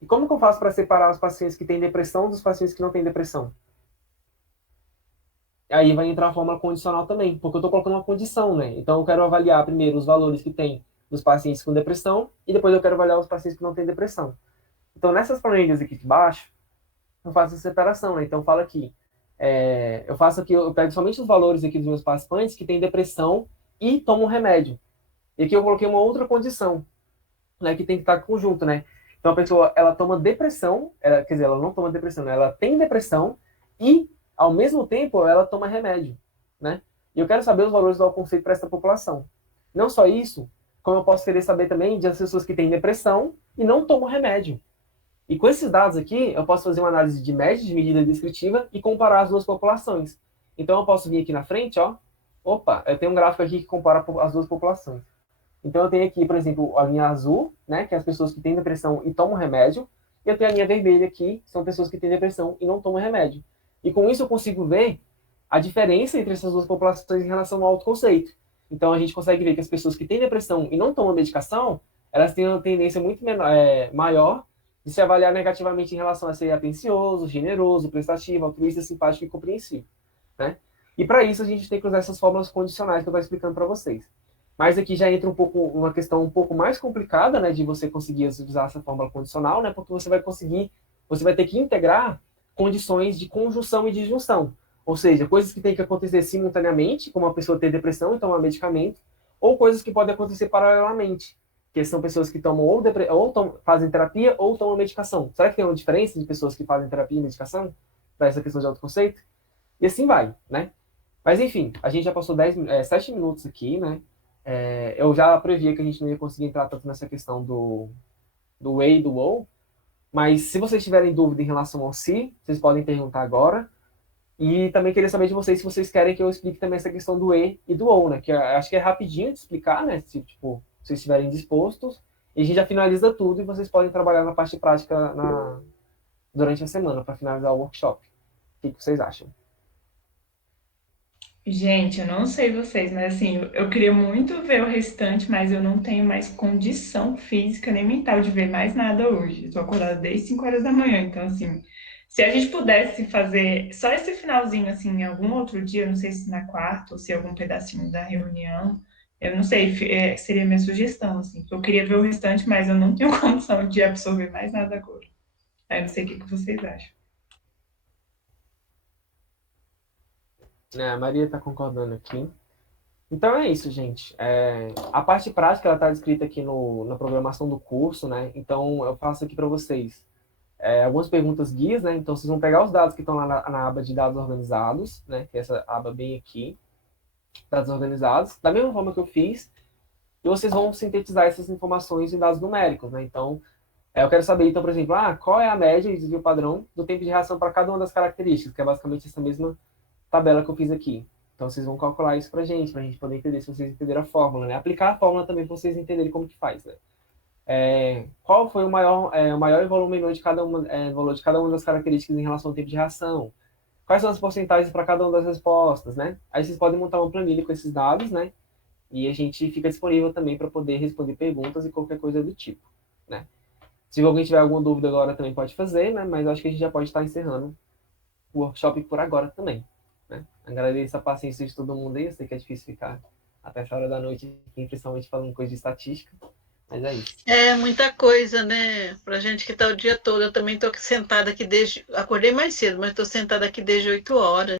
E como que eu faço para separar os pacientes que têm depressão dos pacientes que não têm depressão? Aí vai entrar a fórmula condicional também, porque eu estou colocando uma condição, né? Então, eu quero avaliar primeiro os valores que tem dos pacientes com depressão e depois eu quero avaliar os pacientes que não têm depressão. Então, nessas planilhas aqui de baixo, eu faço essa separação, né? Então, fala aqui, eu pego somente os valores aqui dos meus participantes que têm depressão e tomam remédio. E aqui eu coloquei uma outra condição, né? Que tem que estar conjunto, né? Então, a pessoa, ela toma depressão, quer dizer, ela não toma depressão, né? Ela tem depressão e, ao mesmo tempo, ela toma remédio, né? E eu quero saber os valores do autoconceito para essa população. Não só isso, como eu posso querer saber também das pessoas que têm depressão e não tomam remédio. E com esses dados aqui, eu posso fazer uma análise de média, de medida descritiva e comparar as duas populações. Então, eu posso vir aqui na frente, ó. Opa, eu tenho um gráfico aqui que compara as duas populações. Então, eu tenho aqui, por exemplo, a linha azul, né, que é as pessoas que têm depressão e tomam remédio. E eu tenho a linha vermelha aqui, que são pessoas que têm depressão e não tomam remédio. E com isso, eu consigo ver a diferença entre essas duas populações em relação ao autoconceito. Então, a gente consegue ver que as pessoas que têm depressão e não tomam medicação, elas têm uma tendência muito maior de se avaliar negativamente em relação a ser atencioso, generoso, prestativo, altruísta, simpático e compreensivo, né? E para isso, a gente tem que usar essas fórmulas condicionais que eu estou explicando para vocês. Mas aqui já entra uma questão um pouco mais complicada, né, de você conseguir usar essa fórmula condicional, né, porque você vai ter que integrar condições de conjunção e disjunção. Ou seja, coisas que têm que acontecer simultaneamente, como a pessoa ter depressão e tomar medicamento, ou coisas que podem acontecer paralelamente, que são pessoas que tomam fazem terapia ou tomam medicação. Será que tem uma diferença de pessoas que fazem terapia e medicação para essa questão de autoconceito? E assim vai, né? Mas enfim, a gente já passou 7 minutos aqui, né? Eu já previa que a gente não ia conseguir entrar tanto nessa questão do whey e do wow, mas se vocês tiverem dúvida em relação ao si, vocês podem perguntar agora. E também queria saber de vocês se vocês querem que eu explique também essa questão do E e do OU, né? Que eu acho que é rapidinho de explicar, né? Se, tipo, vocês estiverem dispostos. E a gente já finaliza tudo e vocês podem trabalhar na parte prática durante a semana para finalizar o workshop. O que vocês acham? Gente, eu não sei vocês, mas assim, eu queria muito ver o restante, mas eu não tenho mais condição física nem mental de ver mais nada hoje. Estou acordada desde 5 horas da manhã, então assim, se a gente pudesse fazer só esse finalzinho, assim, em algum outro dia, não sei se na quarta ou se algum pedacinho da reunião, eu não sei, seria minha sugestão, assim. Eu queria ver o restante, mas eu não tenho condição de absorver mais nada agora. Aí eu não sei o que vocês acham. A Maria está concordando aqui. Então é isso, gente. A parte prática ela está descrita aqui na programação do curso, né? Então eu faço aqui para vocês algumas perguntas guias, né? Então vocês vão pegar os dados que estão lá na aba de dados organizados, né? Que é essa aba bem aqui, dados organizados, da mesma forma que eu fiz, e vocês vão sintetizar essas informações em dados numéricos, né? Então eu quero saber, então, por exemplo, qual é a média e desvio padrão do tempo de reação para cada uma das características, que é basicamente essa mesma tabela que eu fiz aqui. Então, vocês vão calcular isso para a gente poder entender se vocês entenderam a fórmula, né? Aplicar a fórmula também para vocês entenderem como que faz, né? Qual foi o maior e volume menor de cada valor de cada uma das características em relação ao tempo de reação? Quais são as porcentagens para cada uma das respostas, né? Aí vocês podem montar uma planilha com esses dados, né? E a gente fica disponível também para poder responder perguntas e qualquer coisa do tipo, né? Se alguém tiver alguma dúvida agora também pode fazer, né? Mas eu acho que a gente já pode estar encerrando o workshop por agora também, né? Agradeço a paciência de todo mundo aí. Eu sei que é difícil ficar até essa hora da noite, principalmente falando coisa de estatística, mas é isso. É muita coisa, né? Pra gente que está o dia todo. Eu também estou sentada aqui acordei mais cedo, mas estou sentada aqui desde 8 horas.